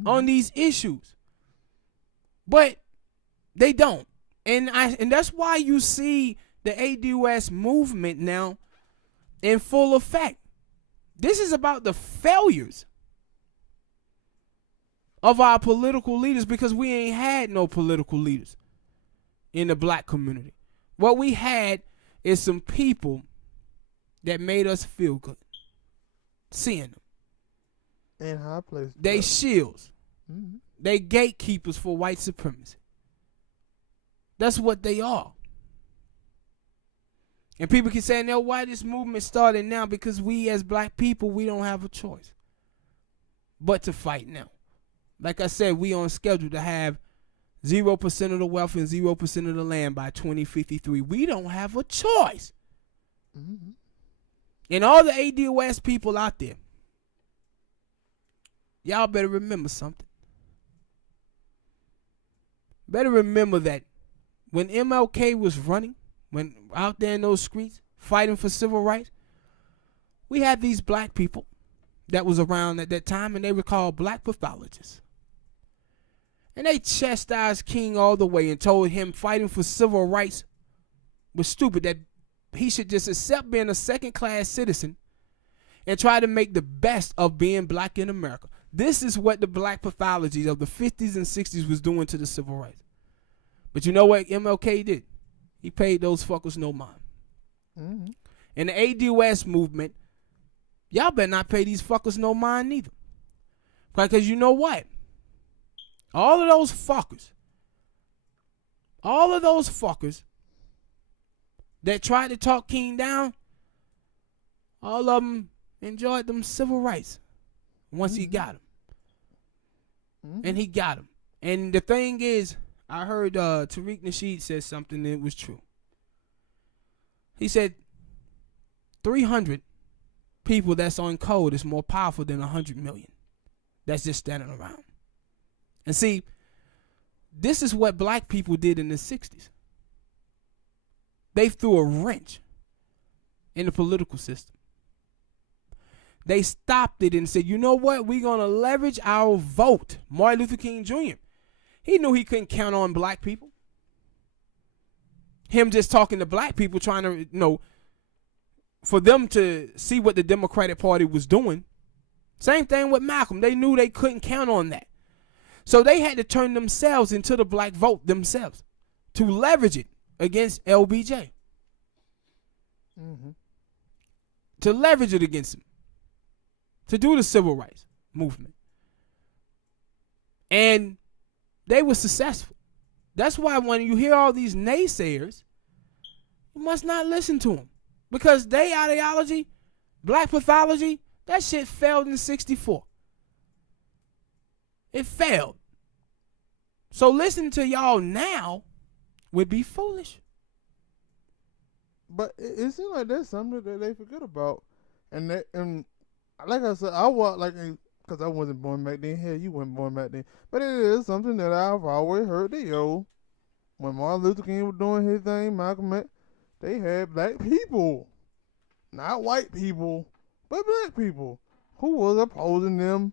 on these issues. But they don't. And that's why you see the ADOS movement now in full effect. This is about the failures of our political leaders, because we ain't had no political leaders in the black community. What we had is some people that made us feel good seeing them. In high places. They shields. Mm-hmm. They gatekeepers for white supremacy. That's what they are. And people can say, now why this movement started now? Because we as black people, we don't have a choice but to fight now. Like I said, we on schedule to have 0% of the wealth and 0% of the land by 2053. We don't have a choice. Mm-hmm. And all the ADOS people out there, y'all better remember something. Better remember that when MLK was running, when out there in those streets fighting for civil rights, we had these black people that was around at that time, and they were called black pathologists. And they chastised King all the way and told him fighting for civil rights was stupid, that he should just accept being a second-class citizen and try to make the best of being black in America. This is what the black pathology of the 50s and 60s was doing to the civil rights. But you know what MLK did? He paid those fuckers no mind. Mm-hmm. In the ADOS movement, y'all better not pay these fuckers no mind neither. Because you know what? All of those fuckers that tried to talk King down, all of them enjoyed them civil rights once he got them. Mm-hmm. And he got them. And the thing is, I heard Tariq Nasheed said something that was true. He said 300 people that's on code is more powerful than 100 million that's just standing around. And see, this is what black people did in the 60s. They threw a wrench in the political system. They stopped it and said, you know what? We're going to leverage our vote. Martin Luther King Jr., he knew he couldn't count on black people. Him just talking to black people, trying to, for them to see what the Democratic Party was doing. Same thing with Malcolm. They knew they couldn't count on that. So they had to turn themselves into the black vote themselves to leverage it against LBJ. Mm-hmm. To leverage it against him. To do the civil rights movement. And they were successful. That's why when you hear all these naysayers, you must not listen to them. Because their ideology, black pathology, that shit failed in 64. It failed. So listening to y'all now would be foolish. But it seems like that's something that they forget about. And like I said, I was like, because I wasn't born back then. Hell, you weren't born back then. But it is something that I've always heard that, when Martin Luther King was doing his thing, Malcolm X, they had black people. Not white people, but black people who was opposing them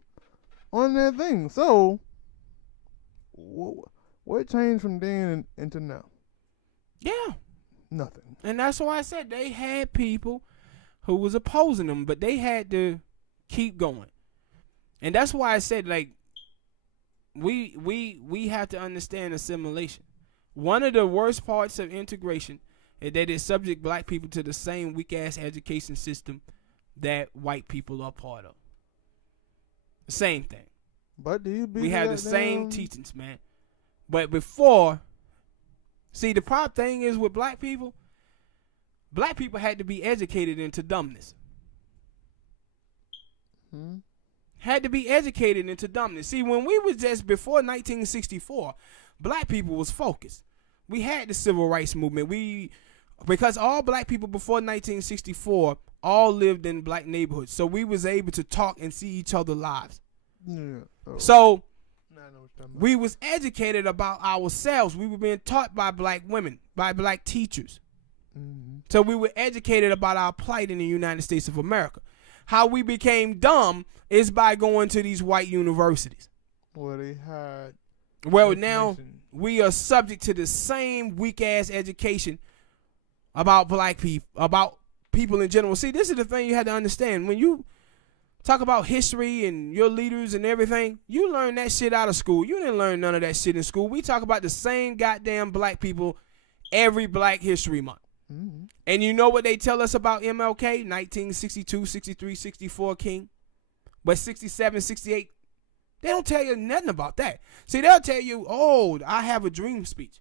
on their thing. So, what changed from then into now? Yeah. Nothing. And that's why I said they had people who was opposing them, but they had to keep going. And that's why I said, like, we have to understand assimilation. One of the worst parts of integration is that it subject black people to the same weak-ass education system that white people are part of. The same thing. But we have the same teachings, man. But before, see, the problem thing is with black people had to be educated into dumbness. Had to be educated into dumbness. See, when we was just before 1964, black people was focused. We had the civil rights movement. Because all black people before 1964 all lived in black neighborhoods. So we was able to talk and see each other's lives. Yeah. Oh. So we was educated about ourselves. We were being taught by black women, by black teachers. Mm-hmm. So we were educated about our plight in the United States of America. How we became dumb is by going to these white universities. Well, they had. Well, now we are subject to the same weak-ass education about black people, about people in general. See, this is the thing you had to understand. When you talk about history and your leaders and everything. You learned that shit out of school. You didn't learn none of that shit in school. We talk about the same goddamn black people every Black History Month. Mm-hmm. And you know what they tell us about MLK? 1962, 63, 64 King. But 67, 68, they don't tell you nothing about that. See, they'll tell you, oh, I have a dream speech.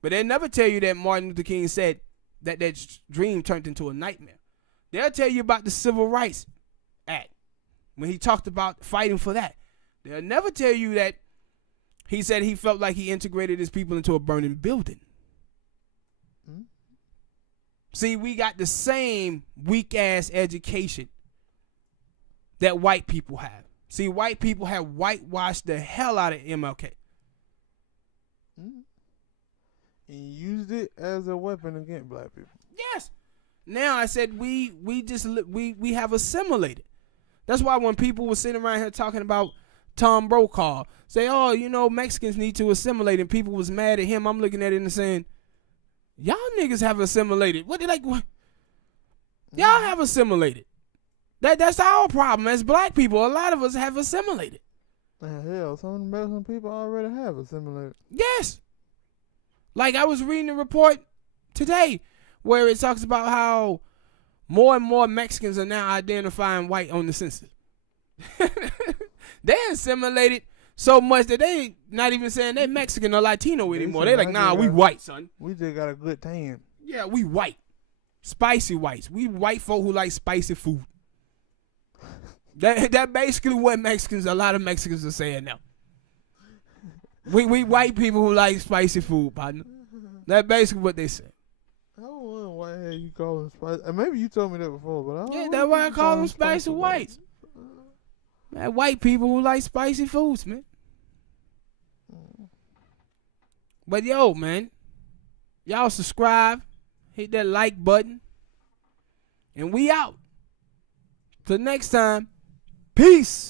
But they'll never tell you that Martin Luther King said that dream turned into a nightmare. They'll tell you about the Civil Rights Act when he talked about fighting for that. They'll never tell you that he said he felt like he integrated his people into a burning building. Mm-hmm. See, we got the same weak-ass education that white people have. See, white people have whitewashed the hell out of MLK. Mm-hmm. And used it as a weapon against black people. Yes. Now I said we have assimilated. That's why when people were sitting around here talking about Tom Brokaw, say, oh, you know, Mexicans need to assimilate, and people was mad at him. I'm looking at it and saying, y'all niggas have assimilated. What? Y'all have assimilated. That's our problem as black people. A lot of us have assimilated. Hell, some of the Mexican people already have assimilated. Yes. Like I was reading a report today where it talks about how more and more Mexicans are now identifying white on the census. They assimilated so much that they not even saying they Mexican or Latino anymore. They like, nah, we white, son. We just got a good tan. Yeah, we white. Spicy whites. We white folk who like spicy food. That basically what a lot of Mexicans are saying now. We white people who like spicy food, partner. That's basically what they say. I don't know why the hell you call them spicy. Maybe you told me that before, but I don't know. That's why I call them spicy whites. Man, white people who like spicy foods, man. But yo, man, y'all subscribe, hit that like button, and we out. Till next time, peace.